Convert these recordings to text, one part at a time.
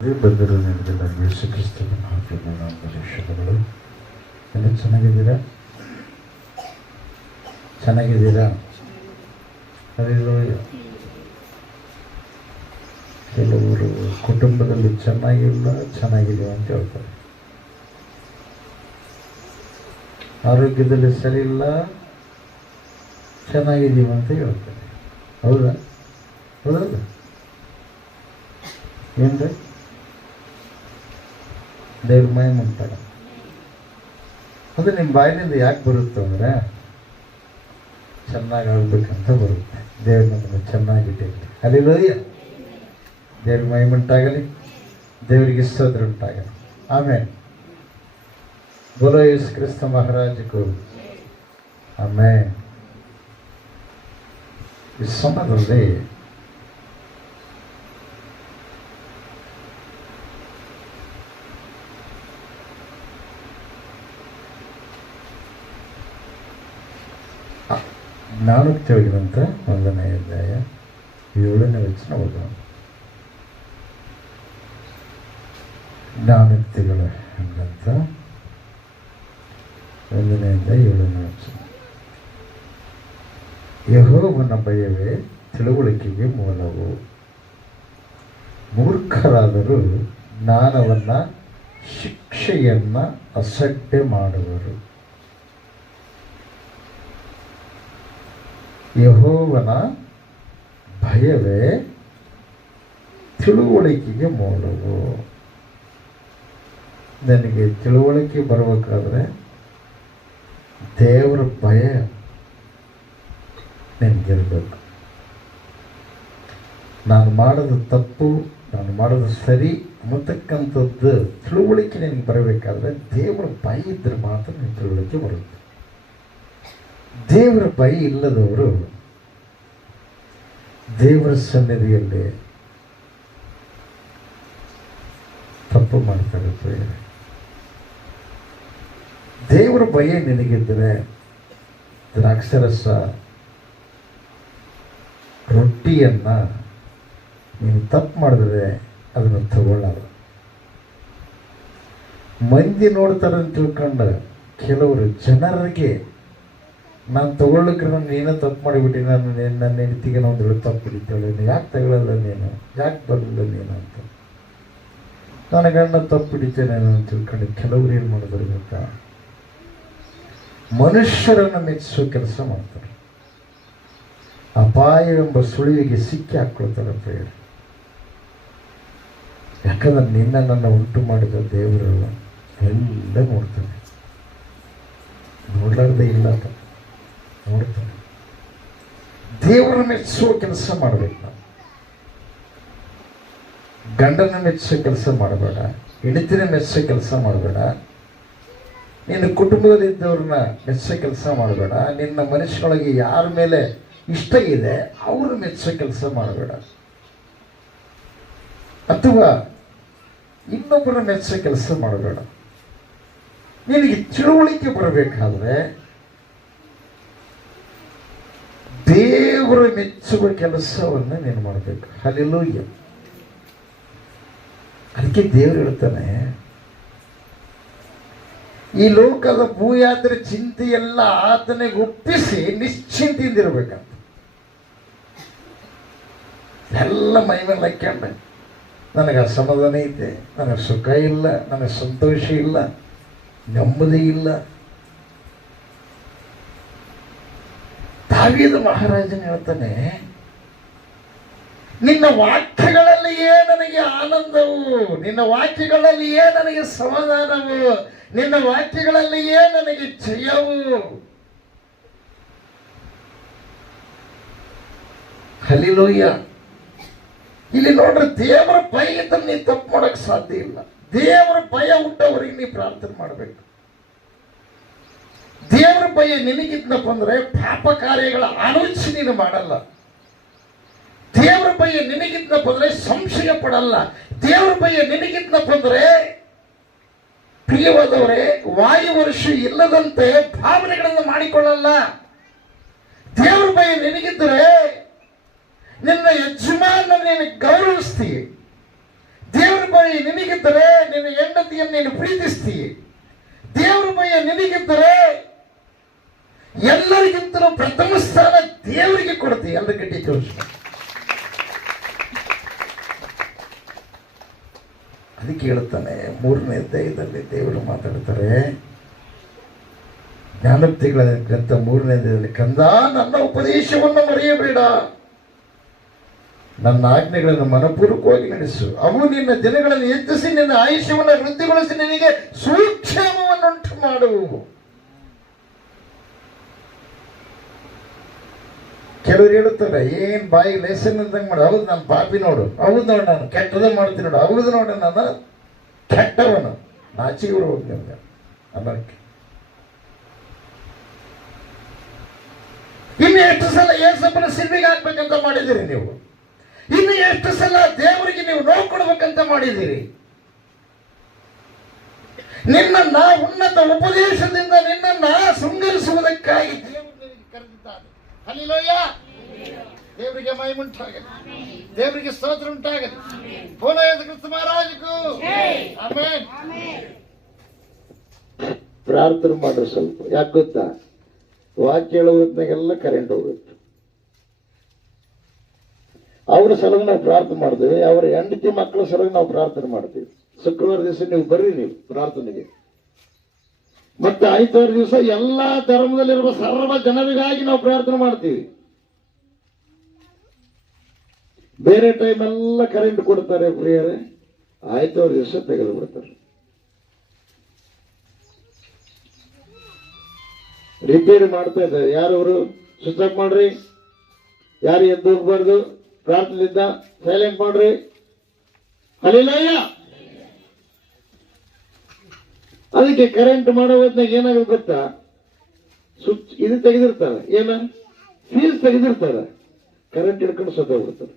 ಬಂದರು ನಡೆದಿಲ್ಲ ಯೇಸು ಕ್ರಿಸ್ತನ ಹಾಕಿದ ಶುಭಗಳು. ಎಲ್ಲ ಚೆನ್ನಾಗಿದ್ದೀರಾ? ಚೆನ್ನಾಗಿದ್ದೀರಾ? ಕೆಲವರು ಕುಟುಂಬದಲ್ಲಿ ಚೆನ್ನಾಗಿಲ್ಲ, ಚೆನ್ನಾಗಿದೆ ಅಂತ ಹೇಳ್ತಾರೆ. ಆರೋಗ್ಯದಲ್ಲಿ ಸರಿ ಇಲ್ಲ, ಚೆನ್ನಾಗಿದ್ದೀವಿ ಅಂತ ಹೇಳ್ತಾರೆ. ಹೌದಾ? ಹೌದಲ್ಲ? ಏನ್ರಿ ದೇವ್ರ ಮೈ ಮುಂತಾಗ ಅದು ನಿಮ್ಮ ಬಾಯಿನಿಂದ ಯಾಕೆ ಬರುತ್ತೆ ಅಂದರೆ ಚೆನ್ನಾಗಿ ಆಗ್ಬೇಕಂತ ಬರುತ್ತೆ. ದೇವ್ರ ನಮ್ಮನ್ನು ಚೆನ್ನಾಗಿಟ್ಟಿರ್ಲಿ. ಹಲ್ಲೆಲೂಯಾ. ದೇವ್ರ ಮೈ ಮುಂಟಾಗಲಿ, ದೇವರಿಗೆ ಸ್ತೋತ್ರ ಉಂಟಾಗಲಿ. ಆಮೇಲೆ ಬೋಲೋ ಯೇಸು ಕ್ರಿಸ್ತ ಮಹಾರಾಜಕ್ಕೂ ಆಮೇಲೆ ಈ ಸಮಯದಲ್ಲಿ ಜ್ಞಾನಕ್ಕೆ ಹೇಳಿದಂಥ 1ನೇ ಅಧ್ಯಾಯ 7ನೇ ವಚನ ಓದೋಣ. ಜ್ಞಾನೋಕ್ತಿಗಳು ಎಂಬಂಥ 1ನೇ ಅಧ್ಯಾಯ 7ನೇ ವಚನ. ಯೆಹೋವನ ಭಯವೇ ತಿಳುವಳಿಕೆಗೆ ಮೂಲವು. ಮೂರ್ಖರಾದರೂ ಜ್ಞಾನವನ್ನು ಶಿಕ್ಷೆಯನ್ನು ಅಸಡ್ಡೆ ಮಾಡುವರು. ಯೆಹೋವನ ಭಯವೇ ತಿಳುವಳಿಕೆಗೆ ಮೂಲವು. ನನಗೆ ತಿಳುವಳಿಕೆ ಬರಬೇಕಾದ್ರೆ ದೇವರ ಭಯ ನನಗಿರಬೇಕು. ನಾನು ಮಾಡೋದು ತಪ್ಪು, ನಾನು ಮಾಡೋದು ಸರಿ ಅನ್ನತಕ್ಕಂಥದ್ದು ತಿಳುವಳಿಕೆ ನನಗೆ ಬರಬೇಕಾದ್ರೆ ದೇವರ ಭಯ ಇದ್ದರೆ ಮಾತ್ರ ನನಗೆ ತಿಳುವಳಿಕೆ ಬರುತ್ತೆ. ದೇವರ ಭಯ ಇಲ್ಲದವರು ದೇವರ ಸನ್ನಿಧಿಯಲ್ಲಿ ತಪ್ಪು ಮಾಡ್ತಾರೆ. ದೇವರ ಭಯ ನಿನಗಿದ್ದರೆ ದ್ರಾಕ್ಷರಸ ರೊಟ್ಟಿಯನ್ನು ನೀನು ತಪ್ಪು ಮಾಡಿದ್ರೆ ಅದನ್ನು ತಗೊಳ್ಳಲ್ಲ. ಮಂದಿ ನೋಡ್ತಾರೆ ಅಂತ ತಿಳ್ಕೊಂಡು ಕೆಲವರು ಜನರಿಗೆ ನಾನು ತಗೊಳ್ಳಕ್ಕೆ ನೀನು ತಪ್ಪು ಮಾಡಿಬಿಟ್ಟು ನನ್ನ ಹೆಂಡತಿಗೆ ಒಂದು ತಪ್ಪು ಹಿಡಿತಾಳೆ, ಯಾಕೆ ತಗೊಳ್ಳಲ್ಲ ನೀನು, ಯಾಕೆ ಬರಲಿಲ್ಲ ನೀನು ಅಂತ ನನ್ನ ಗಂಡ ತಪ್ಪು ಹಿಡಿತೇನೆ ಅಂತ ತಿಳ್ಕೊಂಡು ಕೆಲವರು ಏನು ಮಾಡಿದ್ರು ಗೊತ್ತಾ, ಮನುಷ್ಯರನ್ನು ಮೆಚ್ಚಿಸೋ ಕೆಲಸ ಮಾಡ್ತಾರೆ. ಅಪಾಯವೆಂಬ ಸುಳಿವಿಗೆ ಸಿಕ್ಕಿ ಹಾಕ್ಕೊಳ್ತಾರೆ ಪ್ರೇಯರ್. ಯಾಕಂದ್ರೆ ನನ್ನ ಉಂಟು ಮಾಡಿದ ದೇವರೆಲ್ಲ ಎಲ್ಲ ನೋಡ್ತಾನೆ, ನೋಡ್ಲಾರ್ದೆ ಇಲ್ಲ ಅಂತ ನೋಡ್ತಾನೆ. ದೇವರನ್ನು ಮೆಚ್ಚಿಸುವ ಕೆಲಸ ಮಾಡಬೇಕು. ನಾವು ಗಂಡನ ಮೆಚ್ಚಿಸೋ ಕೆಲಸ ಮಾಡಬೇಡ, ಹೆಂಡತಿನ ಮೆಚ್ಚಿಸೋ ಕೆಲಸ ಮಾಡಬೇಡ, ನಿನ್ನ ಕುಟುಂಬದಲ್ಲಿದ್ದವ್ರನ್ನ ಮೆಚ್ಚಿಸೋ ಕೆಲಸ ಮಾಡಬೇಡ, ನಿನ್ನ ಮನುಷ್ಯರೊಳಗೆ ಯಾರ ಮೇಲೆ ಇಷ್ಟ ಇದೆ ಅವ್ರನ್ನ ಮೆಚ್ಚಿಸೋ ಕೆಲಸ ಮಾಡಬೇಡ, ಅಥವಾ ಇನ್ನೊಬ್ಬರನ್ನ ಮೆಚ್ಚಿಸೋ ಕೆಲಸ ಮಾಡಬೇಡ. ನಿನಗೆ ತಿಳುವಳಿಕೆ ಬರಬೇಕಾದ್ರೆ ದೇವರು ಮೆಚ್ಚುವ ಕೆಲಸವನ್ನು ನೀನು ಮಾಡಬೇಕು. ಹಲ್ಲೆಲೂಯಾ. ಅದಕ್ಕೆ ದೇವರು ಹೇಳ್ತಾನೆ, ಈ ಲೋಕದ ಭೂಯಾತ್ರೆ ಚಿಂತೆಯೆಲ್ಲ ಆತನಿಗೆ ಒಪ್ಪಿಸಿ ನಿಶ್ಚಿಂತೆಯಿಂದಿರ್ಬೇಕಂತ. ಎಲ್ಲ ಮೈ ಮೇಲೆ ಹಾಕ್ಯಂಡ ನನಗೆ ಅಸಮಾಧಾನ ಐತೆ, ನನಗೆ ಸುಖ ಇಲ್ಲ, ನನಗೆ ಸಂತೋಷ ಇಲ್ಲ, ನೆಮ್ಮದಿ ಇಲ್ಲ. ದಾವೀದ ಮಹಾರಾಜನ ಹೇಳ್ತಾನೆ, ನಿನ್ನ ವಾಕ್ಯಗಳಲ್ಲಿಯೇ ನನಗೆ ಆನಂದವು, ನಿನ್ನ ವಾಕ್ಯಗಳಲ್ಲಿಯೇ ನನಗೆ ಸಮಾಧಾನವು, ನಿನ್ನ ವಾಕ್ಯಗಳಲ್ಲಿಯೇ ನನಗೆ ಜಯವು. ಹಲ್ಲೆಲೂಯಾ. ಇಲ್ಲಿ ನೋಡ್ರಿ, ದೇವರ ಭಯ ಇದ್ದರೆ ನೀನು ತಪ್ಪು ಮಾಡಕ್ ಸಾಧ್ಯ ಇಲ್ಲ. ದೇವರ ಭಯ ಉಂಟವರಿಗೆ ನೀ ಪ್ರಾರ್ಥನೆ ಮಾಡಬೇಕು. ದೇವರ ಭಯ ನಿನಗಿದ್ನಪ್ಪ ಅಂದ್ರೆ ಪಾಪ ಕಾರ್ಯಗಳ ಆಲೋಚನೆ ನೀನು ಮಾಡಲ್ಲ. ದೇವರ ಭಯ ನಿನಗಿದ್ನಪ್ಪ ಅಂದ್ರೆ ಸಂಶಯ ಪಡಲ್ಲ. ದೇವರ ಭಯ ನಿನಗಿದ್ನಪ್ಪ ಅಂದ್ರೆ ಪ್ರಿಯವಾದವರೇ, ವಾಯುವರ್ಷ ಇಲ್ಲದಂತೆ ಭಾವನೆಗಳನ್ನು ಮಾಡಿಕೊಳ್ಳಲ್ಲ. ದೇವರ ಭಯ ನಿನಗಿದ್ದರೆ ನಿನ್ನ ಯಜಮಾನ ನೀನು ಗೌರವಿಸ್ತೀಯ. ದೇವರ ಭಯ ನಿನಗಿದ್ದರೆ ನಿನ್ನ ಹೆಂಡತಿಯನ್ನು ನೀನು ಪ್ರೀತಿಸ್ತೀಯ. ದೇವರ ಭಯ ನಿನಗಿದ್ದರೆ ಎಲ್ಲರಿಗಿಂತಲೂ ಪ್ರಥಮ ಸ್ಥಾನ ದೇವರಿಗೆ ಕೊಡ್ತೀಯ. ಎಲ್ಲ ಗಟ್ಟಿ ತೋರಿಸ. ಅದಕ್ಕೆ ಹೇಳ್ತಾನೆ 3ನೇ ಅಧ್ಯಾಯದಲ್ಲಿ ದೇವರು ಮಾತಾಡ್ತಾರೆ, ಜ್ಞಾನೋಕ್ತಿಗಳ ಗ್ರಂಥ 3ನೇ ಅಧ್ಯಾಯದಲ್ಲಿ, ಕಂದ ನನ್ನ ಉಪದೇಶವನ್ನು ಮರೆಯಬೇಡ, ನನ್ನ ಆಜ್ಞೆಗಳನ್ನು ಮನಪೂರ್ವಕವಾಗಿ ನಡೆಸು, ಅವು ನಿನ್ನ ದಿನಗಳನ್ನು ಹೆಚ್ಚಿಸಿ ನಿನ್ನ ಆಯುಷ್ಯವನ್ನು ವೃದ್ಧಿಗೊಳಿಸಿ ನಿನಗೆ ಸುಕ್ಷೇಮವನ್ನುಂಟು ಮಾಡುವು. ಕೆಲವರು ಹೇಳುತ್ತಾರೆ, ಏನ್ ಬಾಯಿ ಲೆಸನ್ ಅಂದಂಗೆ ಮಾಡು. ಹೌದು ನಾನು ಪಾಪಿ ನೋಡು, ಹೌದು ನೋಡು ನಾನು ಕೆಟ್ಟದ ಮಾಡ್ತೀನಿ ನೋಡು, ಹೌದು ನೋಡು ನಾನು ಕೆಟ್ಟವನು, ನಾಚಿಗೆ ಹೋಗಿ ನಿಮ್ಗೆ ಅನ್ನೋಕ್ಕೆ. ಇನ್ನು ಎಷ್ಟು ಸಲ ಏಸಪ್ಪನ ಸಿಲ್ವಿಗೆ ಹಾಕ್ಬೇಕಂತ ಮಾಡಿದ್ದೀರಿ ನೀವು? ಇನ್ನು ಎಷ್ಟು ಸಲ ದೇವರಿಗೆ ನೀವು ನೋವು ಕೊಡ್ಬೇಕಂತ ಮಾಡಿದ್ದೀರಿ? ನಿನ್ನನ್ನ ಉನ್ನತ ಉಪದೇಶದಿಂದ ನಿನ್ನನ್ನ ಶೃಂಗರಿಸುವುದಕ್ಕಾಗಿ ದೇವರು ಕರೆದಿದ್ದಾನೆ. ಹಲ್ಲೆಲೂಯಾ. ದೇವರಿಗೆ ಮಹಿಮೆ ಉಂಟಾಗಲಿ, ದೇವರಿಗೆ ಸ್ತೋತ್ರ ಉಂಟಾಗಲಿ. ಬೋಲೋ ಯೇಸು ಕ್ರಿಸ್ತ ಮಹಾರಾಜಗೂ ಆಮೆನ್. ಪ್ರಾರ್ಥನೆ ಮಾಡ್ರಿ ಸ್ವಲ್ಪ. ಯಾಕೆ ಗೊತ್ತಾ? ವಾಕ್ಯ ಹೇಳುವುದನ್ನೆಲ್ಲ ಕರೆಂಟ್ ಹೋಗುತ್ತೆ. ಅವರ ಸಲುವಾಗಿ ನಾವು ಪ್ರಾರ್ಥನೆ ಮಾಡ್ತೇವೆ, ಅವರ ಹೆಂಡತಿ ಮಕ್ಕಳ ಸಲುವಾಗಿ ನಾವು ಪ್ರಾರ್ಥನೆ ಮಾಡ್ತೀವಿ. ಶುಕ್ರವಾರ ದಿವಸ ನೀವು ಬರ್ರಿ, ನೀವು ಪ್ರಾರ್ಥನೆಗೆ. ಮತ್ತೆ ಆಯ್ತವಾರ ದಿವಸ ಎಲ್ಲಾ ಧರ್ಮದಲ್ಲಿರುವ ಸರ್ವ ಜನರಿಗಾಗಿ ನಾವು ಪ್ರಾರ್ಥನೆ ಮಾಡ್ತೀವಿ. ಬೇರೆ ಟೈಮ್ ಎಲ್ಲ ಕರೆಂಟ್ ಕೊಡ್ತಾರೆ ಪ್ರಿಯರೇ, ಆಯ್ತವಾರ ದಿವಸ ತೆಗೆದು ಬಿಡ್ತಾರೆ. ರಿಪೇರಿ ಮಾಡ್ತಾ ಇದ್ದಾರೆ. ಯಾರವರು ಸ್ವಿಚ್ ಆಫ್ ಮಾಡ್ರಿ, ಯಾರು ಎದ್ದು ಹೋಗ್ಬಾರ್ದು, ಪ್ರಾರ್ಥನೆಯಿಂದ ಸೈಲೆಂಟ್ ಮಾಡ್ರಿ. ಹಲ್ಲೆಲೂಯಾ. ಅದಕ್ಕೆ ಕರೆಂಟ್ ಮಾಡೋ ಹೊತ್ನಾಗ ಏನಾಗುತ್ತೆ ಗೊತ್ತಾ? ಸ್ವಿಚ್ ಇದು ತೆಗೆದಿರ್ತಾರೆ, ಏನ ಫೀಸ್ ತೆಗೆದಿರ್ತಾರೆ, ಕರೆಂಟ್ ಹಿಡ್ಕೊಂಡು ಸತ್ತೋಗ್ಬಿಡ್ತಾರೆ.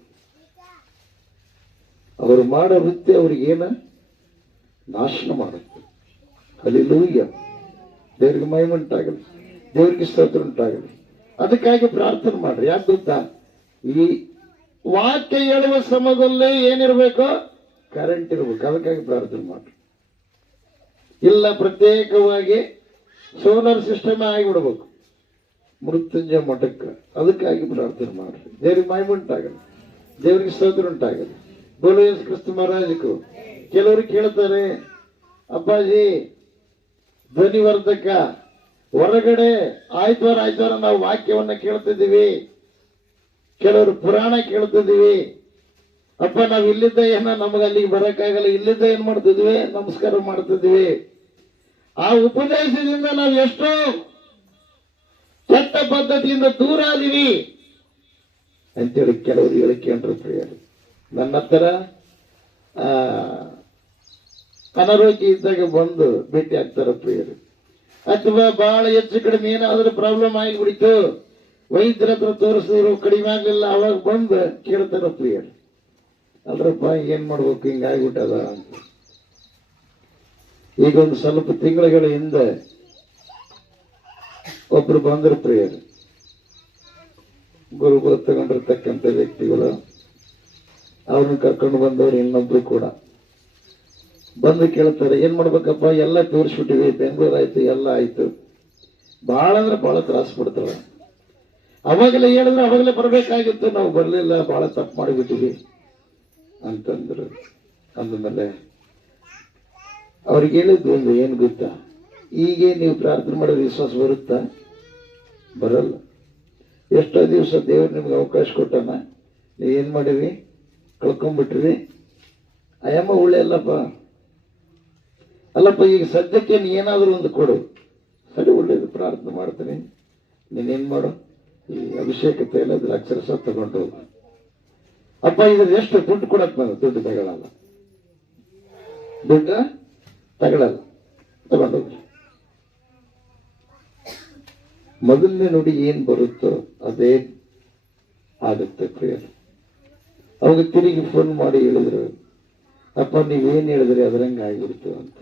ಅವರು ಮಾಡೋ ವೃತ್ತಿ ಅವ್ರಿಗೆ ಏನ ನಾಶನ ಮಾಡುತ್ತೆ. ಹಲ್ಲೆಲೂಯಾ. ದೇವರಿಗೆ ಮಹಿಮೆ ಉಂಟಾಗಲಿ, ದೇವರಿಗೆ ಸ್ತೋತ್ರ ಉಂಟಾಗಲಿ. ಅದಕ್ಕಾಗಿ ಪ್ರಾರ್ಥನೆ ಮಾಡ್ರಿ. ಯಾಕೆ ಗೊತ್ತಾ? ಈ ವಾಕ್ಯ ಹೇಳುವ ಸಮಯದಲ್ಲೇ ಏನಿರ್ಬೇಕು? ಕರೆಂಟ್ ಇರ್ಬೇಕು. ಅದಕ್ಕಾಗಿ ಪ್ರಾರ್ಥನೆ ಮಾಡ್ರಿ. ಇಲ್ಲ ಪ್ರತ್ಯೇಕವಾಗಿ ಸೋಲಾರ್ ಸಿಸ್ಟಮ್ ಆಗಿಬಿಡ್ಬೇಕು ಮೃತ್ಯುಂಜಯ ಮಠಕ್ಕೆ. ಅದಕ್ಕಾಗಿ ಪ್ರಾರ್ಥನೆ ಮಾಡ್ರಿ. ದೇವರಿಗೆ ಮಹಿಮೆ ಉಂಟಾಗಲಿ, ದೇವರಿಗೆ ಸ್ತೋತ್ರ ಉಂಟಾಗಲಿ. ಬೋಲೋ ಯೇಸು ಕ್ರಿಸ್ತ ಮಹಾರಾಜಕ್ಕೂ. ಕೆಲವರು ಕೇಳ್ತಾರೆ, ಅಪ್ಪಾಜಿ ಧ್ವನಿವರ್ಧಕ ಹೊರಗಡೆ ಆಯ್ತವಾರ ನಾವು ವಾಕ್ಯವನ್ನ ಕೇಳ್ತಿದ್ದೀವಿ, ಕೆಲವರು ಪುರಾಣ ಕೇಳ್ತಿದ್ದೀವಿ. ಅಪ್ಪ ನಾವು ಇಲ್ಲಿದ್ದ ಏನ ನಮಗೆ ಅಲ್ಲಿಗೆ ಬರಕ್ಕಾಗಲ್ಲ, ಇಲ್ಲಿದ್ದ ಏನ್ ಮಾಡ್ತಿದ್ವಿ? ನಮಸ್ಕಾರ ಮಾಡ್ತಿದ್ವಿ. ಆ ಉಪದೇಶದಿಂದ ನಾವು ಎಷ್ಟೋ ಕೆಟ್ಟ ಪದ್ಧತಿಯಿಂದ ದೂರ ಆದಿವಿ ಅಂತೇಳಿ ಕೆಲವರು ಹೇಳಿಕೊಂಡ್ರು ಪ್ರಿಯರು. ನನ್ನ ಹತ್ರ ಅನಾರೋಗ್ಯ ಇದ್ದಾಗ ಬಂದು ಭೇಟಿ ಆಗ್ತಾರ ಪ್ರಿಯರು. ಅಥವಾ ಬಹಳ ಹೆಚ್ಚು ಕಡಿಮೆ ಏನಾದ್ರೂ ಪ್ರಾಬ್ಲಮ್ ಆಗಿಬಿಡಿತು, ವೈದ್ಯರ ಹತ್ರ ತೋರಿಸಿದ್ರು ಕಡಿಮೆ ಆಗ್ಲಿಲ್ಲ, ಅವಾಗ ಬಂದು ಕೇಳ್ತಾರ ಪ್ರಿಯರು, ಅಲ್ರಪ್ಪ ಏನ್ ಮಾಡ್ಬೇಕು ಹಿಂಗಾಗ್ಬಿಟ್ಟದ ಅಂತ. ಈಗ ಒಂದು ಸ್ವಲ್ಪ ತಿಂಗಳ ಹಿಂದೆ ಒಬ್ರು ಬಂದರು ಪ್ರಿಯರು, ಗುರುಗಳು ತಗೊಂಡಿರ್ತಕ್ಕಂಥ ವ್ಯಕ್ತಿಗಳು. ಅವ್ರನ್ನ ಕರ್ಕೊಂಡು ಬಂದವರು ಇನ್ನೊಬ್ರು ಕೂಡ ಬಂದು ಕೇಳ್ತಾರೆ, ಏನ್ ಮಾಡ್ಬೇಕಪ್ಪ? ಎಲ್ಲ ತೋರಿಸ್ಬಿಟ್ಟಿವಿ, ಬೆಂಗಳೂರು ಆಯ್ತು, ಎಲ್ಲ ಆಯ್ತು, ಬಹಳ ಅಂದ್ರೆ ಬಹಳ ತ್ರಾಸ ಪಡ್ತಾಳೆ. ಅವಾಗಲೇ ಹೇಳಿದ್ರೆ ಅವಾಗಲೇ ಬರ್ಬೇಕಾಗಿತ್ತು, ನಾವು ಬರ್ಲಿಲ್ಲ, ಬಹಳ ತಪ್ಪು ಮಾಡಿಬಿಟ್ಟಿವಿ ಅಂತಂದ್ರು. ಅಂದಮೇಲೆ ಅವ್ರಿಗೆ ಹೇಳಿದ್ದು ಒಂದು ಏನು ಗೊತ್ತಾ? ಹೀಗೆ ನೀವು ಪ್ರಾರ್ಥನೆ ಮಾಡಿದ್ರೆ ವಿಶ್ವಾಸ ಬರುತ್ತಾ? ಬರಲ್ಲ. ಎಷ್ಟೋ ದಿವಸ ದೇವ್ರು ನಿಮ್ಗೆ ಅವಕಾಶ ಕೊಟ್ಟಾನ, ನೀವು ಏನ್ ಮಾಡಿರಿ? ಕಳ್ಕೊಂಡ್ಬಿಟ್ರಿ. ಅಯ್ಯಮ್ಮ ಉಳ್ಳೆ ಅಲ್ಲಪ್ಪ ಈಗ ಸದ್ಯಕ್ಕೆ ನೀ ಏನಾದರೂ ಒಂದು ಕೊಡು. ಸರಿ, ಒಳ್ಳೇದು, ಪ್ರಾರ್ಥನೆ ಮಾಡ್ತೀನಿ, ನೀನೇನ್ ಮಾಡು, ಈ ಅಭಿಷೇಕ ತೈಲ ಅಕ್ಷರಶಃ ತಗೊಂಡು ಹೋಗು. ಅಪ್ಪ ಇದ್ರ ಎಷ್ಟು ದುಡ್ಡು ಕೊಡಕ್ ನಾನು ದುಡ್ಡು ತಗೊಳ್ಳಲ್ಲ, ದುಡ್ಡು ತಗೊಳ್ಳಲ್ಲ, ತಗೊಂಡೋಗ್ರಿ. ಮೊದಲನೇ ನುಡಿ ಏನ್ ಬರುತ್ತೋ ಅದೇ ಆಗುತ್ತೆ ಪ್ರಿಯರು. ಅವಾಗ ತಿರುಗಿ ಫೋನ್ ಮಾಡಿ ಹೇಳಿದ್ರು, ಅಪ್ಪ ನೀವೇನ್ ಹೇಳಿದ್ರಿ ಅದರಂಗ ಆಗಿಬಿಡ್ತು ಅಂತ.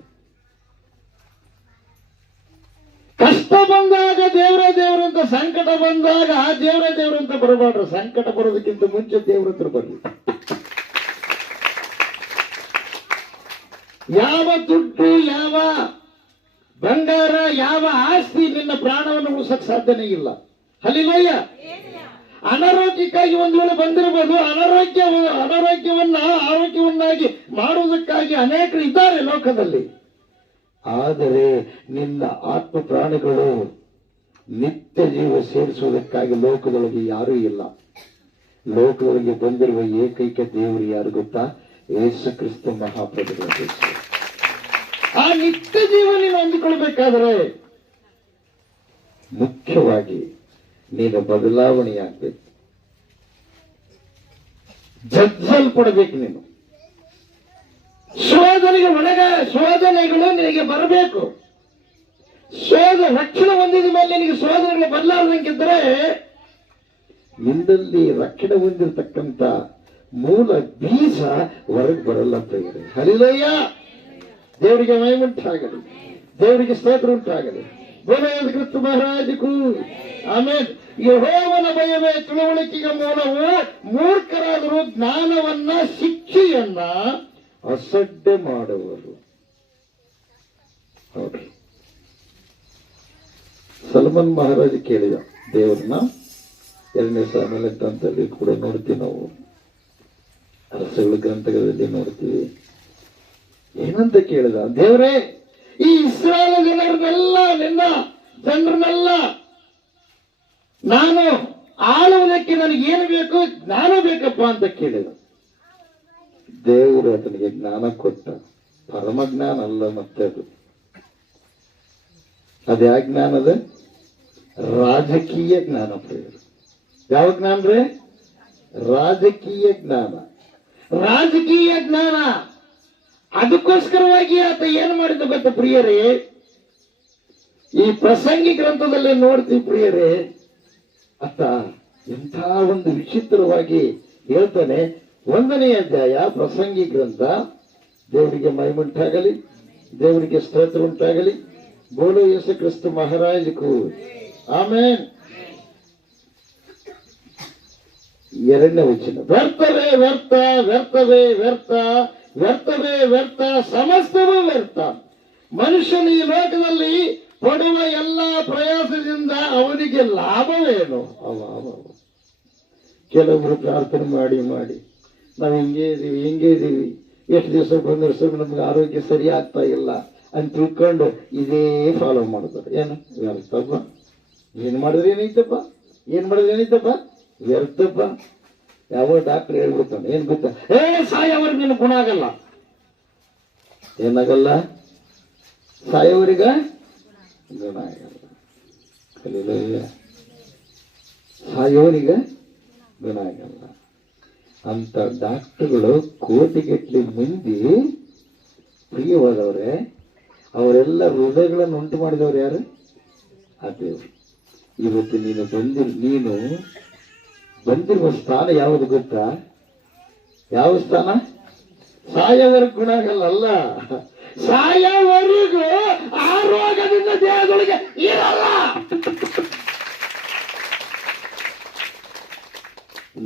ಕಷ್ಟ ಬಂದಾಗ ದೇವ್ರಂತ, ಸಂಕಟ ಬಂದಾಗ ಆ ದೇವ್ರಂತ ಬರಬಾರ್ದು. ಸಂಕಟ ಬರೋದಕ್ಕಿಂತ ಮುಂಚೆ ದೇವ್ರ ಹತ್ರ ಬರ್ಲಿ. ಯಾವ ದುಡ್ಡು, ಯಾವ ಬಂಗಾರ, ಯಾವ ಆಸ್ತಿ ನಿನ್ನ ಪ್ರಾಣವನ್ನು ಉಳಿಸಕ್ ಸಾಧ್ಯನೇ ಇಲ್ಲ. ಹಲ್ಲಿಲೂಯ್ಯ. ಅನಾರೋಗ್ಯಕ್ಕಾಗಿ ಒಂದು ವೇಳೆ ಬಂದಿರಬಹುದು. ಆರೋಗ್ಯವನ್ನಾಗಿ ಮಾಡುವುದಕ್ಕಾಗಿ ಅನೇಕರು ಇದ್ದಾರೆ ಲೋಕದಲ್ಲಿ. ಆದರೆ ನಿನ್ನ ಆತ್ಮ ಪ್ರಾಣಿಗಳು ನಿತ್ಯ ಜೀವ ಸೇರಿಸುವುದಕ್ಕಾಗಿ ಲೋಕದೊಳಗೆ ಯಾರೂ ಇಲ್ಲ. ಲೋಕದೊಳಗೆ ಬಂದಿರುವ ಏಕೈಕ ದೇವರು ಯಾರು ಗೊತ್ತಾ? ಯೇಸು ಕ್ರಿಸ್ತ ಮಹಾಪ್ರಭುಗಳು. ಆ ನಿತ್ಯ ಜೀವ ನೀನು ಹೊಂದಿಕೊಳ್ಬೇಕಾದ್ರೆ ಮುಖ್ಯವಾಗಿ ನೀನು ಬದಲಾವಣೆಯಾಗಬೇಕು, ಜಜ್ಜಲ್ಪಡಬೇಕು. ನೀನು ಶೋಧನೆಗಳು ನಿನಗೆ ಬರಬೇಕು. ರಕ್ಷಣೆ ಹೊಂದಿದ ಮೇಲೆ ನಿನಗೆ ಶೋಧನೆಗಳು ಬದಲಾದಂಗಿದ್ರೆ ನಿನ್ನಲ್ಲಿ ರಕ್ಷಣೆ ಹೊಂದಿರತಕ್ಕಂತ ಮೂಲ ಬೀಜ ಹೊರಗೆ ಬರಲ್ಲ ಅಂತ ಹೇಳಿ. ಹರಿಲಯ್ಯ. ದೇವರಿಗೆ ಮಹಿಮುಂಟಾಗಲಿ, ದೇವರಿಗೆ ಸ್ತೋತ್ರ ಉಂಟಾಗಲಿ. ಕ್ರಿಸ್ತ ಮಹಾರಾಜಕ್ಕೂ ಆಮೇಲೆ ಯೆಹೋವನ ಭಯವೇ ತಿಳುವಳಿಕೆಗೆ ಮೂಲವು. ಮೂರ್ಖರಾದರೂ ಜ್ಞಾನವನ್ನ, ಶಿಕ್ಷೆಯನ್ನ ಅಸಡ್ಡೆ ಮಾಡುವರು. ನೋಡಿ, ಸಲ್ಮಾನ್ ಮಹಾರಾಜ ಕೇಳಿದ ದೇವರನ್ನ. 2ನೇ ಸಾಮುವೇಲ ಗ್ರಂಥದಲ್ಲಿ ಕೂಡ ನೋಡ್ತೀವಿ ನಾವು, ಅರಸಗಳ ಗ್ರಂಥಗಳಲ್ಲಿ ನೋಡ್ತೀವಿ. ಏನಂತ ಕೇಳಿದ? ದೇವರೇ, ಈ ಇಸ್ರಾಯೇಲ್ ಜನರನ್ನೆಲ್ಲ, ನಿನ್ನ ಜನರನ್ನೆಲ್ಲ ನಾನು ಆಳುವುದಕ್ಕೆ ನನಗೆ ಏನು ಬೇಕು? ಜ್ಞಾನ ಬೇಕಪ್ಪ ಅಂತ ಕೇಳಿದ. ದೇವರು ಆತನಿಗೆ ಜ್ಞಾನ ಕೊಟ್ಟ. ಪರಮಜ್ಞಾನ ಅಲ್ಲ, ಮತ್ತೆ ಅದ್ಯಾ ಜ್ಞಾನ? ಅದ ರಾಜಕೀಯ ಜ್ಞಾನ. ಯಾವ ಜ್ಞಾನ ರೀ? ರಾಜಕೀಯ ಜ್ಞಾನ. ರಾಜಕೀಯ ಜ್ಞಾನ. ಅದಕ್ಕೋಸ್ಕರವಾಗಿ ಆತ ಏನು ಮಾಡಿದ ಗೊತ್ತ ಪ್ರಿಯರೇ? ಈ ಪ್ರಸಂಗಿ ಗ್ರಂಥದಲ್ಲಿ ನೋಡ್ತೀವಿ ಪ್ರಿಯರೇ, ಆತ ಎಂಥ ಒಂದು ವಿಚಿತ್ರವಾಗಿ ಹೇಳ್ತಾನೆ. 1ನೇ ಅಧ್ಯಾಯ ಪ್ರಸಂಗಿ ಗ್ರಂಥ. ದೇವರಿಗೆ ಮಹಿಮುಂಟಾಗಲಿ, ದೇವರಿಗೆ ಸ್ತೋತ್ರ ಉಂಟಾಗಲಿ. ಬೋಲೋ ಯೇಸು ಕ್ರಿಸ್ತ ಮಹಾರಾಜಕ್ಕೂ ಆಮೇನ್. 2ನೇ ವಚನ. ವ್ಯರ್ಥವೇ ವ್ಯರ್ಥ, ವ್ಯರ್ಥವೇ ವ್ಯರ್ಥ, ವ್ಯರ್ಥವೇ ವ್ಯರ್ಥ, ಸಮಸ್ತವೂ ವ್ಯರ್ಥ. ಮನುಷ್ಯನು ಈ ಲೋಕದಲ್ಲಿ ಪಡುವ ಎಲ್ಲ ಪ್ರಯಾಸದಿಂದ ಅವನಿಗೆ ಲಾಭವೇನು? ಕೆಲವರು ಪ್ರಾರ್ಥನೆ ಮಾಡಿ ನಾವು ಹಿಂಗೆ ಇದೀವಿ, ಎಷ್ಟು ದಿವಸ ಬಂದ್ರೆ ಸ್ವಲ್ಪ ನಮ್ಗೆ ಆರೋಗ್ಯ ಸರಿ ಆಗ್ತಾ ಇಲ್ಲ ಅಂತ ತಿಳ್ಕೊಂಡು ಇದೇ ಫಾಲೋ ಮಾಡ್ತಾರೆ. ಏನು ವ್ಯರ್ಥಪ್ಪ, ಏನ್ ಮಾಡಿದ್ರೆ ಏನೈತಪ್ಪ ವ್ಯರ್ಥಪ್ಪ. ಯಾವ ಡಾಕ್ಟರ್ ಹೇಳ್ಬಿಡ್ತಾನೆ, ಏನ್ ಗೊತ್ತಾ? ಸಾಯೋವರೆಗೆ ನಿನ್ನ ಗುಣ ಆಗಲ್ಲ. ಏನಾಗಲ್ಲ? ಸಾಯೋವರೆಗ ಗುಣ ಆಗಲ್ಲ. ಸಾಯೋವರೆಗ ಗುಣ ಆಗಲ್ಲ ಅಂತ ಡಾಕ್ಟರ್ಗಳು ಕೋಟಿಗಟ್ಟಲೆ ಮಂದಿ ಪ್ರಿಯವಾದವ್ರೆ. ಅವರೆಲ್ಲ ಹೃದಯಗಳನ್ನು ಉಂಟು ಮಾಡಿದವರು ಯಾರು? ಆ ದೇವರು. ಇವತ್ತು ನೀನು ಬಂದಿರುವ ಸ್ಥಾನ ಯಾವುದು ಗೊತ್ತಾ? ಯಾವ ಸ್ಥಾನ? ಸಾಯವರೆಗೂ ಗುಣ ಆಗಲ್ಲ, ಸಾಯವರೆಗೂ ಆರೋಗ್ಯದಿಂದ ದೇಹದೊಳಗೆ ಇರಲ್ಲ.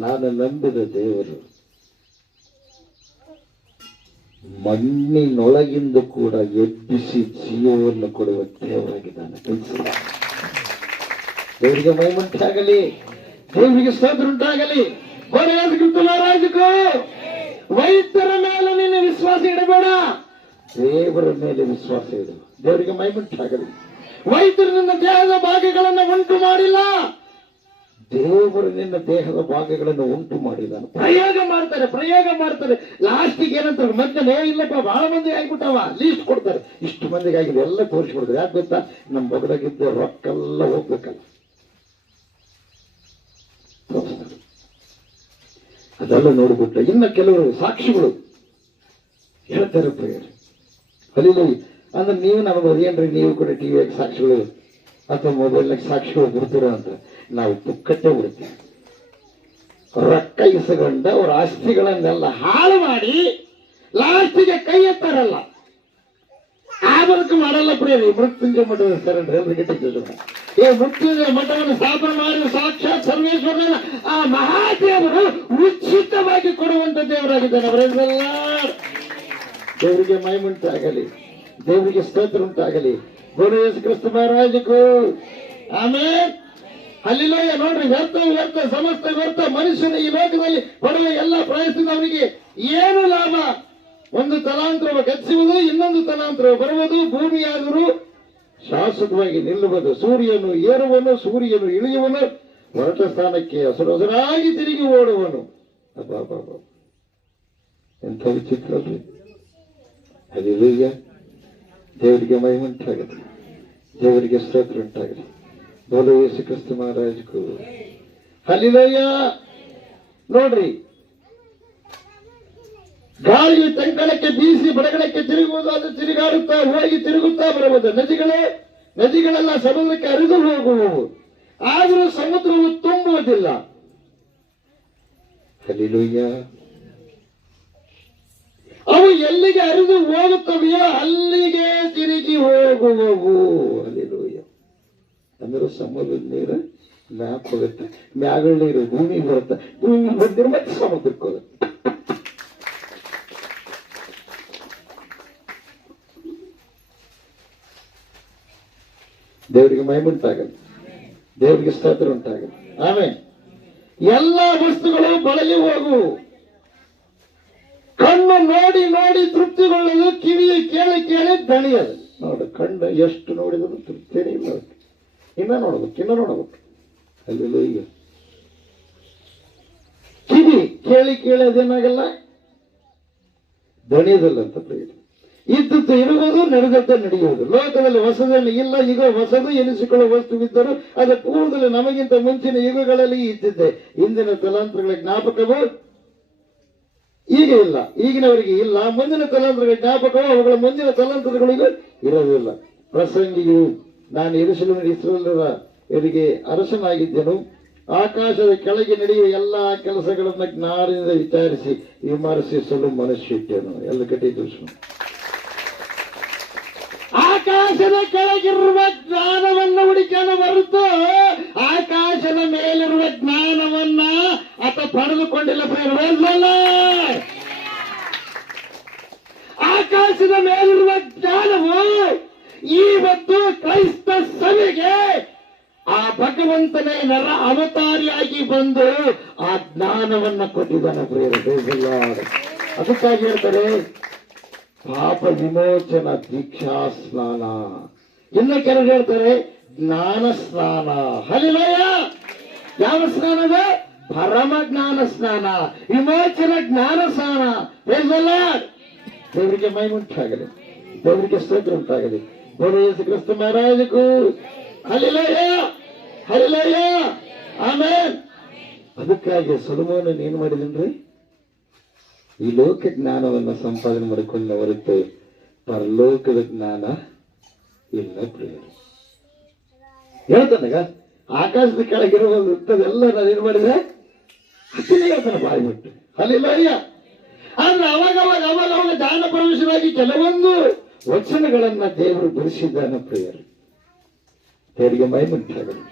ನಾನು ನಂಬಿದ ದೇವರು ಮಣ್ಣಿನೊಳಗಿಂದ ಕೂಡ ಎಬ್ಬಿಸಿ ಜೀವವನ್ನು ಕೊಡುವ ದೇವರಾಗಿದ್ದಾನೆ. ದೇವರಿಗೆ ಮಹಿಮುಂಟಾಗಲಿ, ದೇವರಿಗೆ ಸ್ತೋತ್ರ ಉಂಟಾಗಲಿ. ಮಹಾರಾಜಕ್ಕೂ ವೈದ್ಯರ ಮೇಲೆ ನೀನು ವಿಶ್ವಾಸ ಇಡಬೇಡ, ದೇವರ ಮೇಲೆ ವಿಶ್ವಾಸ ಇಡು. ದೇವರಿಗೆ ಮಹಿಮುಂಟಾಗಲಿ. ವೈದ್ಯರು ನಿನ್ನ ದೇಹದ ಭಾಗಗಳನ್ನು ಉಂಟು ಮಾಡಿಲ್ಲ, ದೇವರು ನಿನ್ನ ದೇಹದ ಭಾಗಗಳನ್ನು ಉಂಟು ಮಾಡಿದ್ದಾನೆ. ಪ್ರಯೋಗ ಮಾಡ್ತಾರೆ. ಲಾಸ್ಟಿಗೆ ಏನಂತಾರೆ? ಮಧ್ಯೆ ಇಲ್ಲಪ್ಪ, ಬಹಳ ಮಂದಿ ಆಗ್ಬಿಟ್ಟವ, ಲೀಸ್ಟ್ ಕೊಡ್ತಾರೆ. ಇಷ್ಟು ಮಂದಿಗೆ ಆಗಿದೆ ಎಲ್ಲ ತೋರಿಸ್ಬಿಡ್ತಾರೆ. ಯಾಕೆ ಗೊತ್ತಾ? ನಮ್ಮ ಬಗಲಾಗಿದ್ದ ರೊಕ್ಕೆಲ್ಲ ಹೋಗ್ಬೇಕಲ್ಲ, ಅದೆಲ್ಲ ನೋಡ್ಬಿಟ್ರೆ. ಇನ್ನು ಕೆಲವರು ಸಾಕ್ಷಿಗಳು ಹೇಳ್ತಾರೆ ಪ್ರಿಯರೇ, ಅಲ್ಲಿ ಅಂದ್ರೆ ನೀವು ನಮಗೆ ಏನ್ರಿ, ನೀವು ಕೂಡ ಟಿವಿಯಾಗಿ ಸಾಕ್ಷಿಗಳು ಅಥವಾ ಮೊಬೈಲ್ನಾಗ ಸಾಕ್ಷಿಗಳು ಬಿಡ್ತೀರ ಅಂತ. ನಾವು ಪುಕ್ಕಟ್ಟೆ ಬಿಡ್ತೀವಿ. ರೊಕ್ಕ ಇಸಗೊಂಡ ಅವ್ರ ಆಸ್ತಿಗಳನ್ನೆಲ್ಲ ಹಾಳು ಮಾಡಿ ಲಾಸ್ಟಿಗೆ ಕೈ ಎತ್ತಾರಲ್ಲ, ಆ ಬದುಕು ಮಾಡಲ್ಲ ಪ್ರಿಯರಿ. ಮೃತ್ಯುಂಜಯ ಮಠದ ಸರಂಡ್ರಿ ಮೃತ್ಯುಂಜಯ ಮಠವನ್ನು ಸ್ಥಾಪನೆ ಮಾಡಿ ಸಾಕ್ಷಾತ್ ಸರ್ವೇಶ್ವರನ ಆ ಮಹಾದೇವರು ಉಚಿತವಾಗಿ ಕೊಡುವಂತ ದೇವರಾಗಿದ್ದಾನೆ. ಅವರೆಲ್ಲ ದೇವರಿಗೆ ಮಹಿಮುಂಟಾಗಲಿ, ದೇವರಿಗೆ ಸ್ತೋತ್ರ ಉಂಟಾಗಲಿ. ಬೋಲೋ ಯೇಸು ಕ್ರಿಸ್ತ ಮಹಾರಾಜಕ್ಕೂ ಆಮೆನ್. ಹಲ್ಲೆಲೂಯಾ. ನೋಡ್ರಿ, ವ್ಯರ್ಥ ಸಮಸ್ತ ವ್ಯರ್ಥ. ಮನುಷ್ಯನ ಈ ಲೋಕದಲ್ಲಿ ಪಡುವ ಎಲ್ಲ ಪ್ರಯತ್ನದಿಂದ ಅವನಿಗೆ ಏನು ಲಾಭ? ಒಂದು ತಲಾಂತರ ಗತಿಸುವುದು, ಇನ್ನೊಂದು ತಲಾಂತರ ಬರುವುದು. ಭೂಮಿಯಾದರೂ ಶಾಶ್ವತವಾಗಿ ನಿಲ್ಲುವುದು. ಸೂರ್ಯನು ಏರುವನು, ಸೂರ್ಯನು ಇಳಿಯುವನು, ಹೊರಟ ಸ್ಥಾನಕ್ಕೆ ಹಸುರಾಗಿ ತಿರುಗಿ ಓಡುವನು. ಅಬ್ಬಾ, ಎಂಥ ವಿಚಿತ್ರ ಅಲ್ರಿ. ಹಲ್ಲೆಲೂಯಾ. ದೇವರಿಗೆ ಮಹಿಮೆ ಉಂಟಾಗಲಿ, ದೇವರಿಗೆ ಸ್ತೋತ್ರ ಉಂಟಾಗಲಿ. ಬೋಲೋ ಯೇಸು ಕ್ರಿಸ್ತ ಮಹಾರಾಜಕ್ಕೂ ಹಲ್ಲೆಲೂಯಾ. ನೋಡ್ರಿ, ಗಾಳಿಯು ತಂಕಳಕ್ಕೆ ಬೀಸಿ ಬಡಗಡಕ್ಕೆ ತಿರುಗುವುದು, ಅದು ತಿರುಗಾಡುತ್ತಾ ಹೋಗಿ ತಿರುಗುತ್ತಾ ಬರುವುದು. ನದಿಗಳೆಲ್ಲ ಸಮುದ್ರಕ್ಕೆ ಹರಿದು ಹೋಗುವವು, ಆದರೂ ಸಮುದ್ರವು ತುಂಬುವುದಿಲ್ಲ. ಹಲ್ಲೆಲೂಯಾ. ಅವು ಎಲ್ಲಿಗೆ ಹರಿದು ಹೋಗುತ್ತವೆಯೋ ಅಲ್ಲಿಗೆ ತಿರುಗಿ ಹೋಗುವವು. ಹಲ್ಲೆಲೂಯಾ. ಅಂದ್ರೆ ಸಮುದ್ರದ ನೀರು ಮ್ಯಾಪ್ ಹೋಗುತ್ತೆ, ಮ್ಯಾಗಳ ನೀರು ಭೂಮಿಗೆ ಬರುತ್ತೆ, ಭೂಮಿ ಬಂದಿರೋ ಮತ್ತೆ ಸಮುದ್ರಕ್ಕೆ ಹೋಗುತ್ತೆ. ದೇವರಿಗೆ ಮಹಿಮೆ ಉಂಟಾಗಲಿ, ದೇವರಿಗೆ ಸ್ತೋತ್ರ ಉಂಟಾಗಲಿ. ಆಮೇಲೆ ಎಲ್ಲ ವಸ್ತುಗಳು ಬಳಲಿ ಹೋಗುವು. ಕಣ್ಣು ನೋಡಿ ನೋಡಿ ತೃಪ್ತಿಗೊಳ್ಳಲು, ಕಿವಿಯು ಕೇಳಿ ಕೇಳಿ ದಣಿಯದು. ನೋಡು, ಕಣ್ಣು ಎಷ್ಟು ನೋಡಿದ್ರು ತೃಪ್ತಿನೇ ಇಲ್ಲ, ಇನ್ನ ನೋಡ್ಬೇಕು. ಅಲ್ಲೆಲ್ಲೂ ಕಿವಿ ಕೇಳಿ ಕೇಳಿ ಅದೇನಾಗಲ್ಲ, ದಣಿಯದಲ್ಲ ಅಂತ ಪ್ರಿಯ. ಇದ್ದದ್ದು ಇರುವುದು, ನಡೆದದ್ದು ನಡೆಯುವುದು. ಲೋಕದಲ್ಲಿ ಹೊಸದನ್ನು ಇಲ್ಲ. ಈಗ ಹೊಸದು ಎನಿಸಿಕೊಳ್ಳುವ ವಸ್ತುವಿದ್ದರೂ ಅದು ಪೂರ್ವದಲ್ಲಿ ನಮಗಿಂತ ಮುಂಚಿನ ಯುಗಗಳಲ್ಲಿ ಇದ್ದಿದ್ದೆ. ಇಂದಿನ ತಲಾಂತರಗಳ ಜ್ಞಾಪಕವು ಈಗ ಇಲ್ಲ, ಈಗಿನವರಿಗೆ ಇಲ್ಲ. ಮುಂದಿನ ತಲಾಂತರಗಳ ಜ್ಞಾಪಕವು ಅವುಗಳ ಮುಂದಿನ ತಲಾಂತರಗಳಿಗೂ ಇರೋದಿಲ್ಲ. ಪ್ರಸಂಗಿಯು, ನಾನು ಇಸ್ರಾಯೇಲರಿಗೆ ಅರಸನಾಗಿದ್ದೆನು. ಆಕಾಶದ ಕೆಳಗೆ ನಡೆಯುವ ಎಲ್ಲಾ ಕೆಲಸಗಳನ್ನ ಜ್ಞಾನದಿಂದ ವಿಚಾರಿಸಿ ವಿಮರ್ಶಿಸಲು ಮನಸ್ಸಿಟ್ಟೆನು. ಎಲ್ಲ ಕಟ್ಟಿದ್ದು ಆಕಾಶದ ಕೆಳಗಿರುವ ಜ್ಞಾನವನ್ನು ಹುಡುಕಲು ಹೊರತು ಆಕಾಶದ ಮೇಲಿರುವ ಜ್ಞಾನವನ್ನ ಆತ ಪಡೆದುಕೊಂಡಿಲ್ಲ. ಆಕಾಶದ ಮೇಲಿರುವ ಜ್ಞಾನವು ಇವತ್ತು ಕ್ರೈಸ್ತ ಸಭೆಗೆ ಆ ಭಗವಂತನೇ ನರ ಅವತಾರಿಯಾಗಿ ಬಂದು ಆ ಜ್ಞಾನವನ್ನ ಕೊಟ್ಟಿದ್ದಾನೆ ಪ್ರಿಯರೇ. ಅದಕ್ಕಾಗಿ ಹೇಳ್ತಾರೆ ಪಾಪ ವಿಮೋಚನ ದೀಕ್ಷಾ ಸ್ನಾನ. ಇನ್ನು ಕೆಲವರು ಹೇಳ್ತಾರೆ ಜ್ಞಾನ ಸ್ನಾನ. ಹಲ್ಲೆಲೂಯಾ. ಯಾವ ಸ್ನಾನದ? ಪರಮ ಜ್ಞಾನ ಸ್ನಾನ, ವಿಮೋಚನ ಜ್ಞಾನ ಸ್ನಾನ. ದೇವರಿಗೆ ಮಹಿಮೆ ಉಂಟಾಗಲಿ, ದೇವರಿಗೆ ಸ್ತೋತ್ರ ಉಂಟಾಗಲಿ. ಬೋಲೋ Yesu Krista ಮಹಾರಾಜಕ್ಕೂ hallelujah, hallelujah, amen. ಅದಕ್ಕಾಗಿ ಸೊಲೊಮೋನನು ಏನ್ ಮಾಡಿದನ್ರಿ? ಈ ಲೋಕ ಜ್ಞಾನವನ್ನು ಸಂಪಾದನೆ ಮಾಡಿಕೊಂಡ ಹೊರತು ಪರಲೋಕದ ಜ್ಞಾನ ಇಲ್ಲ ಪ್ರಿಯರು. ಹೇಳ್ತಾನಾಗ ಆಕಾಶದ ಕೆಳಗಿರುವುದೆಲ್ಲ ನಾನು ಏನ್ ಮಾಡಿದ್ರೆ ಹತ್ತಿನೇ ಹೇಳ್ತಾನೆ ಬಾಯ್ಬಿಟ್ಟು. ಹಲ್ಲೆಲೂಯಾ. ಆದ್ರೆ ಅವಾಗ ದಾನ ಪ್ರವೇಶವಾಗಿ ಕೆಲವೊಂದು ವಚನಗಳನ್ನ ದೇವರು ಬಿಡಿಸಿದ್ದಾನೆ ಪ್ರಿಯರು. ದೇವರಿಗೆ ಮಹಿಮೆ ಉಂಟಾಗಲಿ,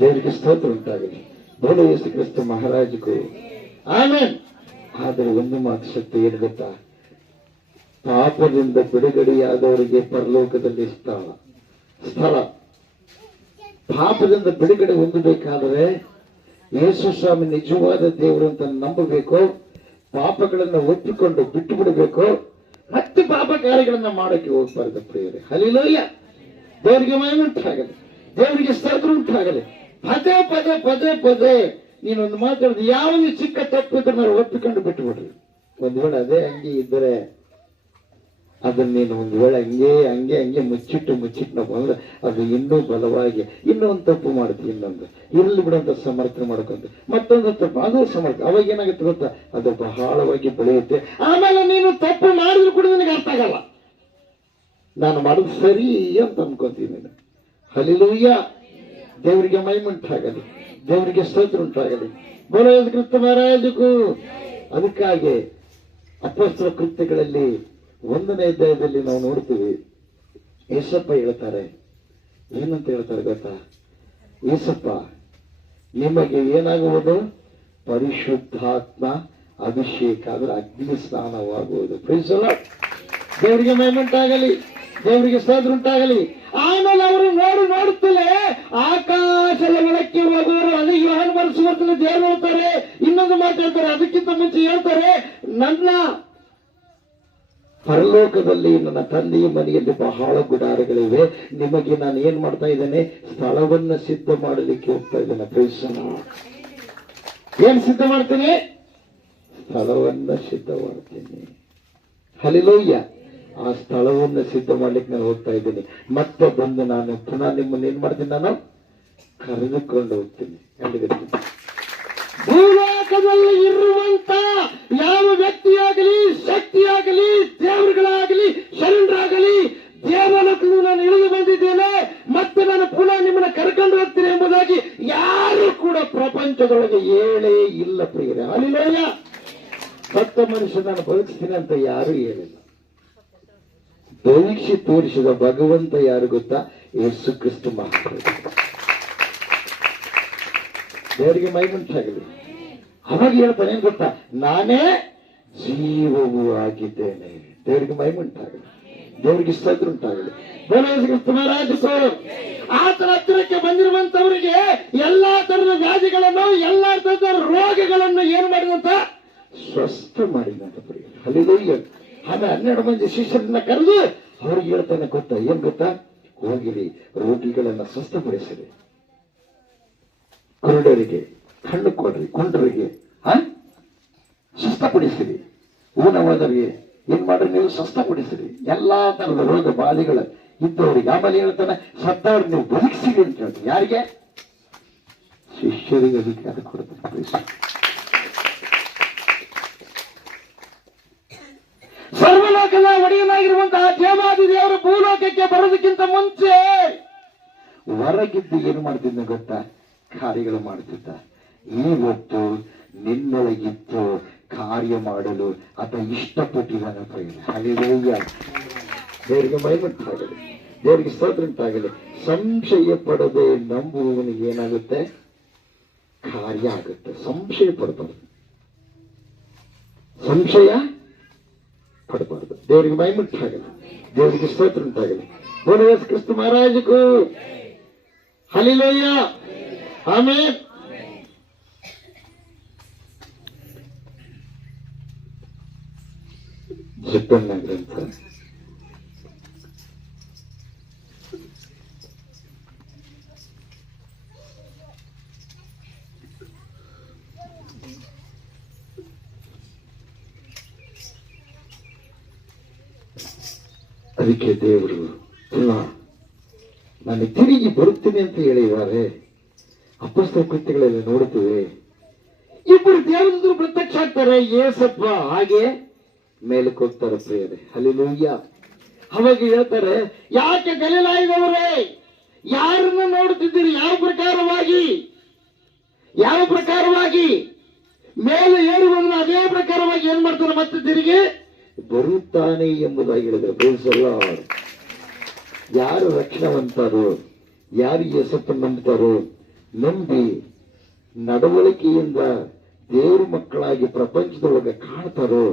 ದೇವರಿಗೆ ಸ್ತೋತ್ರ ಉಂಟಾಗಲಿ. ಬೋಲೋ ಯೇಸು ಕ್ರಿಸ್ತ ಮಹಾರಾಜಗೂ ಆಮೆನ್. ಆದರೆ ಒಂದು ಮಾತು ಸತ್ಯ ಏನು ಗೊತ್ತಾ? ಪಾಪದಿಂದ ಬಿಡುಗಡೆಯಾದವರಿಗೆ ಪರಲೋಕದಲ್ಲಿ ಸ್ಥಳ. ಪಾಪದಿಂದ ಬಿಡುಗಡೆ ಹೊಂದಬೇಕಾದರೆ ಯೇಸು ಸ್ವಾಮಿ ನಿಜವಾದ ದೇವರು ಅಂತ ನಂಬಬೇಕು. ಪಾಪಗಳನ್ನ ಒಪ್ಪಿಕೊಂಡು ಬಿಟ್ಟು ಬಿಡಬೇಕು. ಮತ್ತೆ ಪಾಪ ಕಾರ್ಯಗಳನ್ನ ಮಾಡಕ್ಕೆ ಹೋಗ್ಬಾರ್ದು ಪ್ರಿಯರೇ. ಹಲ್ಲೆಲೂಯಾ. ದೇವರಿಗೆ ಮಹಿಮೆ ಉಂಟಾಗಲಿ, ದೇವರಿಗೆ ಸ್ತೋತ್ರ ಉಂಟಾಗಲಿ. ಪದೇ ನೀನೊಂದು ಮಾತಾಡಿದ ಯಾವುದು ಚಿಕ್ಕ ತಪ್ಪಿದ್ರೆ ನಾವು ಒಪ್ಪಿಕೊಂಡು ಬಿಟ್ಟು ಬಿಡ್ರಿ. ಒಂದ್ ವೇಳೆ ಅದೇ ಹಂಗೆ ಇದ್ದರೆ ಅದನ್ನ ನೀನು ಒಂದ್ ವೇಳೆ ಹಂಗೆ ಮುಚ್ಚಿಟ್ಟು ನಾವು ಬಂದ್ರೆ ಅದು ಇನ್ನೂ ಬಲವಾಗಿ ಇನ್ನೊಂದು ತಪ್ಪು ಮಾಡ್ತೀವಿ, ಇನ್ನೊಂದು ಇರ್ಲಿ ಬಿಡಂತ ಸಮರ್ಥನೆ ಮಾಡ್ಕೊಂತ ಮತ್ತೊಂದು ತಪ್ಪು ಅದು ಸಮರ್ಥನೆ. ಅವಾಗ ಏನಾಗುತ್ತೆ ಗೊತ್ತಾ? ಅದು ಬಹಳವಾಗಿ ಬೆಳೆಯುತ್ತೆ. ಆಮೇಲೆ ನೀನು ತಪ್ಪು ಮಾಡಿದ್ರು ಕೂಡ ನಿನಗೆ ಅರ್ಥ ಆಗಲ್ಲ. ನಾನು ಮಾಡೋದು ಸರಿ ಅಂತ ಅನ್ಕೊಂತೀನಿ. ಹಲ್ಲೆಲೂಯಾ. ದೇವರಿಗೆ ಮಹಿಮೆ ಉಂಟಾಗಲಿ, ದೇವರಿಗೆ ಸ್ತೋತ್ರ ಉಂಟಾಗಲಿ. ಬೋಲೋ ಯೇಸು ಕ್ರಿಸ್ತ ಮಹಾರಾಜಕ್ಕೂ. ಅದಕ್ಕಾಗಿ ಅಪೊಸ್ತಲ ಕೃತ್ಯಗಳಲ್ಲಿ 1ನೇ ಅಧ್ಯಾಯದಲ್ಲಿ ನಾವು ನೋಡ್ತೀವಿ, ಯೇಸಪ್ಪ ಹೇಳ್ತಾರೆ, ಏನಂತ ಹೇಳ್ತಾರೆ ಗೊತ್ತಾ? ಯೇಸಪ್ಪ, ನಿಮಗೆ ಏನಾಗುವುದು? ಪರಿಶುದ್ಧಾತ್ಮ ಅಭಿಷೇಕ, ಅಂದ್ರೆ ಅಗ್ನಿ ಸ್ನಾನವಾಗುವುದು. Price the Lord. ದೇವರಿಗೆ ಮಹಿಮೆಂಟಾಗಲಿ, ದೇವರಿಗೆ ಸ್ತೋತ್ರ ಉಂಟಾಗಲಿ. ಆಮೇಲೆ ಅವರು ನೋಡುತ್ತಲೇ ಆಕಾಶದ ಒಳಕ್ಕೆ ಹೋಗುವರು. ಅದು ಯೋಹಾನ ಬರೆಸುವರ್ತನೆ ದೇವರು ಹೇಳ್ತಾರೆ. ಇನ್ನೊಂದು ಮಾತು ಹೇಳ್ತಾರೆ, ಅದಕ್ಕಿಂತ ಮುಂಚೆ ಹೇಳ್ತಾರೆ, ನನ್ನ ಪರಲೋಕದಲ್ಲಿ ನನ್ನ ತಂದೆಯ ಮನೆಯಲ್ಲಿ ಬಹಳ ಗುಡಾರಗಳಿವೆ, ನಿಮಗೆ ನಾನು ಏನ್ ಮಾಡ್ತಾ ಇದ್ದೇನೆ, ಸ್ಥಳವನ್ನ ಸಿದ್ಧ ಮಾಡಲಿಕ್ಕೆ ಹೋಗ್ತಾ ಇದ್ದೇನೆ. ಪ್ರೈಸನ ಏನ್ ಸಿದ್ಧ ಮಾಡ್ತೀನಿ? ಸ್ಥಳವನ್ನ ಸಿದ್ಧ ಮಾಡ್ತೀನಿ. ಹಲ್ಲೆಲೂಯಾ. ಆ ಸ್ಥಳವನ್ನು ಸಿದ್ಧ ಮಾಡ್ಲಿಕ್ಕೆ ನಾನು ಹೋಗ್ತಾ ಇದ್ದೀನಿ. ಮತ್ತೆ ಬಂದು ನಾನು ಪುನಃ ನಿಮ್ಮನ್ನು ಏನ್ ಮಾಡ್ತೀನಿ, ನಾನು ಕರೆದುಕೊಂಡು ಹೋಗ್ತೀನಿ. ಭೂಲೋಕದಲ್ಲಿ ಇರುವಂತ ಯಾವ ವ್ಯಕ್ತಿಯಾಗಲಿ, ಶಕ್ತಿಯಾಗಲಿ, ದೇವರುಗಳಾಗಲಿ, ಶರಣರಾಗಲಿ, ದೇವಲೋಕದಿಂದ ನಾನು ಇಳಿದು ಬಂದಿದ್ದೇನೆ, ಮತ್ತೆ ನಾನು ಪುನಃ ನಿಮ್ಮನ್ನ ಕರ್ಕೊಂಡು ಹೋಗ್ತೀನಿ ಎಂಬುದಾಗಿ ಯಾರು ಕೂಡ ಪ್ರಪಂಚದೊಳಗೆ ಹೇಳೇ ಇಲ್ಲ ಪ್ರಿಯರೇ. ಹಲ್ಲೆಲೂಯಾ. ಸತ್ತ ಮನುಷ್ಯ ನಾನು ಬದುಕಿಸ್ತೀನಿ ಅಂತ ಯಾರು ಹೇಳಿಲ್ಲ. ಪರೀಕ್ಷೆ ತೋರಿಸಿದ ಭಗವಂತ ಯಾರು ಗೊತ್ತಾ? ಯೇಸು ಕ್ರಿಸ್ತ ಮಾತ್ರ. ದೇವರಿಗೆ ಮಹಿಮೆಂಟಾಗಲಿ. ಅವಾಗ ಹೇಳ್ತಾನೆ ಏನ್ ಗೊತ್ತಾ? ನಾನೇ ಜೀವವೂ ಆಗಿದ್ದೇನೆ. ದೇವರಿಗೆ ಮಹಿಮೆಂಟಾಗಲಿ, ದೇವರಿಗೆ ಸ್ತೋತ್ರ ಉಂಟಾಗಲಿ. ಮಹಾರಾಜರು ಆತನ ಹತ್ತಿರಕ್ಕೆ ಬಂದಿರುವಂತವರಿಗೆ ಎಲ್ಲಾ ತರದ ವ್ಯಾಧಿಗಳನ್ನು, ಎಲ್ಲಾ ತರದ ರೋಗಗಳನ್ನು ಏನ್ ಮಾಡಿದಂತ ಸ್ವಸ್ಥ ಮಾಡಿದಂತ ಪ್ರಿಯ. ಹಲ್ಲೆಲೂಯಾ. ಆಮೇಲೆ 12 ಮಂದಿ ಶಿಷ್ಯರನ್ನ ಕರೆದು ಅವ್ರಿಗೆ ಹೇಳ್ತಾನೆ ಗೊತ್ತಾ, ಏನ್ ಗೊತ್ತಾ? ಹೋಗಿರಿ, ರೋಗಿಗಳನ್ನ ಸ್ವಸ್ಥಪಡಿಸಿರಿ, ಕುರುಡರಿಗೆ ಕಣ್ಣು ಕೊಡ್ರಿ, ಕುಂಡರಿಗೆ ಸ್ವಸ್ಥಪಡಿಸಿರಿ, ಊನವಾದರಿಗೆ ಏನ್ ಮಾಡ್ರಿ, ನೀವು ಸ್ವಸ್ಥಪಡಿಸಿರಿ, ಎಲ್ಲಾ ತರದ ರೋಗ ಬಾಧೆಗಳ ಇದ್ದವರಿಗೆ. ಆಮೇಲೆ ಹೇಳ್ತಾನೆ, ಸತ್ತವ್ರು ನೀವು ಬದುಕಿಸಿರಿ ಅಂತ ಹೇಳ್ತಾರೆ. ಯಾರಿಗೆ? ಶಿಷ್ಯರಿಗೆ ಅಧಿಕಾರ ಕೊಡ್ತಾರೆ. ಸರ್ವಲೋಕದ ಒಡೆಯನಾಗಿರುವಂತಹ ದೇವಾದಿ ದೇವರ ಭೂಲೋಕಕ್ಕೆ ಬರೋದಕ್ಕಿಂತ ಮುಂಚೆ ಹೊರಗಿದ್ದು ಏನು ಮಾಡ್ತಿದ್ದ ಗೊತ್ತಾ? ಕಾರ್ಯಗಳು ಮಾಡ್ತಿದ್ದ. ಇವತ್ತು ನಿನ್ನೊಳಗಿತ್ತು ಕಾರ್ಯ ಮಾಡಲು ಆತ ಇಷ್ಟಪಟ್ಟಿದ್ದಾನೆ ಪ್ರಿಯ. ಹಲ್ಲೆಲೂಯಾ. ದೇವರಿಗೆ ಮಹಿಮೆಂಟಾಗಲಿ, ದೇವರಿಗೆ ಸ್ತೋತ್ರ ಉಂಟಾಗಲಿ. ಸಂಶಯ ಪಡದೆ ನಂಬುವವನಿಗೆ ಏನಾಗುತ್ತೆ? ಕಾರ್ಯ ಆಗುತ್ತೆ. ಸಂಶಯ ಪಡಬಾರ್ದು, ಸಂಶಯ ಪಡಬಾರ್ದು. ದೇವರಿಗೆ ಮಹಿಮೆಂಟಾಗಲಿ, ದೇವರಿಗೆ ಸ್ತೋತ್ರ ಉಂಟಾಗಲಿ. ಬೋಲೋ ಯೇಸು ಕ್ರಿಸ್ತ ಮಹಾರಾಜಗೂ ಹಲ್ಲೆಲೂಯಾ. ಆಮೆನ್. ಜಪನ್ನ ಗ್ರಂಥ ಅದಕ್ಕೆ ದೇವರು ನಾನು ತಿರುಗಿ ಬರುತ್ತೇನೆ ಅಂತ ಹೇಳಿದ್ದಾರೆ. ಅಪೊಸ್ತಲ ಕೃತ್ಯಗಳಲ್ಲಿ ನೋಡುತ್ತೇವೆ, ಇಬ್ಬರು ದೇವದೂತರು ಪ್ರತ್ಯಕ್ಷ ಆಗ್ತಾರೆ. ಏಸಪ್ಪ ಹಾಗೆ ಮೇಲಕ್ಕೆ ಹೋಗ್ತಾರೆ ಪ್ರಿಯರೇ. ಹಲ್ಲೆಲೂಯಾ. ಅವಾಗ ಹೇಳ್ತಾರೆ, ಯಾಕೆ ಗಲಿಲಾಯದವರೇ ಯಾರನ್ನ ನೋಡುತ್ತಿದ್ದೀರಿ? ಯಾವ ಪ್ರಕಾರವಾಗಿ ಮೇಲೆ ಏರುವುದನ್ನು ಅದೇ ಪ್ರಕಾರವಾಗಿ ಏನ್ ಮಾಡ್ತಾರೆ? ಮತ್ತೆ ತಿರುಗಿ ಬರುತ್ತಾನೆ ಎಂಬುದಾಗಿ ಹೇಳಿದ್ರು. Praise the Lord. ಯಾರು ರಕ್ಷಣವಂತರು, ಯಾರು ಯೇಸಪ್ಪನ್ನು ನಂಬುತ್ತಾರೋ, ನಂಬಿ ನಡವಳಿಕೆಯಿಂದ ದೇವ್ರ ಮಕ್ಕಳಾಗಿ ಪ್ರಪಂಚದೊಳಗೆ ಕಾಣ್ತಾರೋ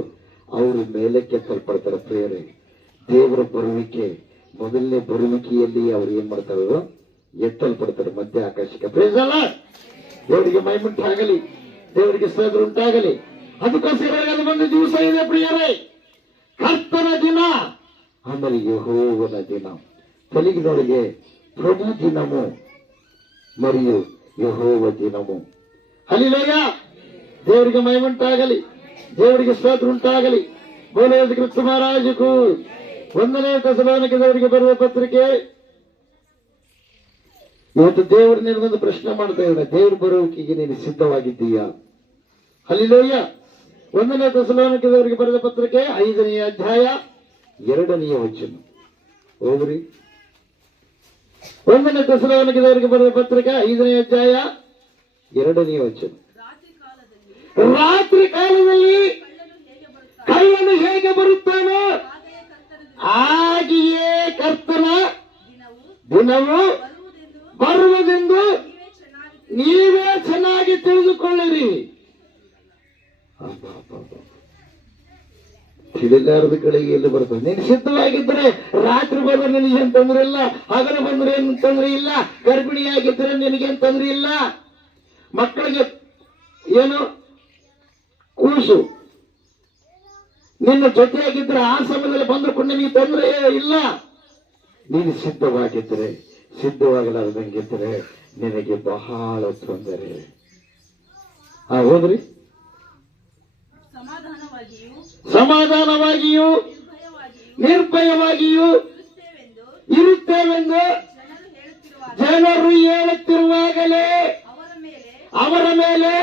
ಅವರು ಮೇಲಕ್ಕೆ ತಲ್ಪಡ್ತಾರೆ ಪ್ರಿಯರೇ. ದೇವರ ಬರುವಿಕೆ, ಮೊದಲನೇ ಬರುವಿಕೆಯಲ್ಲಿ ಅವ್ರು ಏನ್ ಮಾಡ್ತಾರೋ ಎತ್ತಲ್ಪಡ್ತಾರೆ ಮಧ್ಯ ಆಕಾಶಕ್ಕೆ. Praise the Lord. ದೇವರಿಗೆ ಮಹಿಮೆಂಟಾಗಲಿ, ದೇವರಿಗೆ ಸ್ತೋತ್ರ ಉಂಟಾಗಲಿ. ಅದಕ್ಕೋಸ್ಕರ ಅದು ಒಂದು ದಿವಸ ಇದೆ ಪ್ರಿಯರೇ, ಕರ್ತನ ದಿನ, ಆಮೇಲೆ ಯೆಹೋವನ ದಿನ. ತೆಲುಗಿನೊಳಗೆ ಪ್ರಭು ದಿನಮು మరియు ಯೆಹೋವ ದಿನಮು. ಹಲ್ಲೆಲೂಯಾ. ದೇವರಿಗೆ ಮಹಿಮೆಂಟಾಗಲಿ, ದೇವರಿಗೆ ಸ್ತೋತ್ರ ಉಂಟಾಗಲಿ. ಬೋಲೋ ಯೇಸು ಕ್ರಿಸ್ತ ಮಹಾರಾಜಗೂ. 1ನೇ ಥೆಸಲೋನಿಕದವರಿಗೆ ಬರೆದ ಪತ್ರಿಕೆ. ಇವತ್ತು ದೇವರು ನಿನಗೊಂದು ಪ್ರಶ್ನೆ ಮಾಡ್ತಾ ಇದ್ದಾನೆ, ದೇವ್ರ ಬರುವಿಕೆಗೆ ನೀನು ಸಿದ್ಧವಾಗಿದ್ದೀಯಾ? ಹಲ್ಲೆಲೂಯಾ. 1ನೇ ಥೆಸಲೋನಿಕದವರಿಗೆ ಬರೆದ ಪತ್ರಿಕೆ 5ನೇ ಅಧ್ಯಾಯ 2ನೇ ವಚನ. ಹೋಗ್ರಿ, 1ನೇ ಥೆಸಲೋನಿಕದವರಿಗೆ ಬರೆದ ಪತ್ರಿಕೆ 5ನೇ ಅಧ್ಯಾಯ 2ನೇ ವಚನ. ರಾತ್ರಿ ಕಾಲದಲ್ಲಿ ಕಳ್ಳನು ಹೇಗೆ ಬರುತ್ತಾನೋ ಹಾಗೆಯೇ ಕರ್ತನ ದಿನವು ಬರುವುದೆಂದು ನೀವೇ ಚೆನ್ನಾಗಿ ತಿಳಿದುಕೊಳ್ಳಿರಿ. ತಿಳಿಲಾರದ ಕಡೆಗೆ ಎಲ್ಲಿ ಬರ್ತದೆ. ನೀನು ಸಿದ್ಧವಾಗಿದ್ರೆ ರಾತ್ರಿ ಬಂದ್ರೆ ನಿನಗೇನು ತೊಂದರೆ ಇಲ್ಲ, ಹಗಲು ಬಂದ್ರೆ ಏನು ತೊಂದರೆ ಇಲ್ಲ, ಗರ್ಭಿಣಿಯಾಗಿದ್ರೆ ನಿನಗೇನು ತೊಂದರೆ ಇಲ್ಲ, ಮಕ್ಕಳಿಗೆ ಏನು ಕೂಸು ನಿನ್ನ ಜೊತೆಯಾಗಿದ್ರೆ ಆ ಸಮಯದಲ್ಲಿ ಬಂದ್ರೆ ನಿನಗೆ ತೊಂದರೆ ಇಲ್ಲ. ನೀನು ಸಿದ್ಧವಾಗಿದ್ರೆ, ಸಿದ್ಧವಾಗಲಾರ್ದಂಗಿದ್ರೆ ನಿನಗೆ ಬಹಳ ತೊಂದರೆ. ಹೋದ್ರಿ. ಸಮಾಧಾನವಾಗಿಯೂ ನಿರ್ಭಯವಾಗಿಯೂ ಇರುತ್ತೇವೆಂದು ಜನರು ಹೇಳುತ್ತಿರುವಾಗಲೇ ಅವರ ಮೇಲೆ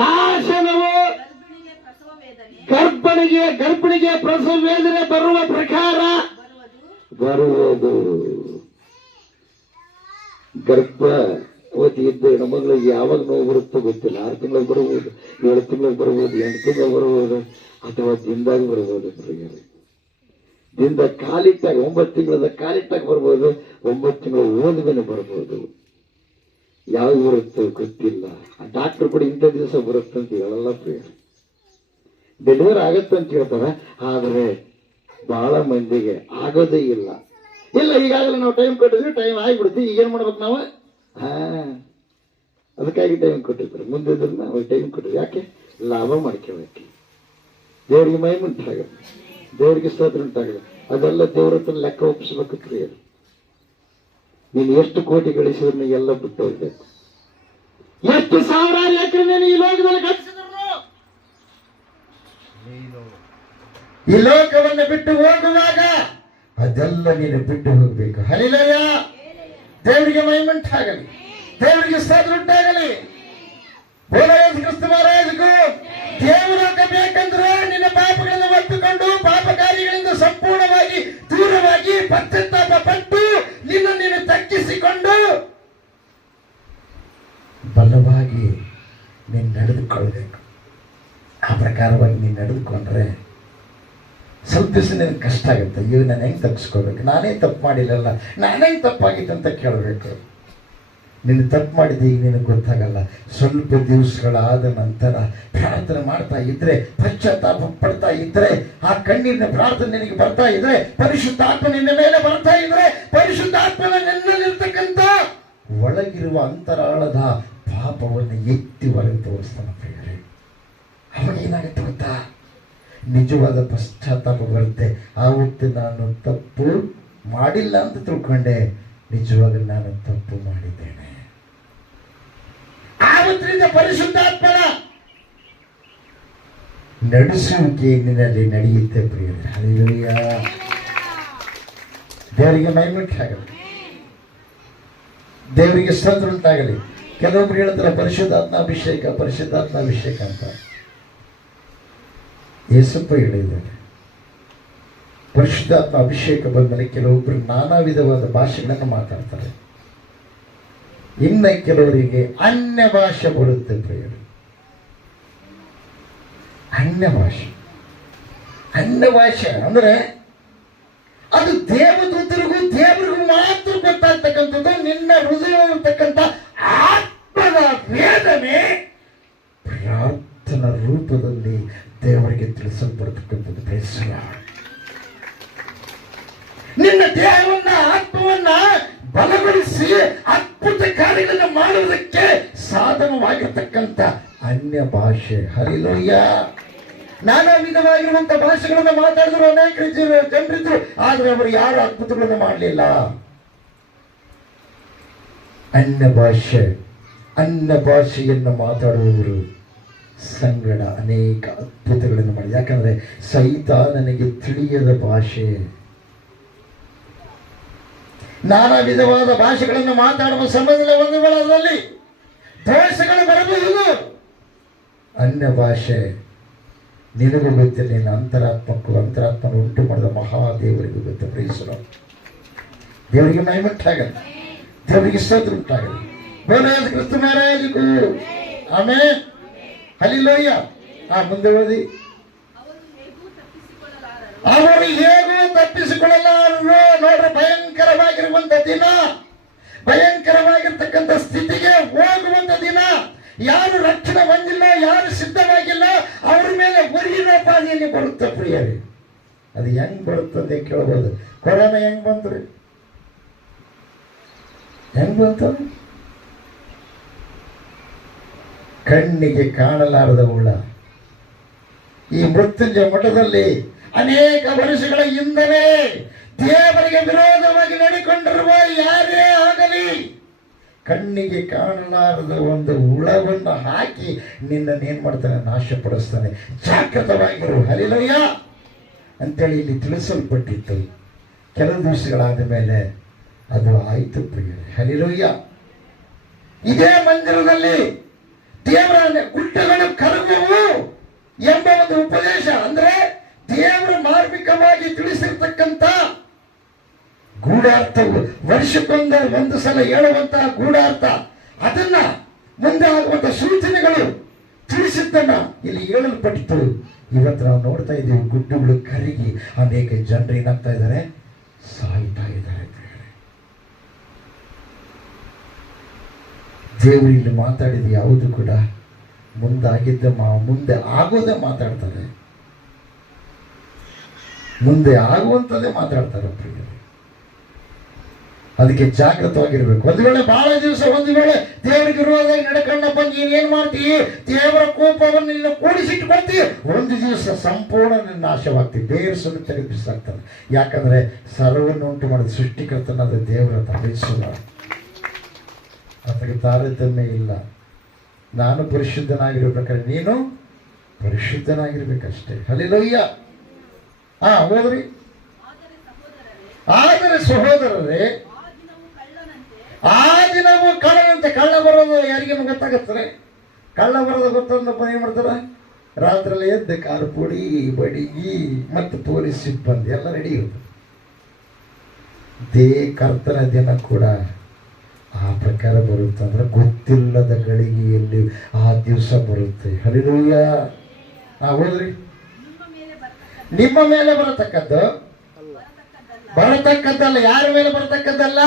ನಾಶನವು ಗರ್ಭಿಣಿಗೆ ಪ್ರಸವ ವೇದನೆ ಬರುವ ಪ್ರಕಾರ ಬರುವುದು. ಗರ್ಭವತಿ ಇದ್ದ ಹೆಣ್ಮಗಳಿಗೆ ಯಾವಾಗ ನೋವು ಬರುತ್ತೋ ಗೊತ್ತಿಲ್ಲ. 6 ತಿಂಗಳಿಗೆ ಬರಬಹುದು, 7 ತಿಂಗಳಿಗೆ ಬರಬಹುದು, 8 ತಿಂಗಳಿಗೆ ಬರಬಹುದು, ಅಥವಾ ದಿನದಾಗ ಬರಬಹುದು. ದಿನದ ಕಾಲಿಟ್ಟಾಗ 9 ತಿಂಗಳದ ಕಾಲಿಟ್ಟಾಗ ಬರ್ಬೋದು, 9 ತಿಂಗಳು ಓದ್ಮೇಲೆ ಬರ್ಬೋದು. ಯಾವಾಗ ಬರುತ್ತೋ ಗೊತ್ತಿಲ್ಲ. ಆ ಡಾಕ್ಟರ್ ಕೂಡ ಇಂಥ ದಿವಸ ಬರುತ್ತಂತ ಹೇಳಲ್ಲ ಪ್ರಿಯ. ಡೆಲಿವರಿ ಆಗತ್ತಂತ ಹೇಳ್ತಾರ, ಆದ್ರೆ ಬಹಳ ಮಂದಿಗೆ ಆಗೋದೇ ಇಲ್ಲ. ಈಗಾಗಲೇ ನಾವು ಟೈಮ್ ಕೊಟ್ಟಿದ್ವಿ, ಟೈಮ್ ಆಗಿಬಿಡ್ತೀವಿ, ಈಗೇನ್ ಮಾಡ್ಬೇಕು ನಾವು? ಅದಕ್ಕಾಗಿ ಟೈಮ್ ಕೊಟ್ಟಿರ್ತಾರೆ. ಮುಂದೆ ನಾವು ಟೈಮ್ ಕೊಟ್ಟಿದ್ವಿ. ಯಾಕೆ? ಲಾಭ ಮಾಡ್ಕೋಬೇಕು. ದೇವರಿಗೆ ಮಹಿಮೆ ಉಂಟಾಗಲ್ಲ, ದೇವರಿಗೆ ಸ್ತೋತ್ರ ಉಂಟಾಗಲ್ಲ. ಅದೆಲ್ಲ ದೇವ್ರ ಹತ್ರ ಲೆಕ್ಕ ಒಪ್ಪಿಸ್ಬೇಕು ಪ್ರಿಯರು. ನೀನು ಎಷ್ಟು ಕೋಟಿ ಗಳಿಸಿದ್ರು ನೀಗೆಲ್ಲ ಬಿಟ್ಟು ಹೋಗ್ಬೇಕು. ಎಷ್ಟು ಸಾವಿರಾರು ಎಕರೆ ನೀನು ಈ ಲೋಕದಲ್ಲಿ ಗಳಿಸಿದ್ರು, ಈ ಲೋಕವನ್ನು ಬಿಟ್ಟು ಹೋಗುವಾಗ ಅದೆಲ್ಲ ನೀನು ಬಿಟ್ಟು ಹೋಗ್ಬೇಕು. ಹಲ್ಲೆಲೂಯ. ದೇವರಿಗೆ ಮಹಿಮೆ ಉಂಟಾಗಲಿ, ದೇವರಿಗೆ ಸ್ತೋತ್ರ ಉಂಟಾಗಲಿ. ಯೇಸು ಕ್ರಿಸ್ತ ಮಹಾರಾಜಗೂ ದೇವರಾಗ ಬೇಕಂದ್ರೆ ನಿನ್ನ ಪಾಪಗಳನ್ನು ಒಪ್ಪಿಕೊಂಡು ಪಾಪ ಕಾರ್ಯಗಳಿಂದ ಸಂಪೂರ್ಣವಾಗಿ ದೂರವಾಗಿ ಪಶ್ಚಾತ್ತಾಪ ಪಟ್ಟು ನೀನು ತಗ್ಗಿಸಿಕೊಂಡು ಬಲವಾಗಿ ನೀನು ನಡೆದುಕೊಳ್ಬೇಕು. ಆ ಪ್ರಕಾರವಾಗಿ ನೀನು ನಡೆದುಕೊಂಡ್ರೆ ಸ್ವಲ್ಪ ದಿವಸ ನಿನಗೆ ಕಷ್ಟ ಆಗುತ್ತೆ. ಇವು ನಾನು ಹೆಂಗೆ ತಪ್ಪಿಸ್ಕೋಬೇಕು, ನಾನೇ ತಪ್ಪು ಮಾಡಿಲ್ಲಲ್ಲ, ನಾನೇ ತಪ್ಪಾಗಿತ್ತು ಅಂತ ಕೇಳಬೇಕು. ನೀನು ತಪ್ಪು ಮಾಡಿದ್ದೆ ಈಗ ನಿನಗೆ ಗೊತ್ತಾಗಲ್ಲ. ಸ್ವಲ್ಪ ದಿವಸಗಳಾದ ನಂತರ ಪ್ರಾರ್ಥನೆ ಮಾಡ್ತಾ ಇದ್ರೆ, ಪಶ್ಚಾತ್ತಾಪ ಪಡ್ತಾ ಇದ್ರೆ, ಆ ಕಣ್ಣೀರಿನ ಪ್ರಾರ್ಥನೆ ನಿನಗೆ ಬರ್ತಾ ಇದ್ರೆ, ಪರಿಶುದ್ಧಾತ್ಮ ನಿನ್ನ ಮೇಲೆ ಬರ್ತಾ ಇದ್ರೆ, ಪರಿಶುದ್ಧಾತ್ಮನ ನಿನ್ನಲ್ಲಿರ್ತಕ್ಕಂಥ ಒಳಗಿರುವ ಅಂತರಾಳದ ಪಾಪವನ್ನು ಎತ್ತಿ ಹೊರಗೆ ತೋರಿಸ್ತಾನೆ ಪ್ರಿಯರೇ. ಅವಾಗ ಏನಾಗುತ್ತೆ ಗೊತ್ತಾ? ನಿಜವಾದ ಪಶ್ಚಾತ್ತಾಪ ಬರುತ್ತೆ. ಆವತ್ತು ನಾನು ತಪ್ಪು ಮಾಡಿಲ್ಲ ಅಂತ ತಿಳ್ಕೊಂಡೆ, ನಿಜವಾಗ್ಲೂ ನಾನು ತಪ್ಪು ಮಾಡಿದ್ದೇನೆ. ಆವತ್ತಿನಿಂದ ಪರಿಶುದ್ಧಾತ್ಮನ ನಡೆಸುವಿಕೆ ನಿನ್ನಲ್ಲಿ ನಡೆಯುತ್ತೆ ಪ್ರಿಯರೇ. ಹಲ್ಲೆಲೂಯ. ದೇವರಿಗೆ ಮಹಿಮೆ ಉಂಟಾಗಲಿ, ದೇವರಿಗೆ ಸ್ತೋತ್ರ ಉಂಟಾಗಲಿ. ಕೆಲವೊಬ್ರು ಹೇಳ್ತಾರೆ ಪರಿಶುದ್ಧಾತ್ಮ ಅಭಿಷೇಕ, ಪರಿಶುದ್ಧಾತ್ಮ ಅಭಿಷೇಕ ಅಂತ. ಯೇಸಪ್ಪ ಹೇಳಿದ್ದಾರೆ ಪರಿಶುದ್ಧಾತ್ಮ ಅಭಿಷೇಕ ಬಂದಮೇಲೆ ಕೆಲವೊಬ್ಬರು ನಾನಾ ವಿಧವಾದ ಭಾಷೆಗಳನ್ನು ಮಾತಾಡ್ತಾರೆ. ಇನ್ನು ಕೆಲವರಿಗೆ ಅನ್ಯ ಭಾಷೆ ಬರುತ್ತೆ ಪ್ರಿಯರು. ಅನ್ಯ ಭಾಷೆ ಅಂದ್ರೆ ಅದು ದೇವದೂತರಿಗೂ ದೇವರಿಗೂ ಮಾತ್ರ ಗೊತ್ತಾಗ್ತಕ್ಕಂಥದ್ದು. ನಿನ್ನ ಹೃದಯ ಇರ್ತಕ್ಕಂಥ ಆತ್ಮದ ವೇದನೆ ಪ್ರಾರ್ಥನಾ ರೂಪದಲ್ಲಿ ದೇವರಿಗೆ ತಿಳಿಸಲ್ಪಡ್ತಕ್ಕಂಥದ್ದು. ಬೇಸರ ನಿನ್ನ ದೇಹವನ್ನ ಆತ್ಮವನ್ನ ಬಲಗೊಳಿಸಿ ಅದ್ಭುತ ಕಾರ್ಯಗಳನ್ನು ಮಾಡುವುದಕ್ಕೆ ಸಾಧನವಾಗಿರ್ತಕ್ಕಂಥ ಅನ್ಯ ಭಾಷೆ. ಹಲ್ಲೆಲೂಯ. ನಾನಾ ವಿಧವಾಗಿರುವಂತಹ ಭಾಷೆಗಳನ್ನು ಮಾತಾಡಿದ್ರು ಅನೇಕ ಜನರಿದ್ರು, ಆದ್ರೆ ಅವರು ಯಾರು ಅದ್ಭುತಗಳನ್ನು ಮಾಡಲಿಲ್ಲ. ಅನ್ಯ ಭಾಷೆಯನ್ನು ಮಾತಾಡುವವರು ಸಂಗಡ ಅನೇಕ ಅದ್ಭುತಗಳನ್ನು ಮಾಡಿ. ಯಾಕಂದ್ರೆ ಸೈತಾನನಿಗೆ ತಿಳಿಯದ ಭಾಷೆ. ನಾನಾ ವಿಧವಾದ ಭಾಷೆಗಳನ್ನು ಮಾತಾಡುವ ಸಮಯದಲ್ಲಿ ಒಂದು ವೇಳೆಯಲ್ಲಿ ದೋಷಗಳು ಬರಬಹುದು. ಅನ್ಯ ಭಾಷೆ ನಿನಗೂ ಗೊತ್ತಿಲ್ಲ, ನಿನ್ನ ಅಂತರಾತ್ಮನ ಉಂಟು ಮಾಡಿದ ಮಹಾದೇವರಿಗೂ ಗೊತ್ತು. ಪ್ರೀಸಲು ದೇವರಿಗೆ ಮಹಿಮೆ ಉಂಟಾಗಲಿ, ದೇವರಿಗೆ ಸ್ತೋತ್ರ ಉಂಟಾಗಲಿ. ಯೇಸು ಕ್ರಿಸ್ತ ಮಹಾರಾಜಗೂ ಆಮೆನ್. ಹಲ್ಲೆಲೂಯ. ಮುಂದೆ ಓದಿ. ಅವರು ಹೇಗೂ ತಪ್ಪಿಸಿಕೊಳ್ಳಲಾರರು. ನೋಡ್ರಿ, ಭಯಂಕರವಾಗಿರುವಂತ ದಿನ, ಭಯಂಕರವಾಗಿರ್ತಕ್ಕಂಥ ಸ್ಥಿತಿಗೆ ಹೋಗುವಂತ ದಿನ. ಯಾರು ರಕ್ಷಣೆ ಹೊಂದಿಲ್ಲ, ಯಾರು ಸಿದ್ಧವಾಗಿಲ್ಲ, ಅವ್ರ ಮೇಲೆ ಉರಿಯಿನ ಪಾದಿಯಲ್ಲಿ ಬರುತ್ತೆ ಪ್ರಿಯರೇ. ಅದು ಹೆಂಗ್ ಬರುತ್ತದೆ ಕೇಳಬಹುದು. ಕೊರೋನಾ ಹೆಂಗ್ ಬಂದ್ರಿ? ಹೆಂಗ್ ಬಂತು? ಕಣ್ಣಿಗೆ ಕಾಣಲಾರದ ಹುಳ. ಈ ಮೃತ್ಯುಂಜಯ ಮಠದಲ್ಲಿ ಅನೇಕ ವರ್ಷಗಳ ಹಿಂದವೇ ದೇವರಿಗೆ ವಿರೋಧವಾಗಿ ನಡೆಕೊಂಡಿರುವ ಯಾರೇ ಆಗಲಿ ಕಣ್ಣಿಗೆ ಕಾಣಲಾರದ ಒಂದು ಹುಳವನ್ನು ಹಾಕಿ ನಿನ್ನನ್ನೇನ್ ಮಾಡ್ತಾನೆ? ನಾಶಪಡಿಸ್ತಾನೆ. ಜಾಗೃತವಾಗಿರು. ಹಲ್ಲೆಲೂಯಾ ಅಂತೇಳಿ ಇಲ್ಲಿ ತಿಳಿಸಲ್ಪಟ್ಟಿತ್ತು. ಕೆಲವು ದಿವಸಗಳಾದ ಮೇಲೆ ಅದು ಆಯಿತು ಪ್ರಿಯರೇ. ಹಲ್ಲೆಲೂಯಾ. ಇದೇ ಮಂದಿರದಲ್ಲಿ ದೇವರ ಗುಡ್ಡಗಳು ಕರಗುವು ಎಂಬ ಒಂದು ಉಪದೇಶ, ಅಂದ್ರೆ ದೇವರು ಮಾರ್ಮಿಕವಾಗಿ ತಿಳಿಸಿರ್ತಕ್ಕಂಥ ಗೂಢಾರ್ಥವು, ವರ್ಷಕ್ಕೊಂದು ಸಲ ಹೇಳುವಂತಹ ಗೂಢಾರ್ಥ, ಅದನ್ನ ಮುಂದೆ ಆಗುವಂತ ಸೂಚನೆಗಳು ತಿಳಿಸಿದ್ದನ್ನ ಇಲ್ಲಿ ಹೇಳಲ್ಪಟ್ಟಿತ್ತು. ಇವತ್ತು ನಾವು ನೋಡ್ತಾ ಇದ್ದೀವಿ, ಗುಡ್ಡಗಳು ಕರಗಿ ಅನೇಕ ಜನರು ಏನಾಗ್ತಾ ಇದ್ದಾರೆ? ಸಾಯ್ತಾ ಇದ್ದಾರೆ. ದೇವರು ಇಲ್ಲಿ ಮಾತಾಡಿದ ಯಾವುದು ಕೂಡ ಮುಂದೆ ಆಗೋದೇ ಮಾತಾಡ್ತಾರೆ, ಮುಂದೆ ಆಗುವಂಥದ್ದೇ ಮಾತಾಡ್ತಾರೆ ಪ್ರಿಯರೇ. ಅದಕ್ಕೆ ಜಾಗೃತವಾಗಿರ್ಬೇಕು. ಒಂದು ವೇಳೆ ಬಹಳ ದಿವಸ ಒಂದು ವೇಳೆ ದೇವರಿಗೆ ವಿರೋಧವಾಗಿ ನಡ್ಕೊಂಡಪ್ಪ ನೀನೇನ್ ಮಾಡ್ತೀವಿ? ದೇವರ ಕೋಪವನ್ನು ನೀನು ಕೂಡಿಸಿಟ್ಕೊಳ್ತೀವಿ. ಒಂದು ದಿವಸ ಸಂಪೂರ್ಣ ನಾಶವಾಗ್ತೀವಿ. ಬೇರ್ಸನ್ನು ತೆಗೆದುಬಿಸಾಕ್ತಾನೆ. ಯಾಕಂದ್ರೆ ಸರ್ವವನ್ನು ಉಂಟು ಮಾಡಿದ ಸೃಷ್ಟಿಕರ್ತನಾದ ದೇವರ ತಪ್ಪಿಸಲ್ಲ. ಅದಕ್ಕೆ ತಾರತಮ್ಯ ಇಲ್ಲ. ನಾನು ಪರಿಶುದ್ಧನಾಗಿರ್ಬೇಕಾದ್ರೆ ನೀನು ಪರಿಶುದ್ಧನಾಗಿರ್ಬೇಕಷ್ಟೇ. ಹಲ್ಲೆಲೂಯಾ. ಹೋದ್ರಿ. ಆದರೆ ಸಹೋದರರೇ, ಆ ದಿನವೂ ಕಳ್ಳನಂತೆ. ಕಳ್ಳ ಬರೋದು ಯಾರಿಗೇನು ಗೊತ್ತಾಗತ್ತಾರೆ? ಕಳ್ಳ ಬರೋದು ಗೊತ್ತಂದಪ್ಪ ಏನ್ ಮಾಡ್ತಾರ? ರಾತ್ರಿಯಲ್ಲಿ ಎದ್ದು ಕಾರು ಪುಡಿ ಬಡಿಗಿ ಮತ್ತು ಪೊಲೀಸ್ ಸಿಬ್ಬಂದಿ ಎಲ್ಲ ರೆಡಿ ಇರುತ್ತೆ. ಕರ್ತನ ದಿನ ಕೂಡ ಆ ಪ್ರಕಾರ ಬರುತ್ತೆ. ಅಂದ್ರೆ ಗೊತ್ತಿಲ್ಲದ ಗಳಿಗೆಯಲ್ಲಿ ಆ ದಿವಸ ಬರುತ್ತೆ. ಹಲ್ಲೆಲೂಯಾ. ಹೋದ್ರಿ. ನಿಮ್ಮ ಮೇಲೆ ಬರತಕ್ಕದ್ದಲ್ಲ. ಯಾರ ಮೇಲೆ ಬರತಕ್ಕದ್ದಲ್ಲ?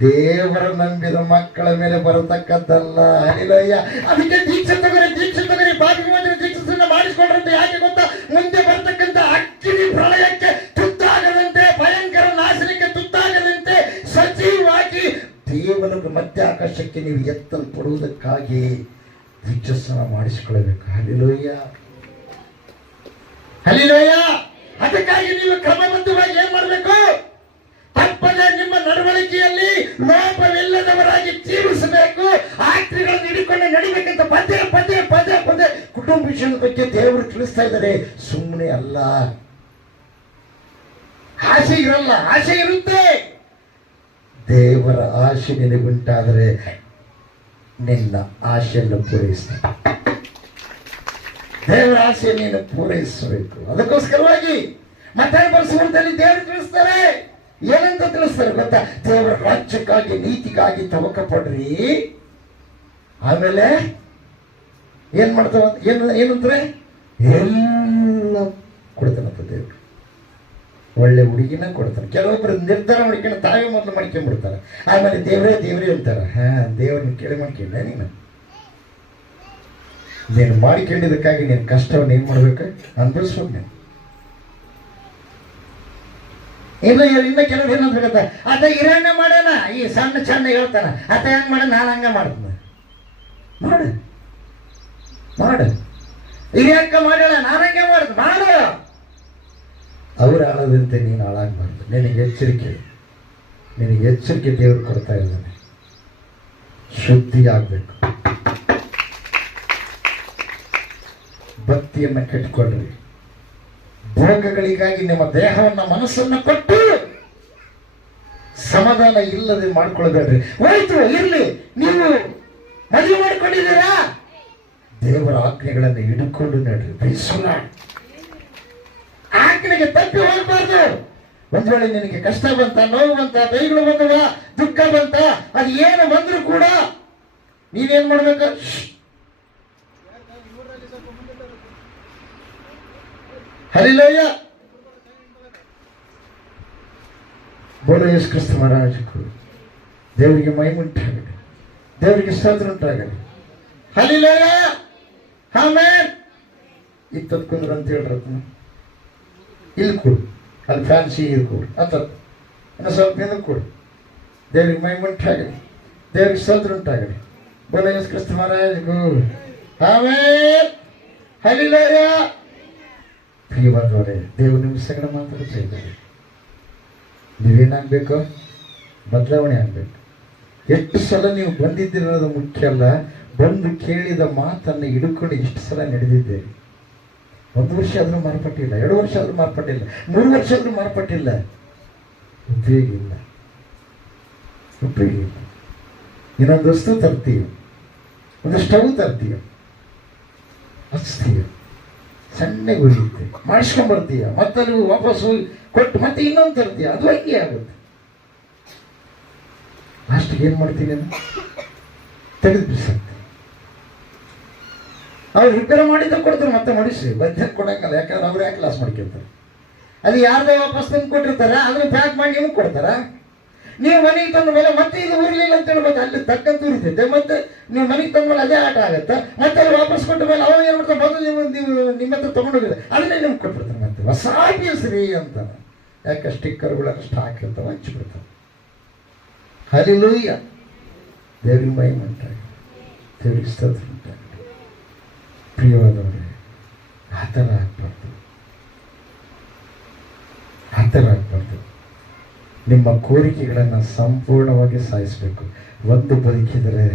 ದೇವರ ನಂಬಿದ ಮಕ್ಕಳ ಮೇಲೆ ಬರತಕ್ಕದ್ದಲ್ಲ. ಹಲ್ಲೆಲೂಯಾ. ಅದಕ್ಕೆ ದೀಕ್ಷೆ ತಗೊರಿ ಬಾಗಿ ಹೋದ್ರೆ ದೀಕ್ಷೆಯನ್ನು ಮಾಡಿಸ್ಕೊಂಡ್ರಂತೆ. ಯಾಕೆ ಗೊತ್ತಾ? ಮುಂದೆ ಬರ್ತಕ್ಕಂಥ ಅಗ್ನಿ ಪ್ರಳಯಕ್ಕೆ ತುತ್ತಾಗದಂತೆ, ಭಯಂಕರ ನಾಶನಕ್ಕೆ ತುತ್ತಾಗದಂತೆ ಸಜೀವವಾಗಿ ದೇವರ ಮಧ್ಯ ಆಕಾಶಕ್ಕೆ ನೀವು ಎತ್ತಲ್ಪಡುವುದಕ್ಕಾಗಿ ದೀಕ್ಷೆಯನ್ನು ಮಾಡಿಸಿಕೊಳ್ಳಬೇಕು. ಹಲ್ಲೆಲೂಯಾ. ಹಲ್ಲೆಲೂಯಾ. ಅದಕ್ಕಾಗಿ ನೀವು ಕ್ರಮಬದ್ಧವಾಗಿ ಏನ್ ಮಾಡಬೇಕು? ತಪ್ಪದೆ ನಿಮ್ಮ ನಡವಳಿಕೆಯಲ್ಲಿ ಲೋಪವಿಲ್ಲದವರಾಗಿ ಜೀವಿಸಬೇಕು. ಆಜ್ಞೆಗಳನ್ನು ಹಿಡಿಕೊಂಡು ನಡಿಬೇಕಂತ ಪದೇ ಕುಟುಂಬ ವಿಷಯದ ಬಗ್ಗೆ ದೇವರು ತಿಳಿಸ್ತಾ ಇದ್ದಾರೆ. ಸುಮ್ಮನೆ ಅಲ್ಲ. ಆಸೆ ಇರಲ್ಲ, ಆಸೆ ಇರುತ್ತೆ. ದೇವರ ಆಸೆ ನಿನಗುಂಟಾದರೆ ನಿನ್ನ ಆಶೆಯನ್ನು ಪೂರೈಸ್ತಾರೆ. ದೇವರ ಆಸೆ ನೀನು ಪೂರೈಸಬೇಕು. ಅದಕ್ಕೋಸ್ಕರವಾಗಿ ಮತ್ತೆ ಬರೆಸುವಂತಲ್ಲಿ ದೇವರು ತಿಳಿಸ್ತಾರೆ. ಏನಂತ ತಿಳಿಸ್ತಾರೆ ಗೊತ್ತಾ? ದೇವರ ರಾಜ್ಯಕ್ಕಾಗಿ ನೀತಿಗಾಗಿ ತವಕ ಪಡ್ರಿ. ಆಮೇಲೆ ಏನ್ ಮಾಡ್ತಾವ? ಏನಂದ್ರೆ ಎಲ್ಲ ಕೊಡ್ತಾನಂತ ದೇವ್ರು. ಒಳ್ಳೆ ಹುಡುಗಿನ ಕೊಡ್ತಾನೆ. ಕೆಲವೊಬ್ಬರು ನಿರ್ಧಾರ ಮಾಡ್ಕೊಂಡು ತಾವೇ ಮೊದಲು ಮಾಡ್ಕೊಂಡ್ಬಿಡ್ತಾರೆ. ಆಮೇಲೆ ದೇವ್ರೇ ಅಂತಾರೆ. ದೇವ್ರನ್ನ ಕೇಳಿ ಮಾಡ್ಕೊಂಡ ನೀನು ಮಾಡಿಕೊಂಡಿದ್ದಕ್ಕಾಗಿ ನೀನು ಕಷ್ಟವನ್ನು ಏನ್ ಮಾಡ್ಬೇಕು? ಅನುಭವಿಸ್ಬೇಕು ನೀನು. ಇನ್ನ ಕೆಲವ್ರು ಏನಂತ ಹೇಳ್ತಾರೆ, ಅದ ಹಿರಣ್ಯ ಮಾಡೋಣ, ಈ ಸಣ್ಣ ಹೇಳ್ತಾನ, ಅತ ಹೆಂಗ್ ಮಾಡ, ನಾನು ಹಂಗ ಮಾಡ್ತೀನಿ. ಮಾಡು ಹಿರಿಯಕ್ಕ ಮಾಡೋಣ, ನಾನು ಹಂಗೆ ಮಾಡ್ತೀನಿ. ಮಾಡು. ಅವ್ರು ಆಳದಂತೆ ನೀನು ಹಾಳಾಗಬಾರ್ದು. ನಿನಗೆ ಎಚ್ಚರಿಕೆ ದೇವರು ಕೊಡ್ತಾ ಇದ್ದಾನೆ. ಶುದ್ಧಿ ಆಗ್ಬೇಕು. ಭಕ್ತಿಯನ್ನ ಕಟ್ಟಿಕೊಳ್ಳ್ರಿ. ಭೋಗಗಳಿಗಾಗಿ ನಿಮ್ಮ ದೇಹವನ್ನ ಮನಸ್ಸನ್ನ ಕೊಟ್ಟು ಸಮಾಧಾನ ಇಲ್ಲದೆ ಮಾಡ್ಕೊಳ್ಬೇಡ್ರಿ. ಹೋಯ್ತು ಇರ್ಲಿ, ನೀವು ಮದುವೆ ಮಾಡ್ಕೊಂಡಿದ್ದೀರಾ, ದೇವರ ಆಜ್ಞೆಗಳನ್ನು ಹಿಡ್ಕೊಂಡು ನಡ್ರಿ. ಬಯಸೋಣ, ಆಜ್ಞೆಗೆ ತಪ್ಪಿ ಹೋಗಬಾರ್ದು. ಒಂದ್ ವೇಳೆ ನಿನಗೆ ಕಷ್ಟ ಬಂತ, ನೋವು ಬಂತ, ಕೈಗಳು ಬಂದವ, ದುಃಖ ಬಂತ, ಅದು ಏನು ಬಂದ್ರು ಕೂಡ ನೀನೇನ್ ಮಾಡ್ಬೇಕು? ಹಲ್ಲೆಲೂಯಾ. ಬೋಲೋ ಯೇಸು ಕ್ರಿಸ್ತ ಮಹಾರಾಜಕ್ಕೂ ದೇವರಿಗೆ ಮಹಿಮೆ ಉಂಟಾಗಲಿ, ದೇವರಿಗೆ ಸ್ತೋತ್ರ ಉಂಟಾಗಲಿ. ಹಲ್ಲಿಲೂಯ ಆಮೆನ್. ಇತ್ತದ ಕುಂದ್ರ ಅಂತ ಹೇಳ್ರತ್ನ ಇಲ್ಲಿ ಕೊಡು, ಅಲ್ಲಿ ಫ್ಯಾನ್ಸಿ ಇದು ಕೊಡು, ಅಥವಾ ಇನ್ನು ಸ್ವಲ್ಪ ಇದಕ್ಕೆ ಕೊಡು. ದೇವ್ರಿಗೆ ಮೈಮುಂಟಾಗಲಿ, ದೇವ್ರಿಗೆ ಸ್ತೋತ್ರ ಉಂಟಾಗಲಿ. ಬೋಲ ಯೇಸು ಕ್ರಿಸ್ತ ಮಹಾರಾಜಗೂ ಆಮೆನ್. ಹಲ್ಲಿಲೂಯ. ಪ್ರಿಯವಾದವರೇ, ದೇವರು ನಿಮ್ಮ ಸಂಗಡ ಮಾತಾಡ್ತಾ ಇದ್ದಾರೆ. ನೀವೇನಾಗಬೇಕು? ಬದಲಾವಣೆ ಆಗಬೇಕು. ಎಷ್ಟು ಸಲ ನೀವು ಬಂದಿದ್ದಿರೋದು ಮುಖ್ಯ ಅಲ್ಲ, ಬಂದು ಕೇಳಿದ ಮಾತನ್ನು ಹಿಡ್ಕೊಂಡು ಎಷ್ಟು ಸಲ ನಡೆದಿದ್ದೇವೆ. 1 ವರ್ಷ ಆದರೂ ಮಾರ್ಪಟ್ಟಿಲ್ಲ, 2 ವರ್ಷ ಆದರೂ ಮಾರ್ಪಟ್ಟಿಲ್ಲ, 3 ವರ್ಷ ಆದರೂ ಮಾರ್ಪಟ್ಟಿಲ್ಲ. ಉಪಯೋಗ ಇಲ್ಲ, ಉಪಯೋಗ ಇಲ್ಲ. ಇನ್ನೊಂದು ವಸ್ತು ತರ್ತೀಯ, ಒಂದು ಸ್ಟವ್ ತರ್ತೀಯ, ಹಚ್ತೀಯ, ಸಣ್ಣಗೆ ಉಳಿಯುತ್ತೆ, ಮಾಡಿಸ್ಕೊಂಡ್ಬರ್ತೀಯ, ಮತ್ತೆ ನೀವು ವಾಪಸ್ ಹೋಗಿ ಕೊಟ್ಟು ಮತ್ತೆ ಇನ್ನೊಂದು ತರ್ತೀಯ, ಅದು ಹಂಗೆ ಆಗುತ್ತೆ. ಲಾಸ್ಟಿಗೆ ಏನು ಮಾಡ್ತೀನಿ ನಾನು? ತೆಗೆದು ಬಿಸಾಕ್ತೀನಿ. ಅವ್ರು ರಿಪೇರ್ ಮಾಡಿದ್ದ ಕೊಡ್ತಾರೆ, ಮತ್ತೆ ಮಾಡಿಸಿ ಬದ್ಧ ಕೊಡಂಗಲ್ಲ. ಯಾಕಂದ್ರೆ ಅವ್ರು ಯಾಕೆ ಲಾಸ್ ಮಾಡ್ಕೊಳ್ತಾರೆ? ಅದು ಯಾರ್ದೋ ವಾಪಸ್ ತಂದು ಕೊಟ್ಟಿರ್ತಾರೆ, ಅದನ್ನ ಪ್ಯಾಕ್ ಮಾಡಿ ನಿಮಗೆ ಕೊಡ್ತಾರ. ನೀವು ಮನೆಗೆ ತಂದ ಮೇಲೆ ಮತ್ತೆ ಇದು ಉರ್ಲಿಲ್ಲ ಅಂತ ಹೇಳ್ಬೇಕು, ಅಲ್ಲಿ ತಕ್ಕಂತ ಉರಿತೈತೆ. ಮತ್ತೆ ನೀವು ಮನೆಗೆ ತಂದ ಮೇಲೆ ಅದೇ ಆಟ ಆಗುತ್ತೆ. ಮತ್ತೆ ಅಲ್ಲಿ ವಾಪಸ್ ಕೊಟ್ಟ ಮೇಲೆ ಅವಾಗ ಏನು ಮಾಡ್ತಾರೆ? ಮೊದಲು ನೀವು ನಿಮ್ಮ ಹತ್ರ ತೊಗೊಂಡೋಗಿದೆ ಅದನ್ನೇ ನಿಮ್ಗೆ ಕೊಟ್ಬಿಡ್ತಾರೆ. ಮತ್ತೆ ಹೊಸ ಪೀಸ್ರಿ ಅಂತ ಯಾಕೆ ಸ್ಟಿಕ್ಕರ್ಗಳಷ್ಟು ಹಾಕಿರ್ತಾವೆ, ಹಚ್ಚಿಬಿಡ್ತಾವೆ. ಹಲ್ಲಿಲೂಯ. ದೇವ್ರಿಗೆ ಮಹಿಮೆ ಉಂಟಾಗಲಿ, ದೇವ್ರಿಗೆ ಸ್ತೋತ್ರ ಉಂಟಾಗಲಿ. ಪ್ರಿಯವಾದವರೇ, ಆ ಥರ ಆಗ್ಬಾರ್ದು, ಆ ಥರ ಆಗ್ಬಾರ್ದು. ನಿಮ್ಮ ಕೋರಿಕೆಗಳನ್ನು ಸಂಪೂರ್ಣವಾಗಿ ಸಾಯಿಸಬೇಕು. ಒಂದು ಬದುಕಿದರೆ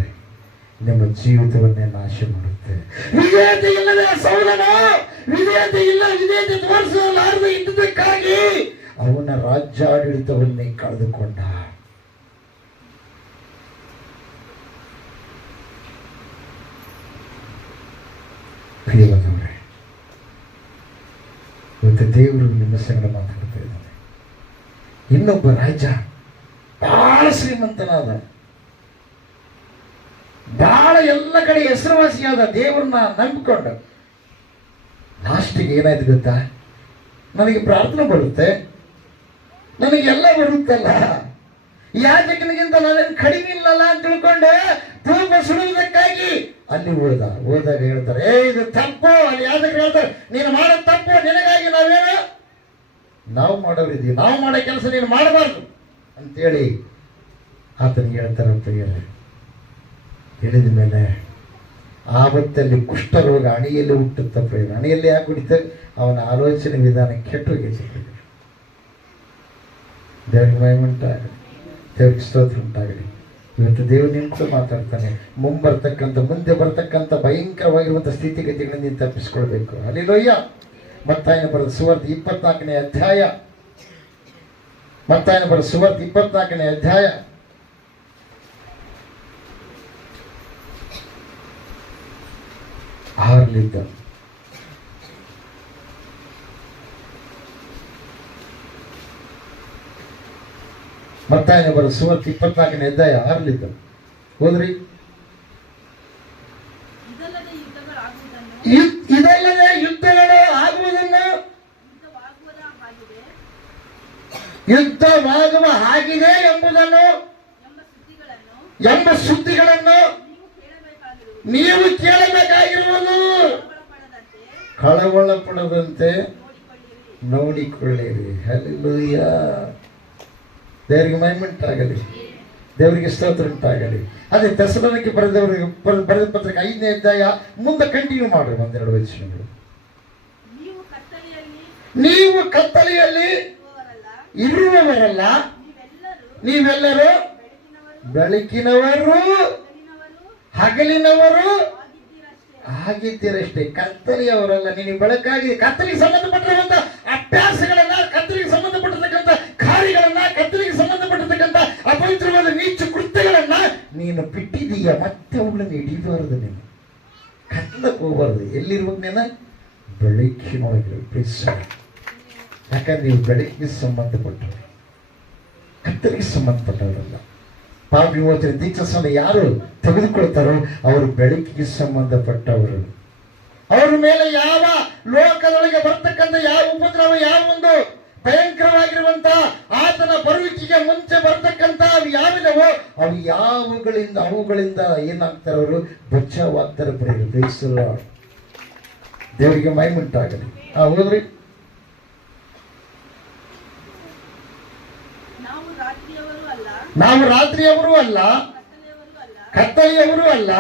ನಿಮ್ಮ ಜೀವಿತವನ್ನೇ ನಾಶ ಮಾಡುತ್ತೆ. ವಿಧೇಯತೆ ಇಲ್ಲದೆ ಸೌಲನ, ವಿಧೇಯತೆ ಇಲ್ಲ, ವಿಧೇಯತೆ ತೋರಿಸಲಾರದೆ ಇದ್ದಕ್ಕಾಗಿ ಅವನ ರಾಜ್ಯಾಡಳಿತವನ್ನೇ ಕಳೆದುಕೊಂಡ. ಪ್ರಿಯವಾದವರೇ, ಇವತ್ತು ದೇವರು ನಿಮ್ಮ ಸಂಗಡ ಮಾತಾಡ್ತಾ ಇದ್ದಾನೆ. ಇನ್ನೊಬ್ಬ ರಾಜ ಬಹಳ ಶ್ರೀಮಂತನಾದ, ಬಹಳ ಎಲ್ಲ ಕಡೆ ಹೆಸರುವಾಸಿಯಾದ, ದೇವರನ್ನ ನಂಬಿಕೊಂಡ. ಲಾಸ್ಟಿಗೆ ಏನಾಯ್ತು ಗೊತ್ತಾ? ನನಗೆ ಪ್ರಾರ್ಥನೆ ಬರುತ್ತೆ, ನನಗೆಲ್ಲ ಬರುತ್ತಲ್ಲ, ಯಾಜಕನಿಗಿಂತ ನಾನೇನು ಕಡಿಮೆ ಇಲ್ಲಲ್ಲ ಅಂತ ತಿಳ್ಕೊಂಡೆ ಧೂಪ ಸುಡುವುದಕ್ಕಾಗಿ ಅಲ್ಲಿ ಹೋದಾಗ ಹೇಳ್ತಾರೆ, ಇದು ತಪ್ಪು. ಅಲ್ಲಿ ಯಾಜಕರು ಹೇಳ್ತಾರೆ, ನೀನು ಮಾಡೋ ತಪ್ಪು, ನಿನಗಾಗಿ ನಾವು ಮಾಡೋರಿದ್ದೀವಿ, ನಾವು ಮಾಡೋ ಕೆಲಸ ನೀನು ಮಾಡಬಾರ್ದು ಅಂತೇಳಿ ಆತನಿಗೆ ಹೇಳ್ತಾರೆ. ಪ್ರಿಯರೇ, ಹೇಳಿದ ಮೇಲೆ ಆವತ್ತಲ್ಲಿ ಕುಷ್ಠರೋಗ ಅಣಿಯಲ್ಲಿ ಹುಟ್ಟುತ್ತ. ಪ್ರಿಯರೇ, ಅಣಿಯಲ್ಲಿ ಯಾಕೆ ಹುಟ್ಟಿತ? ಅವನ ಆಲೋಚನೆ ವಿಧಾನ ಕೆಟ್ಟು ಹೋಗಿದೆ. ದೇವರಿಗೆ ಮಹಿಮೆ ಉಂಟಾಗಲಿ, ದೇವರಿಗೆ ಸ್ತೋತ್ರ ಉಂಟಾಗಲಿ. ಇವತ್ತು ದೇವರು ನಿಂತು ಮಾತಾಡ್ತಾನೆ. ಮುಂದೆ ಬರ್ತಕ್ಕಂಥ ಭಯಂಕರವಾಗಿರುವಂಥ ಸ್ಥಿತಿಗತಿಗಳನ್ನು ನೀನು ತಪ್ಪಿಸ್ಕೊಳ್ಬೇಕು. ಹಲ್ಲಿಲೂಯ. ಮತ್ತಾಯನ ಬರೆದ ಸುವಾರ್ತೆ 24ನೇ ಅಧ್ಯಾಯ, ಮತ್ತಾಯನ ಬರೆದ ಸುವಾರ್ತೆ 24ನೇ ಅಧ್ಯಾಯ 6 ಮತ್ತಾಯನ ಬರೆದ ಸುವಾರ್ತೆ 24ನೇ ಅಧ್ಯಾಯ 6 ಹೋದ್ರಿ. ಇದಲ್ಲದೆ ಯುದ್ಧಗಳು ಆಗುವುದನ್ನು, ಯುದ್ಧವಾಗುವ ಹಾಗಿದೆ ಎಂಬುದನ್ನು, ಎಂಬ ಸುದ್ದಿಗಳನ್ನು ನೀವು ಕೇಳಬೇಕಾಗಿರುವುದು. ಕಳವಳ ಪಡದಂತೆ ನೋಡಿಕೊಳ್ಳಿರಿ. ಹಲ್ಲಿಲೂಯ. ದೇವರಿಗೆ ಮಹಿಮೆ ಉಂಟಾಗಲಿ, ದೇವರಿಗೆ ಸ್ತೋತ್ರ ಉಂಟಾಗಲಿ. ಅದೇ ಥೆಸಲೋನಿಕೆ ಬರೆದ ಪತ್ರಿಕೆ 5ನೇ ಅಧ್ಯಾಯ ಮುಂದೆ ಕಂಟಿನ್ಯೂ ಮಾಡ್ರಿ. 1-2 ವಚನಗಳು. ನೀವು ಕತ್ತಲೆಯಲ್ಲಿ ಇರುವವರಲ್ಲ, ನೀವೆಲ್ಲರೂ ಬೆಳಕಿನವರು, ಹಗಲಿನವರು ಆಗಿದ್ದೀರಷ್ಟೇ. ಕತ್ತಲೆಯವರಲ್ಲ, ನೀನು ಬೆಳಕಾಗಿ. ಕತ್ತಲಿಗೆ ಸಂಬಂಧಪಟ್ಟಿರುವಂತ ಅಭ್ಯಾಸಗಳನ್ನ, ಕತ್ತಲಿಗೆ ಸಂಬಂಧಪಟ್ಟಿರ್ತಕ್ಕಂಥ ಕಾರ್ಯಗಳನ್ನ, ಕತ್ತಲಿಗೆ ಸಂಬಂಧಪಟ್ಟಿರ್ತಕ್ಕಂಥ ಅಪವಿತ್ರವಾದ ನೀಚ ಕೃತ್ಯಗಳನ್ನ ನೀನು ಬಿಟ್ಟಿದೀಯ. ಮತ್ತೆ ಅವುಗಳನ್ನು ಹಿಡಿಬಾರದು. ನೀನು ಕತ್ತಲಕ್ಕೆ ಹೋಗಬಾರದು. ಎಲ್ಲಿರುವಾಗ ನೀನು ಬೆಳಕಿನೊಳಗೆ. ಯಾಕಂದ್ರೆ ನೀವು ಬೆಳಕಿಗೆ ಸಂಬಂಧಪಟ್ಟವರು, ಕತ್ತಲಿಗೆ ಸಂಬಂಧಪಟ್ಟವರಲ್ಲ. ಪಾಪ ವಿಮೋಚನೆ ದೀಕ್ಷಾಸ್ನಾನ ಯಾರು ತೆಗೆದುಕೊಳ್ತಾರೋ ಅವರು ಬೆಳಕಿಗೆ ಸಂಬಂಧಪಟ್ಟವರು. ಅವರ ಮೇಲೆ ಯಾವ ಲೋಕದೊಳಗೆ ಬರ್ತಕ್ಕಂಥ ಯಾವ ಉಪದ್ರವ, ಯಾವ ಒಂದು ಭಯಂಕರವಾಗಿರುವಂತಹ ಆತನ ಬರುವಿಕೆ ಬೆಳಕಿಗೆ ಮುಂಚೆ ಬರ್ತಕ್ಕಂಥ ಅವು ಯಾವಿದವೋ ಅವುಗಳಿಂದ ಏನಾಗ್ತಾರೆ, ಅವರು ಬಚಾವಾಗ್ತಾರೆ. ಪ್ರಿಯರೇ, ದೇವರಿಗೆ ಮಹಿಮುಂಟಾಗಲಿ. ಹೋದ್ರಿ, ನಾವು ರಾತ್ರಿಯವರು ಅಲ್ಲ, ಕತ್ತಲೆಯವರು ಅಲ್ಲ.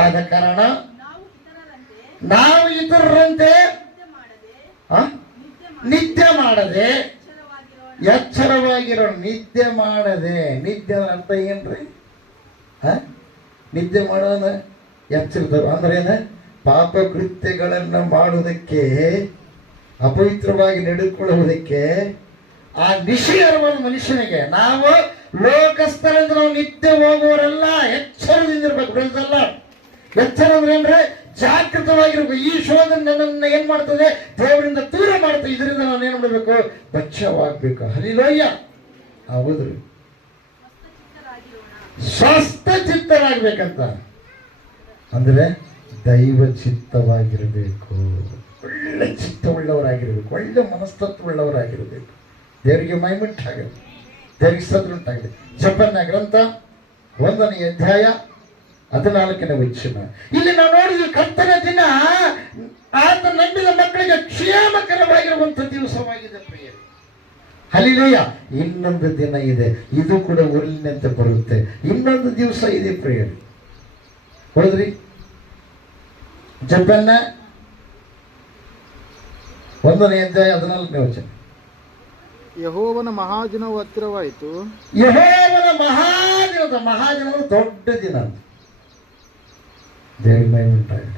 ಆದ ಕಾರಣ ನಾವು ಇತರರಂತೆ ನಿದ್ದೆ ಮಾಡದೆ ಎಚ್ಚರವಾಗಿರೋ. ನಿದ್ದೆ ಮಾಡದೆ, ನಿದ್ದೆ ಅರ್ಥ ಏನ್ರಿ? ನಿದ್ದೆ ಮಾಡೋಣ ಎಚ್ಚರದವರು ಅಂದ್ರೆ ಏನ? ಪಾಪ ಕೃತ್ಯಗಳನ್ನು ಮಾಡುವುದಕ್ಕೆ, ಅಪವಿತ್ರವಾಗಿ ನಡೆದುಕೊಳ್ಳುವುದಕ್ಕೆ ಆ ನಿಶ್ಚಯವಾದ ಮನುಷ್ಯನಿಗೆ, ನಾವು ಲೋಕಸ್ಥರಿಂದ ನಾವು ನಿದ್ದೆ ಹೋಗುವವರೆಲ್ಲ ಎಚ್ಚರದಿಂದ ಇರ್ಬೇಕು. ಎಚ್ಚರ ಅಂದ್ರೆ ಏನ್ರೆ? ಜಾಗೃತವಾಗಿರ್ಬೇಕು. ಈ ಶೋಧನೆ ನನ್ನನ್ನು ಏನ್ ಮಾಡ್ತದೆ? ದೇವರಿಂದ ದೂರ ಮಾಡ್ತದೆ. ಇದರಿಂದ ನಾನು ಏನ್ ಮಾಡಬೇಕು? ಬಚಾವಾಗಬೇಕು. ಹಲ್ಲೆಲೂಯಾ. ಹೌದ್ರಿ, ಸ್ವಸ್ಥ ಚಿತ್ತರಾಗ್ಬೇಕಂತ ಅಂದ್ರೆ ದೈವ ಚಿತ್ತವಾಗಿರಬೇಕು, ಒಳ್ಳೆ ಚಿತ್ತವುಳ್ಳವರಾಗಿರ್ಬೇಕು, ಒಳ್ಳೆ ಮನಸ್ತತ್ವವುಳ್ಳವರಾಗಿರಬೇಕು. ದೇವರಿಗೆ ಮಹಿಮುಂಟಾಗಲಿ, ದೇವರಿಗೆ ಸ್ತೋತ್ರ ಉಂಟಾಗಲಿ. ಜಪನ್ನ ಗ್ರಂಥ 1ನೇ ಅಧ್ಯಾಯ 14ನೇ ವಚನ. ಇಲ್ಲಿ ನಾವು ನೋಡಿದ್ವಿ, ಕರ್ತನ ದಿನ ಆತ ನಂಬಿದ ಮಕ್ಕಳಿಗೆ ಕ್ಷೇಮಕರವಾಗಿರುವಂತ ದಿವಸವಾಗಿದೆ ಪ್ರಿಯರೇ. ಹಲ್ಲೆಲೂಯಾ. ಇನ್ನೊಂದು ದಿನ ಇದೆ, ಇದು ಕೂಡ ಉರುಳಿನಂತೆ ಬರುತ್ತೆ. ಇನ್ನೊಂದು ದಿವಸ ಇದೆ ಪ್ರಿಯರೇ. ಹೋದ್ರಿ, ಜಪನ್ನ 1ನೇ ಅಧ್ಯಾಯ 14ನೇ ವಚನ. ಯೆಹೋವನ ಮಹಾದಿನವು ಹತ್ತಿರವಾಯಿತು. ಯೆಹೋವನ ಮಹಾದಿನ ದೊಡ್ಡ ದಿನ. ದೇವರ ಮಹಿಮೆ ಉಂಟಾಗಲಿ.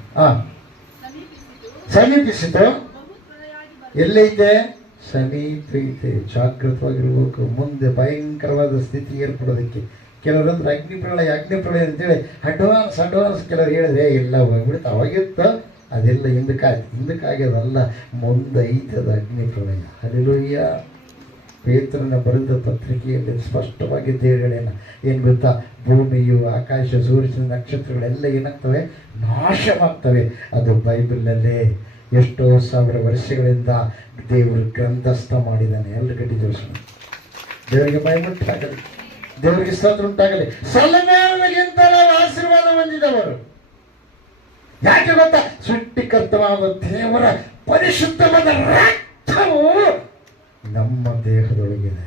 ಸಮೀಪಿಸಿತು. ಎಲ್ಲೈತೆ? ಸಮೀಪ ಐತೆ. ಜಾಗೃತವಾಗಿರ್ಬೇಕು. ಮುಂದೆ ಭಯಂಕರವಾದ ಸ್ಥಿತಿ ಏರ್ಪಡೋದಕ್ಕೆ. ಕೆಲವರಂದ್ರೆ ಅಗ್ನಿಪ್ರಳಯ ಅಂತೇಳಿ ಅಡ್ವಾನ್ಸ್ ಕೆಲವರು ಹೇಳಿದ್ರೆ ಇಲ್ಲ ಹೋಗ್ಬಿಡುತ್ತೆ. ಅವಾಗಿತ್ತು, ಅದೆಲ್ಲ ಹಿಂದಕ್ಕಾಗ್ಯದಲ್ಲ, ಮುಂದೆ ಐತದ ಅಗ್ನಿಪ್ರಳಯ. ಹಲ್ಲೆಲೂಯಾ. ಪೇತ್ರನ ಬರೆದ ಪತ್ರಿಕೆಯಲ್ಲಿ ಸ್ಪಷ್ಟವಾಗಿ ದೇವಗಳೇನ ಏನು ಗೊತ್ತಾ? ಭೂಮಿಯು, ಆಕಾಶ, ಸೂರ್ಯ, ನಕ್ಷತ್ರಗಳೆಲ್ಲ ಏನಾಗ್ತವೆ? ನಾಶವಾಗ್ತವೆ. ಅದು ಬೈಬಲ್ನಲ್ಲೇ ಎಷ್ಟೋ ಸಾವಿರ ವರ್ಷಗಳಿಂದ ದೇವರು ಗ್ರಂಥಸ್ಥ ಮಾಡಿದ್ದಾನೆ. ಎಲ್ಲ ಗಟ್ಟಿ ಜೋಡಿಸೋಣ. ದೇವರಿಗೆ ಮಹಿಮುಂಟಾಗಲಿ, ದೇವರಿಗೆ ಸ್ತೋತ್ರ ಉಂಟಾಗಲಿ. ಸೊಲೊಮೋನನಿಗಿಂತ ನಾವು ಆಶೀರ್ವಾದ ಹೊಂದಿದವರು. ಯಾಕೆ ಗೊತ್ತಾ? ಸೃಷ್ಟಿಕರ್ತವಾದ ದೇವರ ಪರಿಶುದ್ಧವಾದ ರಕ್ತವು ನಮ್ಮ ದೇಹದೊಳಗಿದೆ.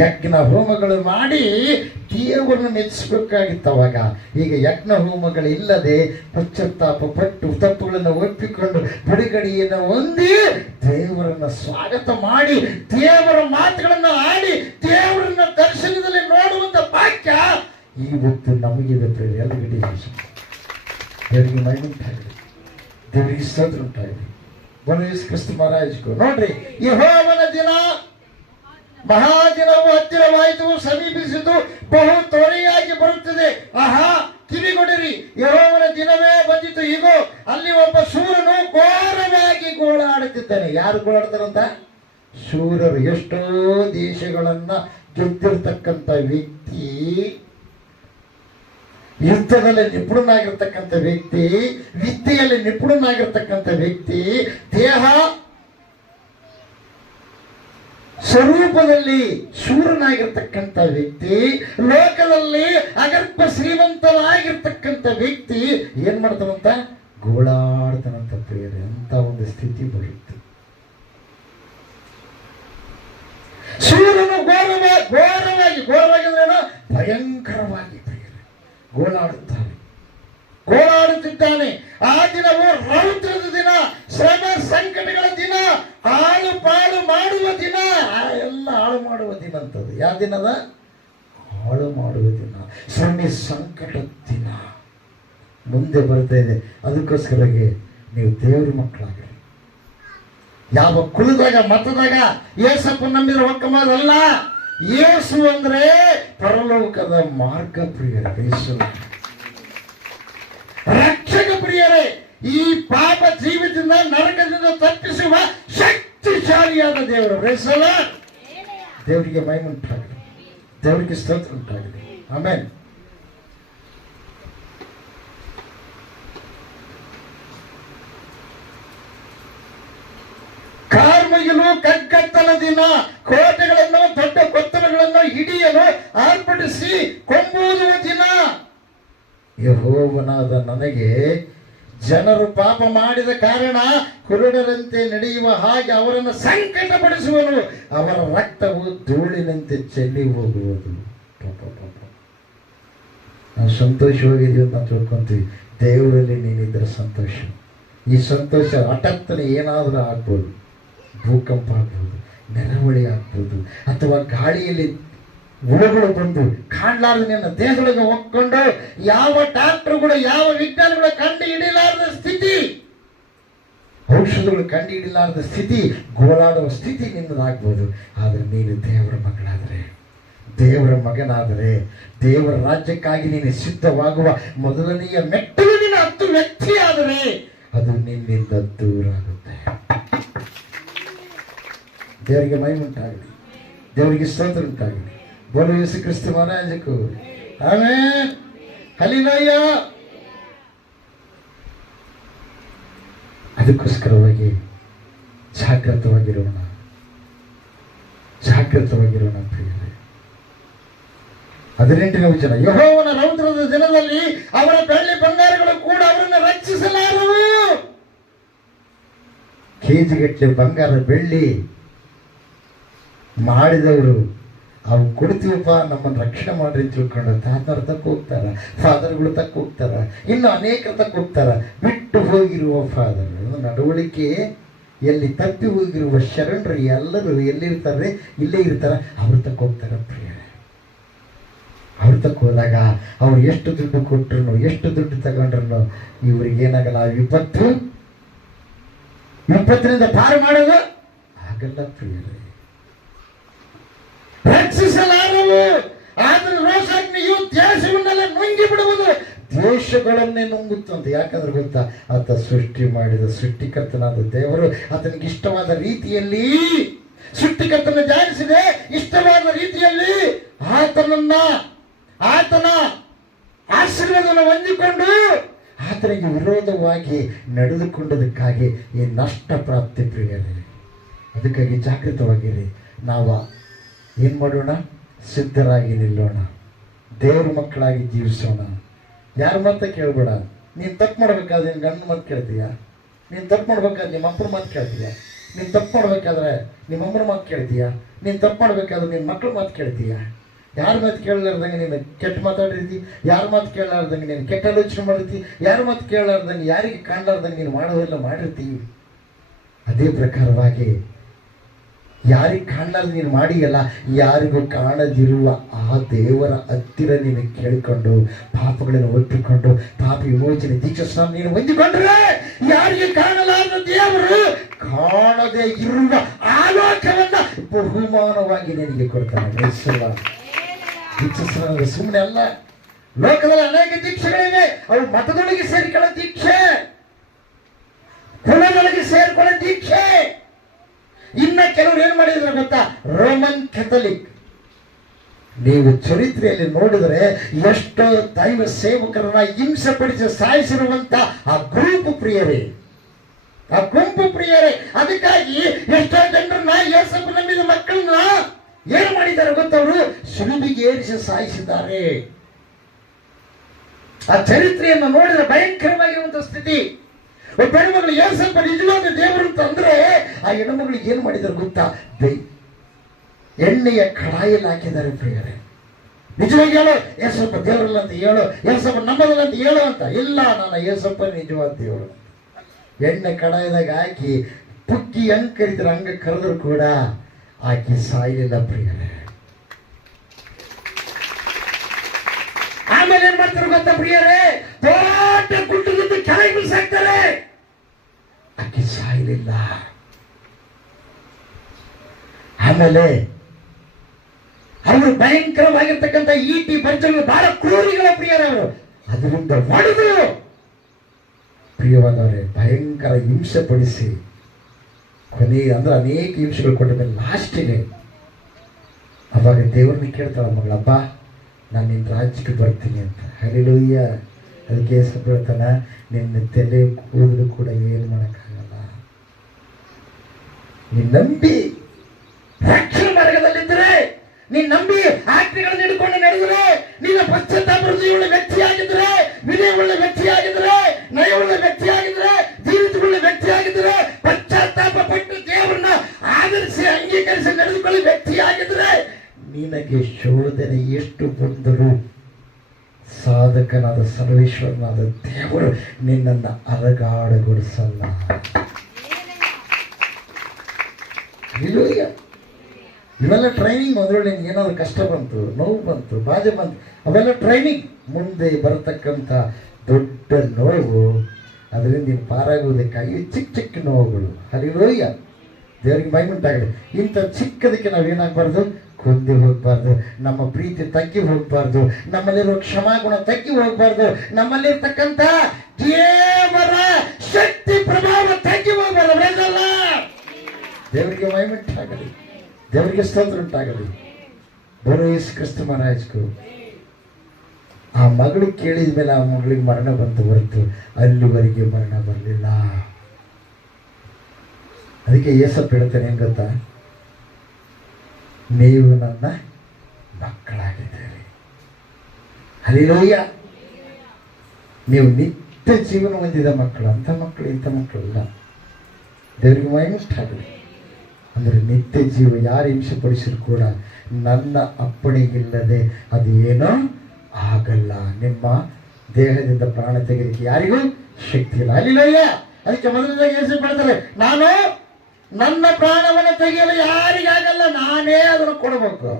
ಯಜ್ಞ ಹೋಮಗಳು ಮಾಡಿ ದೇವರನ್ನು ಮೆಚ್ಚಿಸಬೇಕಾಗಿತ್ತು ಅವಾಗ. ಈಗ ಯಜ್ಞ ಹೋಮಗಳಿಲ್ಲದೆ ಪಶ್ಚಾತ್ತಾಪ ಪಟ್ಟು ತಪ್ಪುಗಳನ್ನು ಒಪ್ಪಿಕೊಂಡು ಬಿಡುಗಡೆಯನ್ನು ಹೊಂದಿ ದೇವರನ್ನ ಸ್ವಾಗತ ಮಾಡಿ ದೇವರ ಮಾತುಗಳನ್ನು ಆಡಿ ದೇವರನ್ನ ದರ್ಶನದಲ್ಲಿ ನೋಡುವಂತ ಭಾಗ್ಯ ಇವತ್ತು ನಮಗಿದೆ. ಎಲ್ಲರಿಗೂ ದೇವರಿಗೆ ಮಹಿಮುಂಟಾಗಲಿ, ದೇವರಿಗೆ ಸ್ತೋತ್ರ ಉಂಟಾಗಲಿ. ಯೇಸು ಕ್ರಿಸ್ತ ಮಹಾರಾಜಗೂ ನೋಡ್ರಿ, ಯೆಹೋವನ ದಿನ ಮಹಾದಿನವು ಹತ್ತಿರವಾಯಿತು, ಸಮೀಪಿಸಿತು, ಬಹು ತ್ವರೆಯಾಗಿ ಬರುತ್ತದೆ. ಆಹಾ, ಕಿವಿಗೊಡಿರಿ, ಯೆಹೋವನ ದಿನವೇ ಬಂದಿತು. ಈಗ ಅಲ್ಲಿ ಒಬ್ಬ ಶೂರನು ಘೋರವಾಗಿ ಗೋಳಾಡುತ್ತಿದ್ದಾನೆ. ಯಾರು ಗೋಳಾಡ್ತಾರಂತ? ಶೂರರು. ಎಷ್ಟೋ ದೇಶಗಳನ್ನ ಗೆದ್ದಿರ್ತಕ್ಕಂಥ ವ್ಯಕ್ತಿ, ಯುದ್ಧದಲ್ಲಿ ನಿಪುಣನಾಗಿರ್ತಕ್ಕಂಥ ವ್ಯಕ್ತಿ, ವಿದ್ಯೆಯಲ್ಲಿ ನಿಪುಣನಾಗಿರ್ತಕ್ಕಂಥ ವ್ಯಕ್ತಿ, ದೇಹ ಸ್ವರೂಪದಲ್ಲಿ ಶೂರನಾಗಿರ್ತಕ್ಕಂಥ ವ್ಯಕ್ತಿ, ಲೋಕದಲ್ಲಿ ಅಗರ್ಭ ಶ್ರೀಮಂತನಾಗಿರ್ತಕ್ಕಂಥ ವ್ಯಕ್ತಿ ಏನ್ ಮಾಡ್ತಾನಂತ? ಗೋಳಾಡ್ತಾನಂತ ಪ್ರಿಯರೇ. ಅಂತ ಒಂದು ಸ್ಥಿತಿ ಬರುತ್ತೆ. ಶೂರನು ಘೋರವಾಗಿ ಅಂದ್ರೇನು? ಭಯಂಕರವಾಗಿ ಗೋಳಾಡುತ್ತಿದ್ದಾನೆ. ಆ ದಿನವು ರೌದ್ರದ ದಿನ, ಶ್ರಮ ಸಂಕಟಗಳ ದಿನ, ಹಾಳು ಪಾಳು ಮಾಡುವ ದಿನ. ಎಲ್ಲ ಹಾಳು ಮಾಡುವ ದಿನ ಅಂತದ್ದು. ಯಾವ ದಿನದ? ಹಾಳು ಮಾಡುವ ದಿನ, ಶ್ರಮ ಸಂಕಟದ ದಿನ ಮುಂದೆ ಬರ್ತಾ ಇದೆ. ಅದಕ್ಕೋಸ್ಕರಗೆ ನೀವು ದೇವರ ಮಕ್ಕಳಾಗಲಿ. ಯಾವ ಕುಲದಾಗ ಮತದಾಗ ಏಸಪ್ಪ ನಂಬಿರೋ ಒಕ್ಕಮಲ್ಲ. ಯೇಸು ಅಂದ್ರೆ ಪರಲೋಕದ ಮಾರ್ಗ ಪ್ರಿಯರೇ, ರಕ್ಷಕ ಪ್ರಿಯರೇ. ಈ ಪಾಪ ಜೀವಿತದಿಂದ ನರಕದಿಂದ ತಪ್ಪಿಸುವ ಶಕ್ತಿಶಾಲಿಯಾದ ದೇವರು. ದೇವರಿಗೆ ಮಹಿಮೆ ಉಂಟಾಗಲಿ, ದೇವರಿಗೆ ಸ್ತೋತ್ರ ಉಂಟಾಗಲಿ. ಆಮೆನ್. ಕಾರ್ಮ ಮುಗಿಲು ಕಗ್ಗತ್ತಲ ದಿನ, ಕೋಟೆಗಳನ್ನು ದೊಡ್ಡ ಕೊತ್ತಲಗಳನ್ನು ಹಿಡಿಯಲು ಆರ್ಭಟಿಸಿ ಕೊಂಬುವುದುವ ದಿನ. ಯೆಹೋವನಾದ ನನಗೆ ಜನರು ಪಾಪ ಮಾಡಿದ ಕಾರಣ ಕುರುಡರಂತೆ ನಡೆಯುವ ಹಾಗೆ ಅವರನ್ನು ಸಂಕಟಪಡಿಸುವನು. ಅವರ ರಕ್ತವು ಧೂಳಿನಂತೆ ಚೆಲ್ಲಿ ಹೋಗುವುದು. ನಾವು ಸಂತೋಷವಾಗಿದ್ದೀವಿ ಅಂತ ನಾವು ತಿಳ್ಕೊಂತೀವಿ. ದೇವರಲ್ಲಿ ನೀನಿದ್ರೆ ಸಂತೋಷ. ಈ ಸಂತೋಷ ಹಠಾತ್ತನೆ ಏನಾದರೂ ಆಗ್ಬೋದು, ಭೂಕಂಪ ಆಗ್ಬೋದು, ನೆರವಳಿ ಆಗ್ಬೋದು, ಅಥವಾ ಗಾಳಿಯಲ್ಲಿ ಹುಳುಗಳು ಬಂದು ಕಾಣಲಾರ್ದು ನಿನ್ನ ದೇಹದೊಳಗೆ ಹೋಗ್ಕೊಂಡು ಯಾವ ಡಾಕ್ಟರ್ಗಳು ಯಾವ ವಿಜ್ಞಾನಿಗಳು ಕಂಡು ಹಿಡಿಲಾರದ ಸ್ಥಿತಿ, ಔಷಧಗಳು ಕಂಡು ಹಿಡಿಲಾರದ ಸ್ಥಿತಿ, ಗೋಳಾಡುವ ಸ್ಥಿತಿ ನಿನ್ನದಾಗ್ಬೋದು. ಆದರೆ ನೀನು ದೇವರ ಮಗಳಾದರೆ, ದೇವರ ಮಗನಾದರೆ, ದೇವರ ರಾಜ್ಯಕ್ಕಾಗಿ ನೀನು ಸಿದ್ಧವಾಗುವ ಮೊದಲನೆಯ ಮೆಟ್ಟಲು ನೀನು 10 ವ್ಯಕ್ತಿ ಆದರೆ ಅದು ನಿನ್ನಿಂದ ದೂರ ಆಗುತ್ತೆ. ದೇವರಿಗೆ ಮಹಿಮೆ ಉಂಟಾಗಲಿ, ದೇವರಿಗೆ ಸ್ತೋತ್ರ ಉಂಟಾಗಲಿ. ಬೋಲು ಯೇಸು ಕ್ರಿಸ್ತ ಮಹಾರಾಜಕ್ಕೂ ಆಮೆನ್. ಹಲ್ಲೆಲೂಯ. ಅದಕ್ಕೋಸ್ಕರವಾಗಿ ಜಾಗೃತವಾಗಿರೋಣ, ಜಾಗೃತವಾಗಿರೋಣ ಪ್ರಿಯರೇ. 18ನೇ ವಚನ, ಯೆಹೋವನ ರೌದ್ರದ ದಿನದಲ್ಲಿ ಅವರ ಬೆಳ್ಳಿ ಬಂಗಾರಗಳು ಕೂಡ ಅವರನ್ನು ರಕ್ಷಿಸಲಾರವು. ಕೆಜಿಗಟ್ಟಲೆ ಬಂಗಾರ ಬೆಳ್ಳಿ ಮಾಡಿದವರು ಅವು ಕೊಡ್ತೀವಪ್ಪ ನಮ್ಮನ್ನು ರಕ್ಷಣೆ ಮಾಡ್ರಿ ಅಂತ ತಿಳ್ಕೊಂಡು ತಾತರು ತಕ್ಕ ಹೋಗ್ತಾರ, ಫಾದರ್ಗಳು ತಕ್ಕ ಹೋಗ್ತಾರ, ಇನ್ನು ಅನೇಕರು ತಕ್ಕ ಹೋಗ್ತಾರ. ಬಿಟ್ಟು ಹೋಗಿರುವ ಫಾದರ್ ನಡವಳಿಕೆ ಎಲ್ಲಿ ತಪ್ಪಿ ಹೋಗಿರುವ ಶರಣರು ಎಲ್ಲರೂ ಎಲ್ಲಿರ್ತಾರೆ, ಇಲ್ಲೇ ಇರ್ತಾರ, ಅವ್ರ ತಕ್ಕ ಹೋಗ್ತಾರ ಪ್ರಿಯರೇ. ಅವ್ರ ತಕ್ಕ ಹೋದಾಗ ಅವ್ರು ಎಷ್ಟು ದುಡ್ಡು ಕೊಟ್ಟರು, ಎಷ್ಟು ದುಡ್ಡು ತಗೊಂಡ್ರು ಇವ್ರಿಗೇನಾಗಲ್ಲ. ವಿಪತ್ತಿನಿಂದ ಪಾರು ಮಾಡೋದು ಆಗಲ್ಲ ಪ್ರಿಯರೇ. ರಕ್ಷಿಸಲಾರವು. ಆದ್ರೆ ರೋಷಾಗ್ನಿಯು ದೇಶವನ್ನೆಲ್ಲ ನುಂಗಿ ಬಿಡುವುದು. ದೇಶಗಳನ್ನೇ ನುಂಗುತ್ತಂತೆ. ಯಾಕಂದ್ರೆ ಗೊತ್ತಾ, ಆತ ಸೃಷ್ಟಿ ಮಾಡಿದ ಸೃಷ್ಟಿಕರ್ತನಾದ ದೇವರು ಆತನಿಗೆ ಇಷ್ಟವಾದ ರೀತಿಯಲ್ಲಿ ಸೃಷ್ಟಿಕರ್ತನ ಜಾರಿಸಿದೆ. ಇಷ್ಟವಾದ ರೀತಿಯಲ್ಲಿ ಆತನ ಆಶೀರ್ವಾದವನ್ನು ಹೊಂದಿಕೊಂಡು ಆತನಿಗೆ ವಿರೋಧವಾಗಿ ನಡೆದುಕೊಂಡದಕ್ಕಾಗಿ ಈ ನಷ್ಟ ಪ್ರಾಪ್ತಿ ಪ್ರಿಯರೇ. ಅದಕ್ಕಾಗಿ ಜಾಗೃತವಾಗಿರಿ. ನಾವು ಏನು ಮಾಡೋಣ? ಸಿದ್ಧರಾಗಿ ನಿಲ್ಲೋಣ, ದೇವ್ರ ಮಕ್ಕಳಾಗಿ ಜೀವಿಸೋಣ. ಯಾರ ಮಾತ ಕೇಳಬೇಡ. ನೀನು ತಪ್ಪು ಮಾಡ್ಬೇಕಾದ್ರೆ ನಿನ್ನ ಗಂಡ ಮಾತು ಕೇಳ್ತೀಯ, ನೀನು ತಪ್ಪು ಮಾಡ್ಬೇಕಾದ್ರೆ ನಿಮ್ಮ ಅಪ್ಪನ ಮಾತು ಕೇಳ್ತೀಯ, ನೀನು ತಪ್ಪು ಮಾಡ್ಬೇಕಾದ್ರೆ ನಿಮ್ಮ ಅಮ್ಮನ ಮಾತು ಕೇಳ್ತೀಯ, ನೀನು ತಪ್ಪು ಮಾಡ್ಬೇಕಾದ್ರೆ ನಿನ್ನ ಮಕ್ಕಳ ಮಾತು ಕೇಳ್ತೀಯ. ಯಾರ ಮಾತು ಕೇಳಲಾರ್ದಂಗೆ ನೀನು ಕೆಟ್ಟ ಮಾತಾಡಿರ್ತಿ, ಯಾರ ಮಾತು ಕೇಳಲಾರ್ದಂಗೆ ನೀನು ಕೆಟ್ಟ ಆಲೋಚನೆ ಮಾಡಿರ್ತಿ, ಯಾರ ಮಾತು ಕೇಳಲಾರ್ದಂಗೆ ಯಾರಿಗೆ ಕಾಣಲಾರ್ದಂಗೆ ನೀನು ಮಾಡೋದೆಲ್ಲ ಮಾಡಿರ್ತೀವಿ. ಅದೇ ಪ್ರಕಾರವಾಗಿ ಯಾರಿಗೆ ಕಾಣಲಾರ್ದು ನೀನು ಮಾಡಿಯಲ್ಲ, ಯಾರಿಗೂ ಕಾಣದಿರುವ ಆ ದೇವರ ಹತ್ತಿರ ನೀನು ಕೇಳಿಕೊಂಡು ಪಾಪಗಳನ್ನು ಒಪ್ಪಿಕೊಂಡು ಪಾಪ ವಿಮೋಚನೆ ದೀಕ್ಷಾ ನೀನು ಹೊಂದಿಕೊಂಡ್ರೆ ಯಾರಿಗೆ ಕಾಣಲಾರದ ದೇವರು ಕಾಣದೇ ಇರುವ ಆಲೋಕವನ್ನ ಬಹುಮಾನವಾಗಿ ನಿನಗೆ ಕೊಡ್ತಾನೆ. ದೀಕ್ಷಾ ಸುಮ್ಮನೆ ಅಲ್ಲ. ಲೋಕದಲ್ಲಿ ಅನೇಕ ದೀಕ್ಷೆಗಳಿವೆ. ಅವು ಮತದೊಳಗೆ ಸೇರಿಕೊಳ್ಳೋ ದೀಕ್ಷೆ, ಕುಲದೊಳಗೆ ಸೇರಿಕೊಳ್ಳೋ ದೀಕ್ಷೆ. ಇನ್ನ ಕೆಲವರು ಏನ್ ಮಾಡಿದ್ರೆ ಗೊತ್ತಾ? Roman Catholic. ನೀವು ಚರಿತ್ರೆಯಲ್ಲಿ ನೋಡಿದ್ರೆ ಎಷ್ಟೋ ದೈವ ಸೇವಕರನ್ನ ಹಿಂಸೆ ಪಡಿಸಿ ಸಾಯಿಸಿರುವಂತ ಆ ಗುಂಪು ಪ್ರಿಯರೇ, ಆ ಗುಂಪು ಪ್ರಿಯರೇ. ಅದಕ್ಕಾಗಿ ಎಷ್ಟೋ ಜನರನ್ನ ಯೇಸಪ್ಪ ನಂಬಿದ ಮಕ್ಕಳನ್ನ ಏನು ಮಾಡಿದ್ದಾರೆ ಗೊತ್ತವರು? ಶಿಲುಬೆಗೆ ಏರಿಸಿ ಸಾಯಿಸಿದ್ದಾರೆ. ಆ ಚರಿತ್ರೆಯನ್ನು ನೋಡಿದ್ರೆ ಭಯಂಕರವಾಗಿರುವಂತ ಸ್ಥಿತಿ. ಒಬ್ಬ ಹೆಣ್ಮಗಳು ಯೇಸಪ್ಪ ನಿಜವಾದ ದೇವರು ಅಂತ ಅಂದ್ರೆ ಆ ಹೆಣ್ಮಗಳಿಗೆ ಏನು ಮಾಡಿದ್ದಾರೆ ಗೊತ್ತಾ? ಎಣ್ಣೆಯ ಕಡಾಯಲ್ಲಿ ಹಾಕಿದ್ದಾರೆ ಪ್ರಿಯರೇ. ನಿಜವಾಗಿ ಹೇಳೋ ಯೇಸಪ್ಪ ದೇವರಲ್ಲ ಅಂತ ಹೇಳೋ, ಯೇಸಪ್ಪ ನಮ್ಮದಲ್ಲ ಅಂತ ಹೇಳೋ ಅಂತ ಇಲ್ಲ. ನಾನು ಯೇಸಪ್ಪ ನಿಜವಾದ ದೇವರು. ಎಣ್ಣೆ ಕಡಾಯದಾಗ ಹಾಕಿ ಪುಕ್ಕಿ ಹಂಗ್ ಕರಿತಾರೆ, ಹಂಗ ಕರೆದ್ರು ಕೂಡ ಆಕಿ ಸಾಯಲಿಲ್ಲ ಪ್ರಿಯರೇ. ಆಮೇಲೆ ಏನ್ ಮಾಡ್ತಾರೆ ಗೊತ್ತಾ ಪ್ರಿಯರೇ? ದೊಡ್ಡ ಗುಡ್ಡದಿಂದ ಕೆಳಗೆ ಬಿಸಾಕ್ತಾರೆ. ಆಕೆ ಸಾಯಲಿಲ್ಲ. ಆಮೇಲೆ ಅವರು ಭಯಂಕರವಾಗಿರ್ತಕ್ಕಂಥ ಈಟಿ ಪಂಚಗಳು ಬಹಳ ಕ್ರೂರಿಗಳ ಪ್ರಿಯರವರು ಅದರಿಂದ ಹೊಡೆದು ಪ್ರಿಯವಾದವರೇ ಭಯಂಕರ ಹಿಂಸೆ ಪಡಿಸಿ ಕೊನೆ ಅಂದ್ರೆ ಅನೇಕ ಹಿಂಸೆಗಳು ಕೊಟ್ಟ ಮೇಲೆ ಲಾಸ್ಟಿಗೆ ಅವಾಗ ದೇವರನ್ನ ಕೇಳ್ತಾಳ ಮಗಳಪ್ಪ, ನಾನು ನಿನ್ನ ರಾಜ್ಯಕ್ಕೆ ಬರ್ತೀನಿ ಅಂತ. ಹಲ್ಲೆಲೂಯಾ. ಅದಕ್ಕೆ ಯೇಸಪ್ಪ ಹೇಳ್ತಾನೆ, ನಿನ್ನ ತಲೆ ಕೂದಲು ಕೂಡ ಏನು ಮಾಡೋಕ್ಕಾಗಲ್ಲ. ನೀನ್ ನಂಬಿ ರಕ್ಷಣೆ ಮಾರ್ಗದಲ್ಲಿದ್ದರೆ, ನೀನ್ ನಂಬಿ ಆಜ್ಞೆಗಳನ್ನು ಹಿಡ್ಕೊಂಡು ನಡೆದರೆ, ನೀನು ಪಶ್ಚಾತ್ತಾಪ ಹೃದಯವುಳ್ಳ ವ್ಯಕ್ತಿಯಾಗಿದ್ರೆ, ವಿನಯವುಳ್ಳ ವ್ಯಕ್ತಿಯಾಗಿದ್ರೆ, ನಯವುಳ್ಳ ವ್ಯಕ್ತಿಯಾಗಿದ್ರೆ, ಜೀವಿತವುಳ್ಳ ವ್ಯಕ್ತಿಯಾಗಿದ್ರೆ, ಪಶ್ಚಾತ್ತಾಪ ಪಟ್ಟು ದೇವರನ್ನ ಆಧರಿಸಿ ಅಂಗೀಕರಿಸಿ ನಡೆದುಕೊಳ್ಳಿ ವ್ಯಕ್ತಿಯಾಗಿದ್ರೆ, ನಿನಗೆ ಶೋಧನೆ ಎಷ್ಟು ಬಂದರೂ ಸಾಧಕನಾದ ಸರ್ವೇಶ್ವರನಾದ ದೇವರು ನಿನ್ನನ್ನು ಅಲಗಾಡಗೊಳಿಸಲ್ಲ. ಇವೆಲ್ಲ ಟ್ರೈನಿಂಗ್. ಮೊದಲು ಏನಾದ್ರು ಕಷ್ಟ ಬಂತು, ನೋವು ಬಂತು, ಬಾಧೆ ಬಂತು, ಅವೆಲ್ಲ ಟ್ರೈನಿಂಗ್. ಮುಂದೆ ಬರತಕ್ಕಂಥ ದೊಡ್ಡ ನೋವು, ಅದರಿಂದ ನೀವು ಪಾರಾಗುವುದಕ್ಕಾಗಿ ಚಿಕ್ಕ ಚಿಕ್ಕ ನೋವುಗಳು. ಹರಿಲೋಯ್ಯ, ದೇವರಿಗೆ ಮಹಿಮುಂಟಾಗಲಿ. ಇಂಥ ಚಿಕ್ಕದಕ್ಕೆ ನಾವೇನಾಗಬಾರ್ದು, ಕೊಂದು ಹೋಗಬಾರ್ದು. ನಮ್ಮ ಪ್ರೀತಿ ತಗ್ಗಿ ಹೋಗಬಾರ್ದು. ನಮ್ಮಲ್ಲಿರುವ ಕ್ಷಮಾಗುಣ ತಗ್ಗಿ ಹೋಗಬಾರ್ದು. ನಮ್ಮಲ್ಲಿರ್ತಕ್ಕಂಥ ದೇವರ ಶಕ್ತಿ ಪ್ರಭಾವ ತಗ್ಗಿ ಹೋಗಬಾರ್ದು. ದೇವರಿಗೆ ಮಹಿಮುಂಟಾಗಲಿ, ದೇವರಿಗೆ ಸ್ತೋತ್ರ ಉಂಟಾಗಲಿ. ಬರೋ ಯೇಸು ಕ್ರಿಸ್ತ ಮಹಾರಾಜ್ಗೂ ಆ ಮಗಳು ಕೇಳಿದ ಮೇಲೆ ಆ ಮಗಳಿಗೆ ಮರಣ ಬಂತು ಹೊರತು ಅಲ್ಲಿವರೆಗೆ ಮರಣ ಬರಲಿಲ್ಲ. ಅದಕ್ಕೆ ಏಸಪ್ಪ ಹೇಳ್ತಾನೆ ಏನು ಗೊತ್ತಾ, ನೀವು ನನ್ನ ಮಕ್ಕಳಾಗಿದ್ದೀರಿ. ಹಲ್ಲೆಲೂಯಾ. ನೀವು ನಿತ್ಯ ಜೀವನ ಹೊಂದಿದ ಮಕ್ಕಳು. ಅಂಥ ಮಕ್ಕಳು ಇಂಥ ಮಕ್ಕಳಲ್ಲ. ದೇವರಿಗೆ ಮಹಿಮುಂಟಾಗಲಿ. ಅಂದರೆ ನಿತ್ಯ ಜೀವ ಯಾರು ಹಿಂಸೆಪಡಿಸಿದ್ರು ಕೂಡ ನನ್ನ ಅಪ್ಪಣೆಗಿಲ್ಲದೆ ಅದು ಏನೋ ಆಗಲ್ಲ. ನಿಮ್ಮ ದೇಹದಿಂದ ಪ್ರಾಣ ತೆಗೆದಕ್ಕೆ ಯಾರಿಗೂ ಶಕ್ತಿ ಇಲ್ಲ. ಹಲ್ಲೆಲೂಯಾ. ಅದಕ್ಕೆ ಮೊದಲನೇದಾಗಿ ಏಸು ಮಾಡ್ತಾರೆ, ನಾನು ನನ್ನ ಪ್ರಾಣವನ್ನು ತೆಗೆಯಲು ಯಾರಿಗಾಗಲ್ಲ, ನಾನೇ ಅದನ್ನು ಕೊಡಬೇಕು.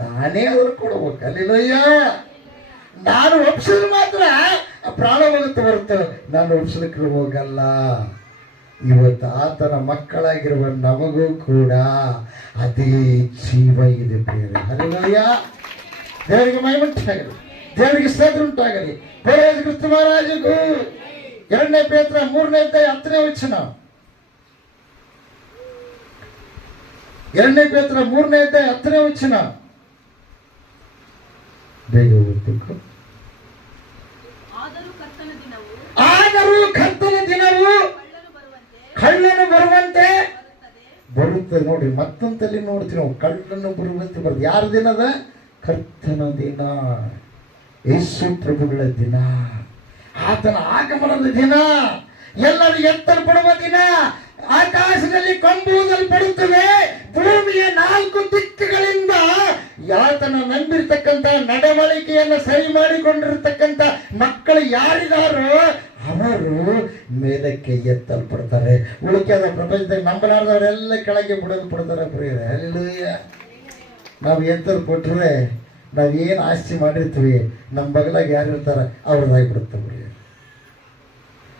ನಾನೇ ಅದನ್ನು ಕೊಡಬೇಕು. ಹಲ್ಲೆಲೂಯಾ. ನಾನು ಒಪ್ಪಿಸಿದ್ರೆ ಮಾತ್ರ ಪ್ರಾಣ ಹೋಗುತ್ತೆ ಹೊರತು ನಾನು ಒಪ್ಪಿಸಲಿಕ್ಕೆ ಹೋಗಲ್ಲ. ಇವತ್ತು ಆತನ ಮಕ್ಕಳಾಗಿರುವ ನಮಗೂ ಕೂಡ ಅದೇ ಜೀವ ಇದೆ ಪ್ರಿಯರೇ. ಹಲ್ಲೆಲೂಯಾ. ದೇವರಿಗೆ ಮಹಿಮುಂಟಾಗಲಿ, ದೇವರಿಗೆ ಸ್ತೋತ್ರ ಉಂಟಾಗಲಿ. ಯೇಸು ಕ್ರಿಸ್ತ ಮಹಾರಾಜಗೂ 2 ಪೇತ್ರ 3ನೇ ಅಧ್ಯಾಯ 10ನೇ ವಚನ. 2 ಪೇತ್ರ 3ನೇ ಅಧ್ಯಾಯ 10ನೇ ವಚನ. ಬೇಗ ಓದಬೇಕು. ಆದರೂ ಕರ್ತನ ದಿನವು ಕಳ್ಳನು ಬರುವಂತೆ ಬರುತ್ತದೆ. ನೋಡಿ, ಮತ್ತೊಂದಲ್ಲಿ ನೋಡ್ತೀವಿ ನಾವು, ಕಳ್ಳನು ಬರುವಂತೆ ಬರುತ್ತೆ. ಯಾರ ದಿನದ? ಕರ್ತನ ದಿನ, ಯೇಸು ಪ್ರಭುಗಳ ದಿನ, ಆತನ ಆಗಮನದ ದಿನ, ಎಲ್ಲರೂ ಎತ್ತಲ್ಪಡುವ ದಿನ. ಆಕಾಶದಲ್ಲಿ ಕೊಂಬುವುದಲ್ಪಡುತ್ತವೆ, ಭೂಮಿಯ 4 ದಿಕ್ಕುಗಳಿಂದ ಆತನ ನಂಬಿರ್ತಕ್ಕಂಥ ನಡವಳಿಕೆಯನ್ನು ಸರಿ ಮಾಡಿಕೊಂಡಿರ್ತಕ್ಕಂಥ ಮಕ್ಕಳು ಯಾರಿದಾರೋ ಅವರು ಮೇಲಕ್ಕೆ ಎತ್ತಲ್ಪಡ್ತಾರೆ. ಉಳಿಕೆದ ಪ್ರಪಂಚದಾಗ ನಂಬಲಾರ್ದವರೆಲ್ಲ ಕೆಳಗೆ ಬಿಡಲ್ಪಡ್ತಾರೆ ಪ್ರಿಯರೇ. ಹಲ್ಲೆಲೂಯಾ. ನಾವು ಎತ್ತಲ್ಪಟ್ರೆ ನಾವೇನು ಆಸ್ತಿ ಮಾಡಿರ್ತೀವಿ, ನಮ್ಮ ಬಗಲಾಗ ಯಾರು ಇರ್ತಾರೆ ಅವ್ರದ್ದಾಗಿಬಿಡುತ್ತೆ ಪ್ರಿಯರೇ.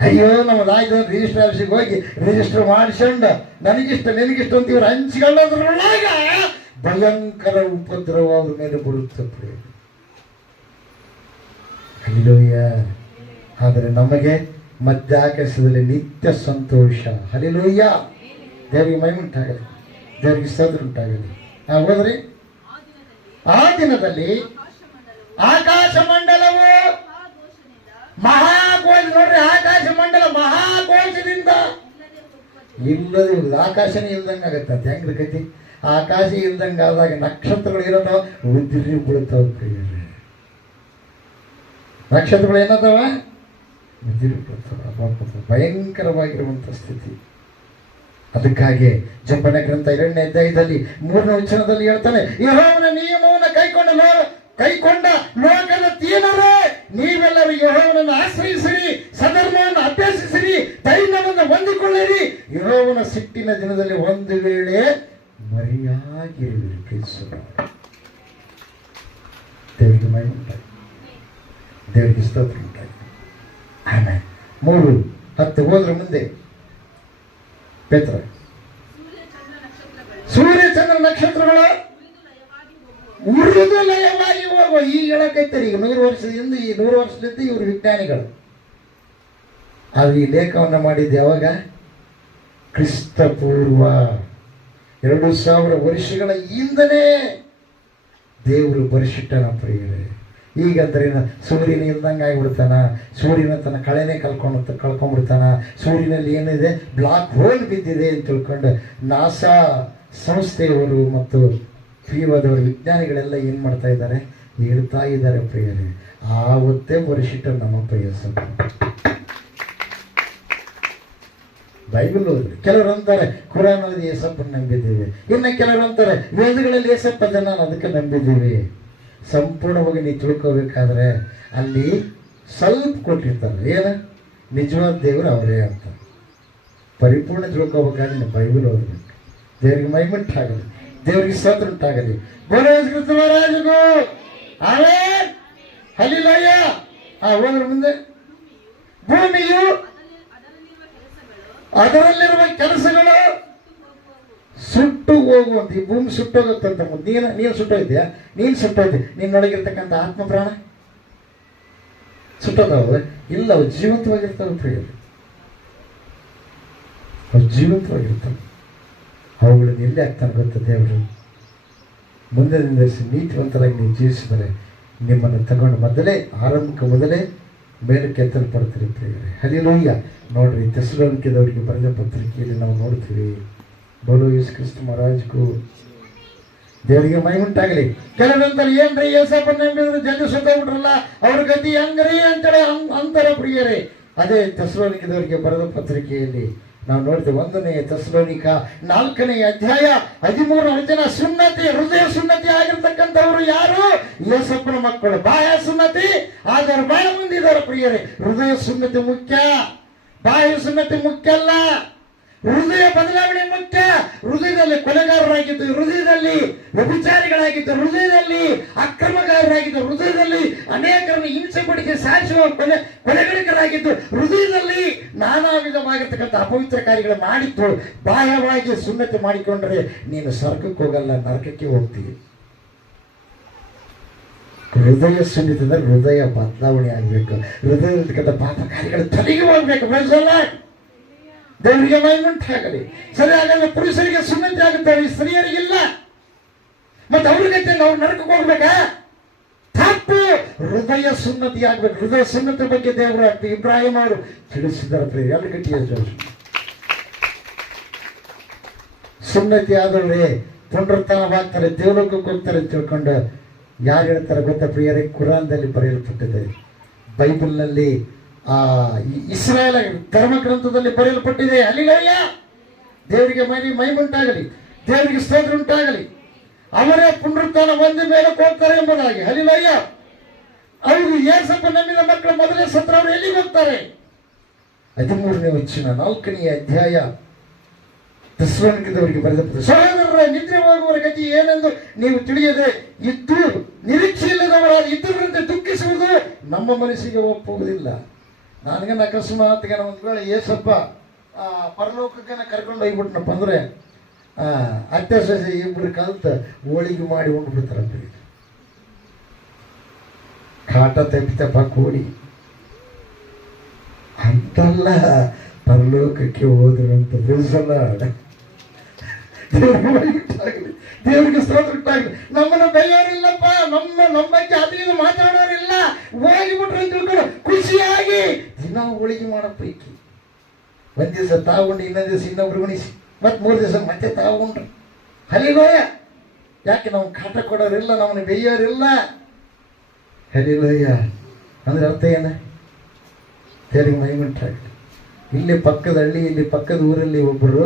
ಅಯ್ಯೋ ನಮ್ಮದಾಯ್ತು ರಿಜಿಸ್ಟರ್ ಆಫೀಸಿಗೆ ಹೋಗಿ ರಿಜಿಸ್ಟರ್ ಮಾಡಿಸ್ಕೊಂಡು ನನಗಿಷ್ಟ ನಿನಗಿಷ್ಟ ಅಂತ ಇವ್ರು ಹಂಚ್ಕೊಳ್ಳೋದ್ರೊಳಗ ಭಯಂಕರ ಉಪದ್ರವ ಅವ್ರ ಮೇಲೆ ಬರುತ್ತೆ ಪ್ರಿಯರೇ. ಹಲ್ಲೆಲೂಯಾ. ಆದರೆ ನಮಗೆ ಮಧ್ಯಾಕಾಶದಲ್ಲಿ ನಿತ್ಯ ಸಂತೋಷ. ಹಲ್ಲೆಲೂಯಾ. ದೇವರಿಗೆ ಮಹಿಮುಂಟಾಗಲಿ, ದೇವರಿಗೆ ಸ್ತೋತ್ರ ಉಂಟಾಗಲಿ. ಹೋದ್ರಿ, ಆ ದಿನದಲ್ಲಿ ಆಕಾಶ ಮಂಡಲವು ಮಹಾಘೋಷ. ನೋಡ್ರಿ, ಆಕಾಶ ಮಂಡಲ ಮಹಾಘೋಷದಿಂದ ಇಲ್ಲದೆ ಆಕಾಶನೇ ಇಲ್ದಂಗೆ ಆಗತ್ತೆ. ಅದು ಹೆಂಗಿರ್ಕೈತಿ? ಆಕಾಶ ಇಲ್ದಂಗೆ ಆದಾಗ ನಕ್ಷತ್ರಗಳು ಇರೋದು ಉದುರಿ ಬೀಳ್ತಾವ ಪ್ರಿಯರೇ. ನಕ್ಷತ್ರಗಳು ಏನದಾವ? ಉದುರಿ ಬೀಳ್ತಾವ. ಭಯಂಕರವಾಗಿರುವಂಥ ಸ್ಥಿತಿ. ಅದಕ್ಕಾಗಿ ಜಪನೆ ಗ್ರಂಥ 2ನೇ ಅಧ್ಯಾಯದಲ್ಲಿ 3ನೇ ವಚನದಲ್ಲಿ ಹೇಳ್ತಾನೆ, ಯೆಹೋವನ ನಿಯಮವನ್ನು ಕೈಕೊಂಡ ಲೋಕದ ದೀನರೇ, ನೀವೆಲ್ಲರೂ ಯೆಹೋವನನ್ನು ಆಶ್ರಯಿಸಿರಿ, ಸಧರ್ಮವನ್ನು ಅಭ್ಯಸಿಸಿರಿ, ದೈನ್ಯವನ್ನು ಹೊಂದಿಕೊಳ್ಳಿರಿ. ಯೆಹೋವನ ಸಿಟ್ಟಿನ ದಿನದಲ್ಲಿ ಒಂದು ವೇಳೆ ಮರೆಯಾಗಿರುವಿರಿ. ದೇವರಿಗೆ ಮಹಿಮೆ ಉಂಟಾಗಿ, ದೇವರಿಗೆ ಸ್ತೋತ್ರ ಉಂಟಾಗಿ. ಆಮೇಲೆ 3:10 ಹೋದ್ರ ಮುಂದೆ ಪೇತ್ರ, ಸೂರ್ಯ ಚಂದ್ರ ನಕ್ಷತ್ರಗಳು ಉರಿದು ಲಯವಾಗಿ ಹೋಗುವ. ಈಗ ಹೇಳಕೈತಾರೆ, ಈಗ 100 ವರ್ಷದಿಂದ ಈ 100 ವರ್ಷದಿಂದ ಇವರು ವಿಜ್ಞಾನಿಗಳು. ಆದ್ರೆ ಈ ಲೇಖವನ್ನು ಮಾಡಿದ್ದು ಯಾವಾಗ? ಕ್ರಿಸ್ತ ಪೂರ್ವ 2000 ವರ್ಷಗಳ ಹಿಂದನೇ ದೇವರು ಬರಿಸಿಟ್ಟನ ಪ್ರಿಯರೇ. ಈಗಂದ್ರೆ ಸೂರ್ಯನ ಇಲ್ದಂಗೆ ಆಗಿಬಿಡ್ತಾನ, ಸೂರ್ಯನ ತನ್ನ ಕಳೆನೇ ಕಳ್ಕೊಂಡ್ಬಿಡ್ತಾನ, ಸೂರ್ಯನಲ್ಲಿ ಏನಿದೆ ಬ್ಲಾಕ್ ಹೋಲ್ ಬಿದ್ದಿದೆ ಅಂತ ತಿಳ್ಕೊಂಡು ನಾಸಾ ಸಂಸ್ಥೆಯವರು ಮತ್ತು ಫೀವಾದವರು ವಿಜ್ಞಾನಿಗಳೆಲ್ಲ ಏನು ಮಾಡ್ತಾ ಇದ್ದಾರೆ, ಹೇಳ್ತಾ ಇದ್ದಾರೆ ಪ್ರಿಯರೇ. ಆವತ್ತೇ ವರ್ಷಿಟ್ಟ ನಮ್ಮಪ್ಪ ಯೇಸಪ್ಪ. ಬೈಬಲ್ ಓದ್ರಿ. ಕೆಲವರು ಅಂತಾರೆ ಕುರಾನ್ ಓದಿ ಯೇಸಪ್ಪನ ನಂಬಿದ್ದೀವಿ, ಇನ್ನು ಕೆಲವರು ಅಂತಾರೆ ವೇದಗಳಲ್ಲಿ ಯೇಸಪ್ಪ ಜನ ಅದಕ್ಕೆ ನಂಬಿದ್ದೀವಿ. ಸಂಪೂರ್ಣವಾಗಿ ನೀವು ತಿಳ್ಕೋಬೇಕಾದ್ರೆ ಅಲ್ಲಿ ಸ್ವಲ್ಪ ಕೊಟ್ಟಿರ್ತಾರೆ, ಏನು ನಿಜವಾದ ದೇವರು ಅವರೇ ಅಂತ. ಪರಿಪೂರ್ಣ ತಿಳ್ಕೋಬೇಕಾದ್ರೆ ನೀವು ಬೈಬಲ್ ಓದಬೇಕು. ದೇವರಿಗೆ ಮಹಿಮುಂಟಾಗಲಿ, ದೇವರಿಗೆ ಸ್ತೋತ್ರ ಉಂಟಾಗಲಿ. ರಾಜಗೂ ಆಮೇಲೆ ಹಲ್ಲಿಲಯ್ಯ. ಹೋದ್ರ ಮುಂದೆ ಭೂಮಿಯು ಅದರಲ್ಲಿರುವ ಕೆಲಸಗಳು ಸುಟ್ಟು ಹೋಗುವಂತ. ಈ ಭೂಮಿ ಸುಟ್ಟೋಗುತ್ತಂತ. ನೀನು ಸುಟ್ಟೋಗಿದ್ಯಾ? ನೀನು ಸುಟ್ಟೋಯ್ತಿ. ನೀನೊಳಗಿರ್ತಕ್ಕಂಥ ಆತ್ಮ ಪ್ರಾಣ ಸುಟ್ಟೋದವ ಇಲ್ಲ, ಅವು ಜೀವಂತವಾಗಿರ್ತಾವೆ ಪ್ರಿಯರು, ಅವು ಜೀವಂತವಾಗಿರ್ತಾವೆ. ಅವುಗಳನ್ನು ಎಲ್ಲಿ ಆಗ್ತಾನೆ ಗೊತ್ತ ದೇವರು? ಮುಂದೆ ನಿರ್ಧರಿಸಿ ನೀತಿವಂತರಾಗಿ ನೀವು ಜೀವಿಸಿದರೆ ನಿಮ್ಮನ್ನು ತಗೊಂಡು ಮೊದಲೇ ಮೇಲಕ್ಕೆ ಎತ್ತಲ್ಪಡ್ತೀರಿ ಪ್ರಿಯರೇ. ಹಲ್ಲೆಲೂಯಾ. ನೋಡ್ರಿ, ಥೆಸಲೋನಿಕದವರಿಗೆ ಬರೆದ ಪತ್ರಿಕೆಯಲ್ಲಿ ನಾವು ನೋಡ್ತೀವಿ, ಬೋಲೋ ಯೇಸು ಕ್ರಿಸ್ತ ಮಹಾರಾಜ್ಗೂ ದೇವರಿಗೆ ಮಹಿಮುಂಟಾಗಲಿ. ಕೆಲವೊಂದ್ಸಲ ಏನ್ರಿ ಯೇಸಪ್ಪ ನಂಬಿದ್ರು ಜಲ್ದಿ ಸುತ್ತೋಗ್ಬಿಟ್ರಲ್ಲ, ಅವ್ರ ಗತಿ ಹಂಗ್ರಿ ಅಂತೇಳಿ ಅಂತಾರೆ ಪ್ರಿಯರೇ. ಅದೇ ಥೆಸಲೋನಿಕದವರಿಗೆ ಬರೆದ ಪತ್ರಿಕೆಯಲ್ಲಿ ನಾವು ನೋಡ್ತೀವಿ. 1ನೇ ಥೆಸಲೋನಿಕ 4ನೇ ಅಧ್ಯಾಯ 13ನೇ ವಚನ. ಸುನ್ನತಿ, ಹೃದಯ ಸುನ್ನತಿ ಆಗಿರ್ತಕ್ಕಂಥವ್ರು ಯಾರು? ಯೇಸಪ್ಪನ ಮಕ್ಕಳು. ಬಾಹ್ಯ ಸುನ್ನತಿ ಆದವ್ರು ಬಾಯ ಮುಂದಿದ್ದಾರೆ ಪ್ರಿಯರೇ. ಹೃದಯ ಸುನ್ನತಿ ಮುಖ್ಯ, ಬಾಹ್ಯ ಸುನ್ನತಿ ಮುಖ್ಯ ಅಲ್ಲ. ಹೃದಯ ಬದಲಾವಣೆ ಮುಖ್ಯ. ಹೃದಯದಲ್ಲಿ ಕೊಲೆಗಾರರಾಗಿದ್ದು, ಹೃದಯದಲ್ಲಿ ವ್ಯಭಿಚಾರಿಗಳಾಗಿದ್ದು, ಹೃದಯದಲ್ಲಿ ಅಕ್ರಮಗಾರರಾಗಿದ್ದು, ಹೃದಯದಲ್ಲಿ ಅನೇಕರನ್ನು ಹಿಂಸೆ ಪಡಿಸಿ ಸಾಯಿಸುವ ಕೊಲೆಗಳಿಕರಾಗಿದ್ದು, ಹೃದಯದಲ್ಲಿ ನಾನಾ ವಿಧವಾಗಿರ್ತಕ್ಕಂಥ ಅಪವಿತ್ರ ಕಾರ್ಯಗಳು ಮಾಡಿದ್ದು ಬಾಹ್ಯವಾಗಿ ಸುನ್ನತಿ ಮಾಡಿಕೊಂಡ್ರೆ ನೀನು ಸ್ವರ್ಗಕ್ಕೆ ಹೋಗಲ್ಲ, ನರಕಕ್ಕೆ ಹೋಗ್ತೀವಿ. ಹೃದಯ ಸುನ್ನಿತದ ಹೃದಯ ಬದಲಾವಣೆ ಆಗಬೇಕು. ಹೃದಯದಲ್ಲಿರ್ತಕ್ಕಂಥ ಪಾಪ ಕಾರ್ಯಗಳು ತೊಲಗಿ ಹೋಗ್ಬೇಕು. ದೇವರಿಗೆ ಮಹಿಮುಂಟಾಗಲಿ. ಸರಿ, ಹಾಗಾದ್ರೆ ಪುರುಷರಿಗೆ ಸುನ್ನತಿ ಆಗುತ್ತವೆ, ಸ್ತ್ರೀಯರಿಗಿಲ್ಲ. ಮತ್ತೆ ಅವ್ರಿಗೆ ಅವ್ರು ನರಕಕ್ಕೆ ಹೋಗ್ಬೇಕಾ? ತಪ್ಪು. ಹೃದಯ ಸುನ್ನತಿ ಆಗ್ಬೇಕು. ಹೃದಯ ಸುನ್ನತಿ ಬಗ್ಗೆ ದೇವರು ಇಬ್ರಾಹಿಂ ಅವರು ತಿಳಿಸಿದ್ದಾರೆ. ಎರಡು ಗಟ್ಟಿಯ ಜೋಶ್ ಸುನ್ನತಿ ಆದವ್ರೆ ಪುನರುತ್ಥಾನವಾಗ್ತಾರೆ, ದೇವಲೋಕಕ್ಕೆ ಹೋಗ್ತಾರೆ ತಿಳ್ಕೊಂಡು ಯಾರು ಹೇಳ್ತಾರೆ ಗೊತ್ತಾ ಪ್ರಿಯರೇ? ಕುರಾನ್ದಲ್ಲಿ ಬರೆಯಲ್ಪಟ್ಟಿದೆ, ಬೈಬಲ್ನಲ್ಲಿ ಇಸ್ರಾಯೇಲ್ ಧರ್ಮ ಗ್ರಂಥದಲ್ಲಿ ಬರೆಯಲ್ಪಟ್ಟಿದೆ. ಹಲ್ಲೆಲೂಯಾ. ದೇವರಿಗೆ ಮಹಿಮುಂಟಾಗಲಿ, ದೇವರಿಗೆ ಸ್ತೋತ್ರ ಉಂಟಾಗಲಿ. ಅವರೇ ಪುನರುತ್ಥಾನ ಹೊಂದಿ ಮೇಲೆ ಹೋಗ್ತಾರೆ ಎಂಬುದಾಗಿ. ಹಲ್ಲೆಲೂಯಾ. ಅವರು ಯೇಸಪ್ಪ ನಂಬಿದ ಮಕ್ಕಳು ಮೊದಲೇ ಸತ್ರ ಅವರು ಎಲ್ಲಿಗೆ ಹೋಗ್ತಾರೆ? 13ನೇ ವಚನ 4ನೇ ಅಧ್ಯಾಯ ಥೆಸಲೋನಿಕದವರಿಗೆ ಬರೆದ. ಸಹೋದರರ, ನಿದ್ರೆ ಹೋಗುವವರ ಗತಿ ಏನೆಂದು ನೀವು ತಿಳಿಯದೆ ಇದ್ದು ನಿರೀಕ್ಷೆ ಇಲ್ಲದವರಾದ ಇದ್ದವರಂತೆ ದುಃಖಿಸುವುದು ನಮ್ಮ ಮನಸ್ಸಿಗೆ ಒಪ್ಪುವುದಿಲ್ಲ. ನನಗೇನು ಅಕಸ್ಮಾತ್ಗೆ ಒಂದು ವೇಳೆ ಯೇಸಪ್ಪ ಪರಲೋಕಕ್ಕೆ ಕರ್ಕೊಂಡು ಹೋಗ್ಬಿಟ್ನಪ್ಪ ಅಂದರೆ ಅತ್ತೆ ಸೊಸೆ ಇಬ್ಬರು ಕಲ್ತು ಹೋಳಿಗೆ ಮಾಡಿ ಉಂಡ್ಬಿಡ್ತಾರಪ್ಪ. ಕಾಟ ತೆಪ್ಪ ಕೂಡಿ ಅಂತಲ್ಲ ಪರಲೋಕಕ್ಕೆ ಹೋದ್ರು ಅಂತ ತಿಳಿಸಲ್ಲ. ದೇವರಿಗೆ ಸ್ತೋತ್ರ ಉಂಟಾಗಲಿ. ನಮ್ಮನ್ನು ಬೈಯೋರಿಲ್ಲಪ್ಪ, ನಮ್ಮ ಬಗ್ಗೆ ಅದೇನು ಮಾತಾಡೋರಿಲ್ಲ. ಹೋಗಿಬಿಟ್ರು ಅಂತ ತಿಳ್ಕೊಂಡು ಖುಷಿಯಾಗಿ ದಿನ ಹೋಳಿಗೆ ಮಾಡೋ ಪೈಕಿ ಒಂದ್ ದಿವಸ ತಾವುಂಡು, ಇನ್ನೊಂದು ದಿವಸ ಇನ್ನೊಬ್ರು ಉಣಿಸಿ, ಮತ್ತೆ 3 ದಿವಸ ಮತ್ತೆ ತಾವುಂಡ್ರು. ಹಲ್ಲೆಲೂಯಾ. ಯಾಕೆ ನಾವು ಕಾಟ ಕೊಡೋರಿಲ್ಲ, ನಮ್ಮನ್ನು ಬೈಯೋರಿಲ್ಲ. ಹಲ್ಲೆಲೂಯಾ ಅಂದ್ರೆ ಅರ್ಥ ಏನ? ದೇವರಿಗೆ ಮಹಿಮುಂಟಾಗಲಿ. ಇಲ್ಲಿ ಪಕ್ಕದ ಹಳ್ಳಿ, ಇಲ್ಲಿ ಪಕ್ಕದ ಊರಲ್ಲಿ ಒಬ್ಬರು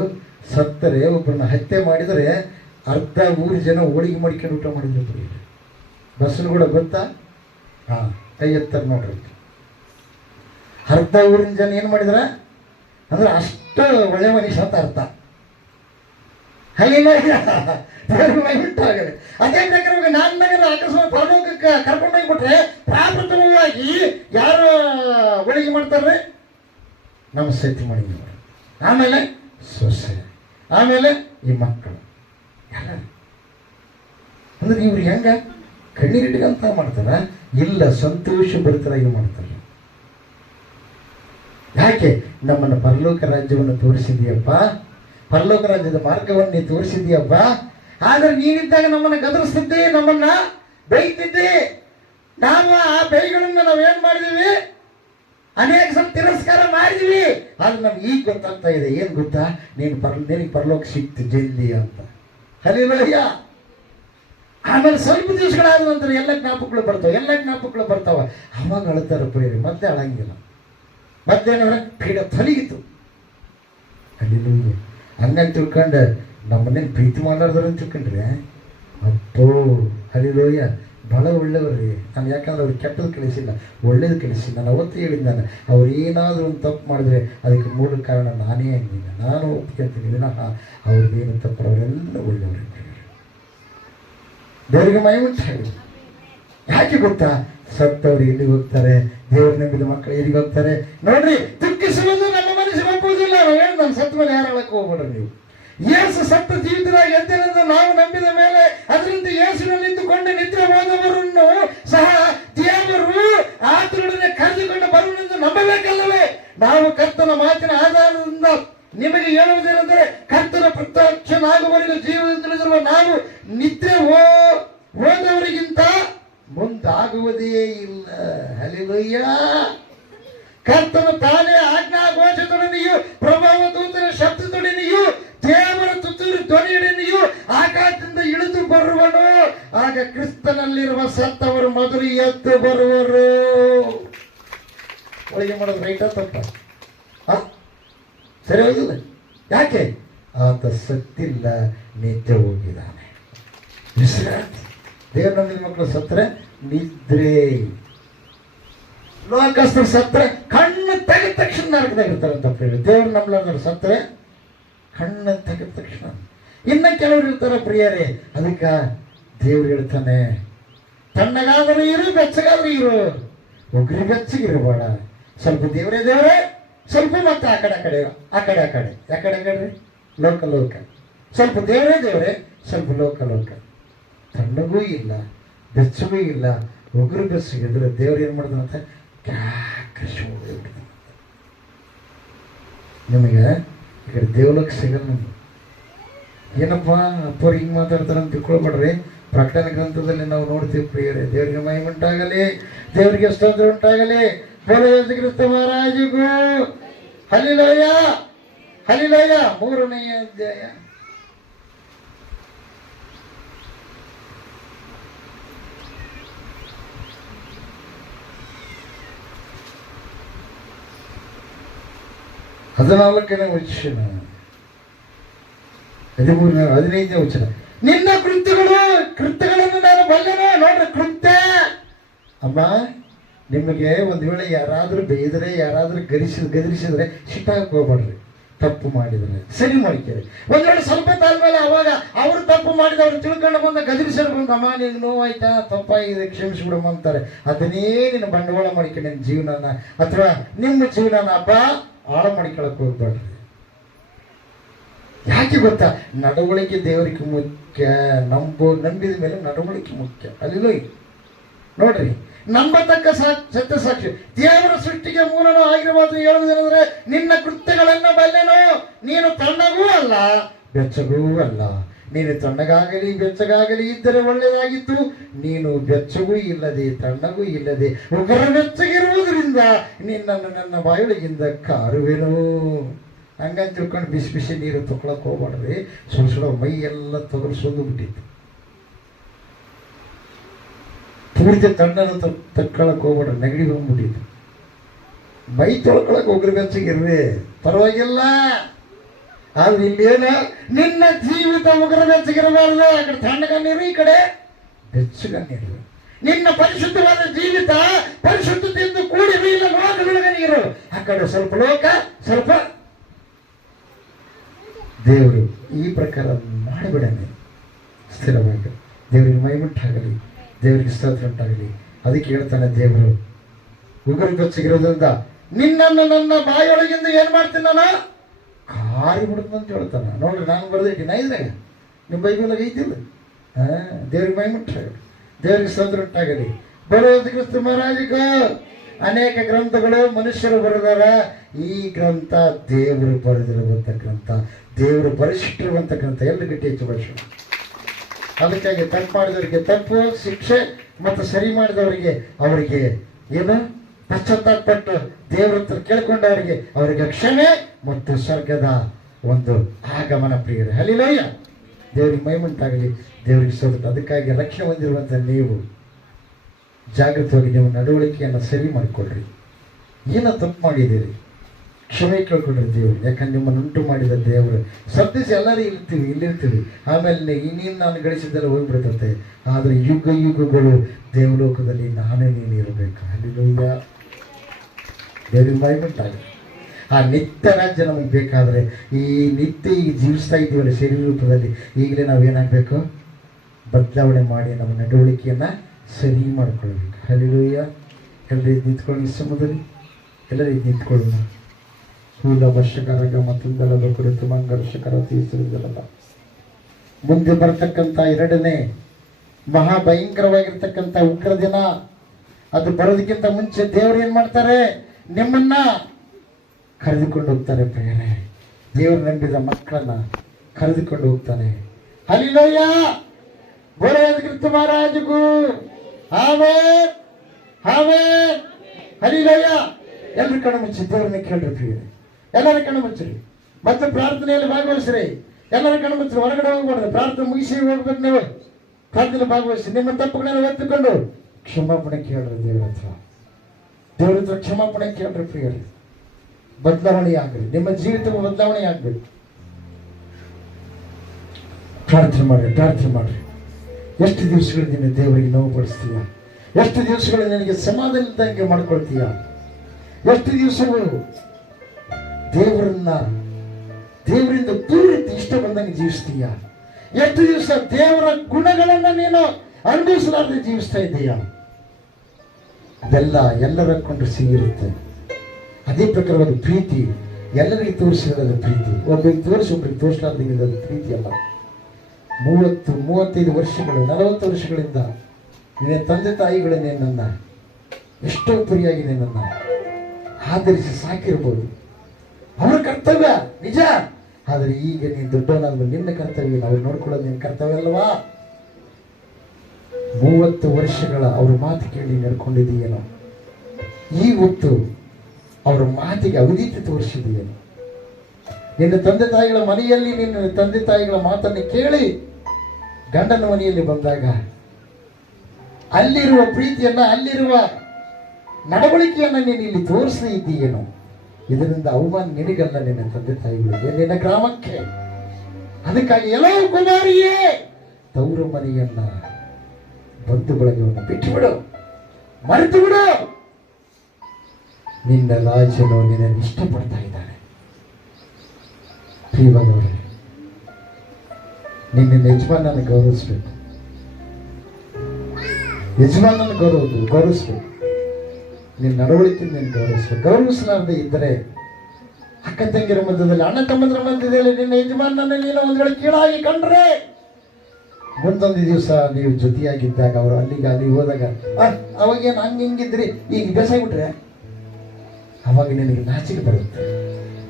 ಸತ್ತರೆ, ಒಬ್ಬರನ್ನ ಹತ್ಯೆ ಮಾಡಿದರೆ ಅರ್ಧ ಊರು ಜನ ಹೋಳಿಗೆ ಮಾಡ್ಕೊಂಡು ಊಟ ಮಾಡಿದ್ರು. ಬಸ್ಸನ್ನು ಕೂಡ ಗೊತ್ತಾ? ಕೈ ಎತ್ತಾರೆ ನೋಡ್ರಿ. ಅರ್ಧ ಊರಿನ ಜನ ಏನು ಮಾಡಿದ್ರ ಅಂದ್ರೆ ಅಷ್ಟು ಒಳ್ಳೆ ಮನುಷ್ಯ ಅಂತ ಅರ್ಥ. ಹಲ್ಲೆಲೂಯಾ. ಉಂಟಾಗಲಿ. ಅದೇ ಪ್ರಕಾರ ನಾನು ನಗರ ಅಕಸ್ಮಾತ್ ಪರಲೋಕಕ್ಕೆ ಕರ್ಕೊಂಡೋಗ್ಬಿಟ್ರೆ ಪ್ರಾಪ್ರಥಮವಾಗಿ ಯಾರು ಹೋಳಿಗೆ ಮಾಡ್ತಾರೆ? ನಮ್ಮ ಸೈತಿ ಮಾಡಿ, ಆಮೇಲೆ ಸೊಸೆ, ಆಮೇಲೆ ಈ ಮಕ್ಕಳು. ಅಂದ್ರೆ ಇವ್ರು ಹೆಂಗ ಕಣ್ಣೀರಿಟ್ಕಂತ ಮಾಡ್ತಾರ? ಇಲ್ಲ, ಸಂತೋಷ ಭರಿತರಾಗಿ ಮಾಡ್ತಾರೆ. ಯಾಕೆ? ನಮ್ಮನ್ನು ಪರಲೋಕ ರಾಜ್ಯವನ್ನು ತೋರಿಸಿದೀಯಪ್ಪ, ಪರಲೋಕ ರಾಜ್ಯದ ಮಾರ್ಗವನ್ನು ನೀ ತೋರಿಸಿದೀಯಪ್ಪ. ಆದ್ರೆ ನೀನಿದ್ದಾಗ ನಮ್ಮನ್ನ ಗದರಿಸ್ತಿದ್ದೆ, ನಮ್ಮನ್ನ ಬೈತಿದ್ದೆ. ನಾವು ಆ ಬೈಗಳನ್ನು ನಾವೇನ್ ಮಾಡಿದೀವಿ, ಅನೇಕ ಸಲ ತಿರಸ್ಕಾರ ಮಾಡಿದೀವಿ. ಆದ್ರೆ ನಮ್ಗೆ ಈಗ ಗೊತ್ತಾಗ್ತಾ ಇದೆ, ಏನ್ ಗೊತ್ತಾ, ನಿನಗೆ ಪರಲೋಕ ಸಿಕ್ತು ಜಲ್ದಿ ಅಂತ. ಹಲ್ಲೆಲೂಯಾ. ಆಮೇಲೆ ಸ್ವಲ್ಪ ದಿವಸಗಳಾದ ನಂತರ ಎಲ್ಲ ಜ್ಞಾಪಕಗಳು ಬರ್ತಾವ. ಅವಾಗ ಅಳ್ತಾರ ಪ್ರಿಯರೇ, ಮತ್ತೆ ಅಳಂಗಿಲ್ಲ. ಮತ್ತೇನಂದ್ರೆ ಪೀಡ ತೊಲಗಿತು. ಹಲ್ಲೆಲೂಯಾ. ಹಂಗಂತ ತಿಳ್ಕೊಂಡು ನಮ್ಮನೇನು ಪ್ರೀತಿ ಮಾಡಾರ್ದಾರ ಅಂತ ತಿಳ್ಕೊಂಡ್ರೆ ಅಪ್ಪೋ ಹಲ್ಲೆಲೂಯಾ, ಬಹಳ ಒಳ್ಳೆಯವ್ರಿ. ನಾನು ಯಾಕಂದ್ರೆ ಅವ್ರಿಗೆ ಕೆಟ್ಟದ್ದು ಕಳಿಸಿಲ್ಲ, ಒಳ್ಳೇದು ಕಳಿಸಿ. ನಾನು ಅವತ್ತು ಹೇಳಿದ್ದು, ನಾನು ಅವ್ರು ಏನಾದರೂ ಒಂದು ತಪ್ಪು ಮಾಡಿದ್ರೆ ಅದಕ್ಕೆ ಮೂಲ ಕಾರಣ ನಾನೇ ಅಂದಿಲ್ಲ. ನಾನು ಒಪ್ಕೊಂತೀನಿ ವಿನಃ ಅವ್ರದ್ದೇನು ತಪ್ಪು, ಅವರೆಲ್ಲ ಒಳ್ಳೆಯವ್ರಿಗೆ. ದೇವರಿಗೆ ಮಹಿಮೆ. ಯಾಕೆ ಗೊತ್ತಾ, ಸತ್ತವ್ರು ಎಲ್ಲಿಗೆ ಹೋಗ್ತಾರೆ, ದೇವ್ರ ನಂಬಿದ ಮಕ್ಕಳು ಎಲ್ಲಿಗೆ ಹೋಗ್ತಾರೆ ನೋಡ್ರಿ. ದುಃಖಿಸುವುದು ನಮ್ಮ ಮನಸ್ಸಿಗೆ ಒಪ್ಪುವುದಿಲ್ಲ. ನಾನು ಸತ್ತ ಮೇಲೆ ಯಾರು ಹೇಳಕ್ಕೆ ಹೋಗ್ಬೇಡ್ರಿ ನೀವು. ಯೇಸು ಸತ್ತ ಜೀವಿತರಾಗಿ ಎದ್ದೇನೆಂದು ನಾವು ನಂಬಿದ ಮೇಲೆ ಅದರಿಂದ ಯೇಸುವಿನಲ್ಲಿ ನಿಂತುಕೊಂಡು ನಿದ್ರೆ ಹೋದವರನ್ನು ಸಹ ದೇವರು ಆತನೊಡನೆ ಕರೆದುಕೊಂಡು ಬರುವನೆಂದು ನಂಬಬೇಕಲ್ಲವೇ? ನಾವು ಕರ್ತನ ಮಾತಿನ ಆಧಾರದಿಂದ ನಿಮಗೆ ಹೇಳುವುದೇನೆಂದರೆ, ಕರ್ತನ ಪ್ರತ್ಯಕ್ಷನಾಗುವವರೆಗೂ ಜೀವನದಲ್ಲಿರುವ ನಾವು ನಿದ್ರೆ ಹೋದವರಿಗಿಂತ ಮುಂದಾಗುವುದೇ ಇಲ್ಲ. ಹಲ್ಲೆಲೂಯಾ. ಕರ್ತನು ತಾನೇ ಆಜ್ಞಾಘೋಷದೊಡನೆಯೂ ಪ್ರಭಾವ ದೂತರ ಶಬ್ದದೊಡನೆಯೂ ದೇವರ ತುತ್ತೂರಿ ಧ್ವನಿಯೊಡನೆಯೂ ಆಕಾಶದಿಂದ ಇಳಿದು ಬರುವನು. ಆಗ ಕ್ರಿಸ್ತನಲ್ಲಿರುವ ಸತ್ತವರು ಮೊದಲು ಎದ್ದು ಬರುವರು. ಒಳಗೆ ಮಾಡೋದು ರೈಟ ತಪ್ಪ? ಸರಿ ಹೋಗಿಲ್ಲ. ಯಾಕೆ? ಆತ ಸತ್ತಿಲ್ಲ, ನಿದ್ದೆ ಹೋಗಿದ್ದಾನೆ. ವಿಶ್ರಾಂತಿ. ದೇವ್ರ ನಂಬಿದ ಮಕ್ಕಳು ಸತ್ತರೆ ನಿದ್ರೆ. ಲೋಕಸ್ಥರು ಸತ್ತರೆ ಕಣ್ಣು ತೆಗೆದ ತಕ್ಷಣ ನರಕದಾಗ ಇರ್ತಾರಂತ ಪ್ರಿಯರೇ. ದೇವ್ರು ನಂಬಲಾರ್ದವ್ರು ಸತ್ತರೆ ಕಣ್ಣು ತೆಗೆದ ತಕ್ಷಣ. ಇನ್ನ ಕೆಲವರು ಇರ್ತಾರ ಪ್ರಿಯರೇ, ಅದಕ್ಕೆ ದೇವ್ರು ಹೇಳ್ತಾನೆ, ತಣ್ಣಗಾದರೂ ಇರು, ಬೆಚ್ಚಗಾದ್ರೂ ಇರು, ಒಗ್ರಿ ಬೆಚ್ಚಗಿರಬೇಡ. ಸ್ವಲ್ಪ ದೇವರೇ, ಸ್ವಲ್ಪ ಮತ್ತೆ ಆ ಕಡೆ ಲೋಕ. ಸ್ವಲ್ಪ ದೇವರೇ, ಸ್ವಲ್ಪ ಲೋಕ. ತಣ್ಣಗೂ ಇಲ್ಲ, ಬೆಚ್ಚಗೂ ಇಲ್ಲ, ಒಗ್ರು ಬೆಚ್ಚಗಿದ್ರೆ ದೇವ್ರು ಏನ್ ಮಾಡ್ತಾನಂತೆ, ನಿಮಗೆ ಈ ಕಡೆ ದೇವಲೋಕ ಸಿಗಲ್ಲ. ಏನಪ್ಪ ಅಪ್ಪವ್ರು ಹಿಂಗೆ ಮಾತಾಡ್ತಾರೆ ಅಂತ ತಿಳ್ಕೊಳ್ಬೇಡ್ರಿ. ಪ್ರಕಟಣೆ ಗ್ರಂಥದಲ್ಲಿ ನಾವು ನೋಡ್ತೀವಿ ಪ್ರಿಯರೇ. ದೇವರಿಗೆ ಮಹಿಮೆ ಉಂಟಾಗಲಿ, ದೇವರಿಗೆ ಸ್ತೋತ್ರ ಉಂಟಾಗಲಿ. ಕ್ರಿಸ್ತ ಮಹಾರಾಜಿಗೂ ಹಲ್ಲೆಲೂಯಾ. 3ನೇ ಅಧ್ಯಾಯ. ಹದಿನಾಲ್ಕನೇ ವಚನ, 15ನೇ ವಚನ. ನಿನ್ನ ಕೃತ್ಯಗಳನ್ನು ನಾನು ಬಲ್ಲೆನು. ನೋಡ್ರಿ, ಕೃತ್ಯ. ಅಮ್ಮ, ನಿಮಗೆ ಒಂದು ವೇಳೆ ಯಾರಾದ್ರೂ ಬೈದರೆ, ಯಾರಾದ್ರೂ ಗದರಿಸಿದ್ರೆ ಸಿಟ್ಟಾಗಿ ಹೋಗ್ಬೇಡ್ರಿ. ತಪ್ಪು ಮಾಡಿದ್ರೆ ಸರಿ ಮಾಡ್ತೀರಿ. ಒಂದ್ ವೇಳೆ ಸ್ವಲ್ಪ ತಾಳ್ಮೇಲೆ ಅವಾಗ ಅವ್ರು ತಪ್ಪು ಮಾಡಿದವ್ರು ತಿಳ್ಕೊಂಡು ಬಂದ ಗದರಿಸಲು ಬಂದ, ಅಮ್ಮ ನಿನ್ಗೆ ನೋವಾಯ್ತಾ, ತಪ್ಪಾಗಿದೆ, ಕ್ಷಮಿಸ್ಬಿಡಮ್ಮ ಅಂತಾರೆ. ಅದನ್ನೇ ನಿನ್ನ ಬಂಡವಾಳ ಮಾಡಿಕೊಂಡು ನಿನ್ನ ಜೀವನನ ಅಥವಾ ನಿಮ್ಮ ಜೀವನನ ಹಾಳು ಮಾಡಿಕೊಳ್ಳಕ್ಕೆ ಹೋಗ್ಬೇಡ್ರಿ. ಯಾಕೆ ಗೊತ್ತಾ, ನಡವಳಿಕೆ ದೇವರಿಗೆ ಮುಖ್ಯ. ನಂಬಿದ ಮೇಲೆ ನಡವಳಿಕೆ ಮುಖ್ಯ. ಅಲ್ಲಿ ನೋಡ್ರಿ, ನಂಬತಕ್ಕ ಸತ್ಯ ಸಾಕ್ಷಿ ದೇವರ ಸೃಷ್ಟಿಗೆ ಮೂಲನೂ ಆಗಿರಬಹುದು. ಹೇಳುವುದೇನೆಂದ್ರೆ, ನಿನ್ನ ಕೃತ್ಯಗಳನ್ನು ಬಲ್ಲೆನು. ನೀನು ತಣ್ಣಗೂ ಅಲ್ಲ, ಬೆಚ್ಚಗೂ ಅಲ್ಲ. ನೀನು ತಣ್ಣಗಾಗಲಿ ಬೆಚ್ಚಗಾಗಲಿ ಇದ್ದರೆ ಒಳ್ಳೆಯದಾಗಿತ್ತು. ನೀನು ಬೆಚ್ಚಗೂ ಇಲ್ಲದೆ ತಣ್ಣಗೂ ಇಲ್ಲದೆ ಒಬ್ಬರ ಬೆಚ್ಚಗಿರುವುದರಿಂದ ನಿನ್ನನ್ನು ನನ್ನ ಬಾಯೊಳಗಿಂದ ಕಾರುವೆನು. ಹಂಗಂತ ತಿಳ್ಕೊಂಡು ಬಿಸಿ ನೀರು ತಗೊಳಕ್ ಹೋಗ್ಬಾಡ್ರಿ. ಸುಳ್ಸುಳ ಮೈ ಎಲ್ಲ ತೊಗರಿಸೋದು ಬಿಟ್ಟಿತ್ತು. ಪೂರ್ತಿ ತಣ್ಣನ್ನು ತಕ್ಕೊಳಕ್ ಹೋಗ್ಬೇಡ್ರಿ, ನೆಗಡಿ ಬಂದ್ಬಿಟ್ಟಿತ್ತು. ಮೈ ತೊಳ್ಕೊಳಕ್ ಹೋಗ್ರಿ, ಬೆಚ್ಚಗಿರ್ರಿ, ಪರವಾಗಿಲ್ಲ. ಆದ್ರೆ ಇಲ್ಲೇನ, ನಿನ್ನ ಜೀವಿತ ಉಗ್ರ ಬೆಚ್ಚಗಿರಬಾರ್ದು. ಆ ಕಡೆ ತಣ್ಣಗನ್ನಿರು, ಈ ಕಡೆ ಬೆಚ್ಚಗನ್ನಿರು. ನಿನ್ನ ಪರಿಶುದ್ಧವಾದ ಜೀವಿತ ಪರಿಶುದ್ಧತೆಯಿಂದ ಕೂಡಿರು, ಇಲ್ಲ ಲೋಕದೊಳಗನಿರು. ಆ ಕಡೆ ಸ್ವಲ್ಪ ಲೋಕ, ಸ್ವಲ್ಪ ದೇವರು. ಈ ಪ್ರಕಾರ ಮಾಡಿಬಿಡನೆ ಸ್ಥಿರವಾಗಿ. ದೇವರಿಗೆ ಮೈಮುಟ್ಟಾಗಲಿ, ದೇವರಿಗೆ ಸ್ತೋತ್ರ ಉಂಟಾಗಲಿ. ಅದಕ್ಕೆ ಹೇಳ್ತಾನೆ ದೇವರು, ಉಗುರು ಬೆಚ್ಚಗಿರೋದ್ರಿಂದ ನಿನ್ನನ್ನು ನನ್ನ ಬಾಯೊಳಗಿಂದ ಏನ್ ಮಾಡ್ತೀನಿ, ನಾನು ಕಾರಿ ಬಿಡುತ್ತೆ ಅಂತ ಹೇಳ್ತಾನೆ. ನೋಡ್ರಿ, ನಾನು ಬರ್ದಿಟ್ಟಿನ ಇದ್ರಾಗ, ನಿಮ್ಮ ಬೈಬಲ್ಲಾಗ ಐತಿಲ್ಲ. ದೇವ್ರಿಗೆ ಮೈಮುಟ್ಟಾಗಲಿ, ದೇವರಿಗೆ ಸ್ತೋತ್ರ ಉಂಟಾಗಲಿ. ಬರೋದು ಕ್ರಿಸ್ತ ಮಹಾರಾಜಿಗೂ ಅನೇಕ ಗ್ರಂಥಗಳು ಮನುಷ್ಯರು ಬರೆದಾರ. ಈ ಗ್ರಂಥ ದೇವರು ಬರೆದಿರುವಂಥ ಗ್ರಂಥ, ದೇವರು ಬರೆಸಿಟ್ಟಿರುವಂಥ ಗ್ರಂಥ. ಎಲ್ಲ ಗಟ್ಟಿ ಹೆಚ್ಚು ಭಾಷೆ ಅದಕ್ಕಾಗಿ ತಪ್ಪು ಮಾಡಿದವರಿಗೆ ತಪ್ಪು ಶಿಕ್ಷೆ ಮತ್ತು ಸರಿ ಮಾಡಿದವರಿಗೆ ಅವರಿಗೆ ಏನು ಪಶ್ಚಾತ್ತಾಪಪಟ್ಟು ದೇವರ ಹತ್ರ ಕೇಳ್ಕೊಂಡವರಿಗೆ ಅವರಿಗೆ ಕ್ಷಮೆ ಮತ್ತು ಸ್ವರ್ಗದ ಒಂದು ಆಗಮನ ಪ್ರಿಯರೇ. ಹಲ್ಲೆಲೂಯ. ದೇವರಿಗೆ ಮಹಿಮೆಯುಂಟಾಗಲಿ, ದೇವರಿಗೆ ಸ್ತೋತ್ರ. ಅದಕ್ಕಾಗಿ ರಕ್ಷಣೆ ಹೊಂದಿರುವಂಥ ನೀವು ಜಾಗೃತವಾಗಿ ನೀವು ನಡವಳಿಕೆಯನ್ನು ಸರಿ ಮಾಡಿಕೊಳ್ಳ್ರಿ. ಏನೋ ತಪ್ಪು ಮಾಡಿದ್ದೀರಿ, ಕ್ಷಮೆ ಕೇಳ್ಕೊಂಡ್ರಿ ದೇವರು. ಯಾಕಂದ್ರೆ ನಿಮ್ಮನ್ನು ಉಂಟು ಮಾಡಿದ ದೇವರು. ಸದ್ದಿಸಿ ಎಲ್ಲರೂ ಇಲ್ಲಿರ್ತೀವಿ, ಆಮೇಲೆ ಇನ್ನೇನು ನಾನು ಗಳಿಸಿದ್ದೆಲ್ಲ ಹೋಗ್ಬಿಡ್ತಂತೆ. ಆದರೆ ಯುಗ ಯುಗಗಳು ದೇವಲೋಕದಲ್ಲಿ ನಾನೇ ನೀನು ಇರಬೇಕು. ಹಲ್ಲೆಲೂಯ. ದೇವರಿಗೆ ಮಹಿಮೆಯುಂಟಾಗಲಿ. ಆ ನಿತ್ಯ ರಾಜ್ಯ ನಮಗೆ ಬೇಕಾದರೆ ಈ ನಿತ್ಯ ಈಗ ಜೀವಿಸ್ತಾ ಇದ್ದೀವಲ್ಲ ಶರೀರ ರೂಪದಲ್ಲಿ, ಈಗಲೇ ನಾವೇನಾಗಬೇಕು? ಬದಲಾವಣೆ ಮಾಡಿ ನಮ್ಮ ನಡವಳಿಕೆಯನ್ನು ಸರಿ ಮಾಡ್ಕೊಳ್ಬೇಕು. ಹಲ್ಲೆಲೂಯ. ಎಲ್ಲರೂ ನಿಂತ್ಕೊಳ್ಳಿ, ಸಮುದ್ರದಲ್ಲಿ ಎಲ್ಲರೂ ನಿಂತ್ಕೊಳ್ಳೋಣ. ಸ್ಥೂಲ ವರ್ಷಕರಗ ಮತ್ತೊಂದಲ್ಲದ ಕುರಿತು ಮಂಗರ್ಷಕರ ತೀರಿಸಿರುವುದಲ್ಲ. ಮುಂದೆ ಬರತಕ್ಕಂಥ ಎರಡನೇ ಮಹಾಭಯಂಕರವಾಗಿರ್ತಕ್ಕಂಥ ಉಗ್ರ ದಿನ, ಅದು ಬರೋದಕ್ಕಿಂತ ಮುಂಚೆ ದೇವರು ಏನು ಮಾಡ್ತಾರೆ? ನಿಮ್ಮನ್ನ ಕರೆದುಕೊಂಡು ಹೋಗ್ತಾರೆ ಪ್ರಿಯರೇ. ದೇವರು ನಂಬಿದ ಮಕ್ಕಳನ್ನ ಕರೆದುಕೊಂಡು ಹೋಗ್ತಾನೆ. ಹಲ್ಲೆಲೂಯ. ಬೋಲಯೇಸು ಕ್ರಿಸ್ತ ಮಹಾರಾಜಗೂ ಆಮೆನ್, ಆಮೆನ್, ಹಲ್ಲೆಲೂಯ. ಎಲ್ಲರೂ ಕಣ್ಣು ಮುಚ್ಚಿ ದೇವರನ್ನ ಕೇಳ್ರಿ ಪ್ರಿಯರೇ. ಎಲ್ಲರ ಕಣ್ಣು ಮುಚ್ಚಿರಿ ಮತ್ತು ಪ್ರಾರ್ಥನೆಯಲ್ಲಿ ಭಾಗವಹಿಸ್ರಿ. ಎಲ್ಲರ ಕಣ್ಣು ಮುಚ್ಚಿರಿ, ಹೊರಗಡೆ ಹೋಗ್ಬಾರ್ದು. ಪ್ರಾರ್ಥನೆ ಮುಗಿಸಿ ಹೋಗ್ಬೇಕು. ನೀವು ಪ್ರಾರ್ಥನೆ ಭಾಗವಹಿಸಿ ನಿಮ್ಮ ತಪ್ಪುಗಳನ್ನು ಒತ್ತುಕೊಂಡು ಕ್ಷಮಾಪಣೆ ಕೇಳ್ರಿ ದೇವರ ಹತ್ರ. ದೇವರ ಹತ್ರ ಕ್ಷಮಾಪಣೆ ಕೇಳ್ರಿ ಪ್ರಿಯರೇ. ಬದಲಾವಣೆ ಆಗ್ರಿ, ನಿಮ್ಮ ಜೀವಿತ ಬದಲಾವಣೆ ಆಗ್ಬೇಕು. ಪ್ರಾರ್ಥನೆ ಮಾಡ್ರಿ, ಪ್ರಾರ್ಥನೆ ಮಾಡ್ರಿ. ಎಷ್ಟು ದಿವಸಗಳು ನಿನ್ನ ದೇವರಿಗೆ ನೋವು ಪಡಿಸ್ತೀಯ? ಎಷ್ಟು ದಿವಸಗಳು ನಿನಗೆ ಸಮಾಧಾನ ಇದ್ದಂಗೆ ಮಾಡ್ಕೊಳ್ತೀಯ? ಎಷ್ಟು ದಿವಸಗಳು ದೇವರಿಂದ ಪೂರ್ತಿ ಇಷ್ಟ ಬಂದಂಗೆ ಜೀವಿಸ್ತೀಯ? ಎಷ್ಟು ದಿವಸ ದೇವರ ಗುಣಗಳನ್ನ ನೀನು ಅನುಭವಿಸಲಾರದೆ ಜೀವಿಸ್ತಾ ಇದ್ದೀಯ? ಅದೆಲ್ಲ ಎಲ್ಲರ ಕೊಂಡು ಸಿಗಿರುತ್ತೆ. ಅದೇ ಪ್ರಕಾರವಾದ ಪ್ರೀತಿ ಎಲ್ಲರಿಗೆ ತೋರಿಸಿರೋದ ಪ್ರೀತಿ. ಒಬ್ಬರಿಗೆ ತೋರಿಸಿ ಒಬ್ಬರಿಗೆ ತೋರಿಸಲಾರ್ದ ಪ್ರೀತಿ ಅಲ್ಲ. 30-35 ವರ್ಷಗಳು 40 ವರ್ಷಗಳಿಂದ ನಿನ್ನ ತಂದೆ ತಾಯಿಗಳು ನಿನ್ನನ್ನು ಎಷ್ಟೋ ಪ್ರಿಯಾಗಿ ನಿನ್ನನ್ನು ಆಧರಿಸಿ ಸಾಕಿರ್ಬೋದು. ಅವರ ಕರ್ತವ್ಯ ನಿಜ. ಆದರೆ ಈಗ ನೀನು ದೊಡ್ಡವನಾದ್ಮೇಲೆ ನಿನ್ನ ಕರ್ತವ್ಯ ಅವ್ರು ನೋಡ್ಕೊಳ್ಳೋದು ನಿನ್ನ ಕರ್ತವ್ಯ ಅಲ್ವಾ? 30 ವರ್ಷಗಳ ಅವ್ರ ಮಾತು ಕೇಳಿ ನಡ್ಕೊಂಡಿದ್ದೀಯೇನೋ, ಈ ಹೊತ್ತು ಅವರ ಮಾತಿಗೆ ಅವಿಧೀತೆ ತೋರಿಸಿದೆಯೇನು? ನಿನ್ನ ತಂದೆ ತಾಯಿಗಳ ಮನೆಯಲ್ಲಿ ನಿನ್ನ ತಂದೆ ತಾಯಿಗಳ ಮಾತನ್ನು ಕೇಳಿ ಗಂಡನ ಮನೆಯಲ್ಲಿ ಬಂದಾಗ ಅಲ್ಲಿರುವ ಪ್ರೀತಿಯನ್ನ, ಅಲ್ಲಿರುವ ನಡವಳಿಕೆಯನ್ನ ನೀನು ಇಲ್ಲಿ ತೋರಿಸದೇ ಇದ್ದೀಯೇನು? ಇದರಿಂದ ಅವಮಾನ ನಿನಗಲ್ಲ, ನಿನ್ನ ತಂದೆ ತಾಯಿಗಳಿಗೆ, ನಿನ್ನ ಗ್ರಾಮಕ್ಕೆ. ಅದಕ್ಕಾಗಿ ಎಲ್ಲೋ ಕುಮಾರಿಯೇ ತವರು ಮನೆಯನ್ನ, ಬಂಧು ಬಳಗವನ್ನು ಬಿಟ್ಟು ಬಿಡು, ಮರೆತು ಬಿಡು. ನಿನ್ನ ರಾಜನು ನಿನ್ನನ್ನು ಇಷ್ಟಪಡ್ತಾ ಇದ್ದಾನೆ. ಪ್ರಿಯವಾದವರೇ, ನಿನ್ನ ಯಜಮಾನನ ಗೌರವಿಸ್ಬೇಕು. ಯಜಮಾನನ ಗೌರವಿಸ್ಬೇಕು. ನಿನ್ನ ನಡವಳಿಕೆ ನೀನು ಗೌರವಿಸ್ಬೇಕು. ಗೌರವಿಸಲಾರದೆ ಇದ್ದರೆ ಅಕ್ಕ ತಂಗಿರ ಮಧ್ಯದಲ್ಲಿ, ಅಣ್ಣ ತಮ್ಮಂದ್ರ ಮಧ್ಯದಲ್ಲಿ ನಿನ್ನ ಯಜಮಾನನ ನೀನು ಒಂದು ವೇಳೆ ಕೀಳಾಗಿ ಕಂಡ್ರೆ, ಮುಂದೊಂದು ದಿವಸ ನೀವು ಜೊತೆಯಾಗಿದ್ದಾಗ ಅವರು ಅಲ್ಲಿ ಹೋದಾಗ ಅವಾಗೇನು ಹಿಂಗಿದ್ರಿ, ಈಗ ಬೇಸಾಗ್ಬಿಟ್ರೆ ಅವಾಗ ನಿನಗೆ ನಾಚಿಕೆ ಬರುತ್ತೆ.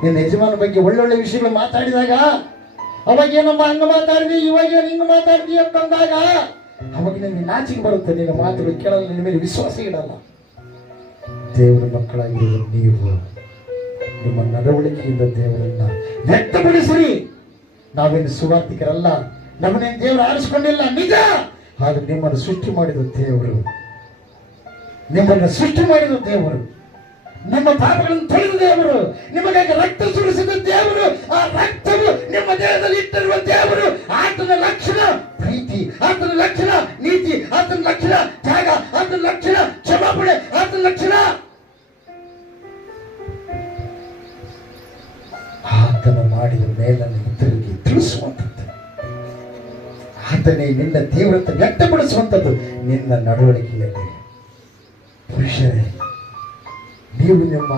ನಿನ್ನ ಯಜಮಾನ ಬಗ್ಗೆ ಒಳ್ಳೊಳ್ಳೆ ವಿಷಯಗಳು ಮಾತಾಡಿದಾಗ ಅವಾಗೇನಮ್ಮ ಹಂಗ ಮಾತಾಡಿದಿ, ಇವಾಗೇನು ಹಿಂಗ ಮಾತಾಡ್ದಿ ಅಂತಂದಾಗ ಅವಾಗ ನಿನಗೆ ನಾಚಿಕೆ ಬರುತ್ತೆ. ನಿನ್ನ ಮಾತುಗಳು ಕೇಳಲ್ಲ, ನಿನ್ನ ಮೇಲೆ ವಿಶ್ವಾಸ ಇಡಲ್ಲ. ದೇವರ ಮಕ್ಕಳಾಗಿರುವ ನೀವು ನಿಮ್ಮ ನಡವಳಿಕೆಯಿಂದ ದೇವರನ್ನ ವ್ಯಕ್ತಪಡಿಸಿರಿ. ನಾವೇನು ಸುವಾರ್ತಿಕರಲ್ಲ, ನಮ್ಮನ್ನೇನು ದೇವರು ಆರಿಸಿಕೊಂಡಿಲ್ಲ ನಿಜ. ಆದ್ರೆ ನಿಮ್ಮನ್ನು ಸೃಷ್ಟಿ ಮಾಡಿದ ದೇವರು, ನಿಮ್ಮನ್ನು ಸೃಷ್ಟಿ ಮಾಡಿದ ದೇವರು, ನಿಮ್ಮ ಪಾಪಗಳನ್ನು ತೊಳೆದ ದೇವರು, ನಿಮಗಾಗಿ ರಕ್ತ ಸುರಿಸಿದ ದೇವರು, ಆ ರಕ್ತವು ನಿಮ್ಮ ದೇಹದಲ್ಲಿ ಇಟ್ಟಿರುವ ದೇವರು. ಆತನ ಲಕ್ಷಣ ಪ್ರೀತಿ, ಆತನ ಲಕ್ಷಣ ನೀತಿ, ಆತನ ಲಕ್ಷಣ ತ್ಯಾಗ, ಆತನ ಲಕ್ಷಣ ಕ್ಷಮಾಪಣೆ, ಆತನ ಲಕ್ಷಣ ಆತನ ಮಾಡಿದ ಮೇಲನ್ನು ಇತರರಿಗೆ ತಿಳಿಸುವಂಥದ್ದು. ಆತನೇ ನಿನ್ನ ತೀವ್ರತೆ ವ್ಯಕ್ತಪಡಿಸುವಂಥದ್ದು ನಿನ್ನ ನಡವಳಿಕೆಯಲ್ಲಿ. ಪುರುಷರೇ, ನೀವು ನಿಮ್ಮ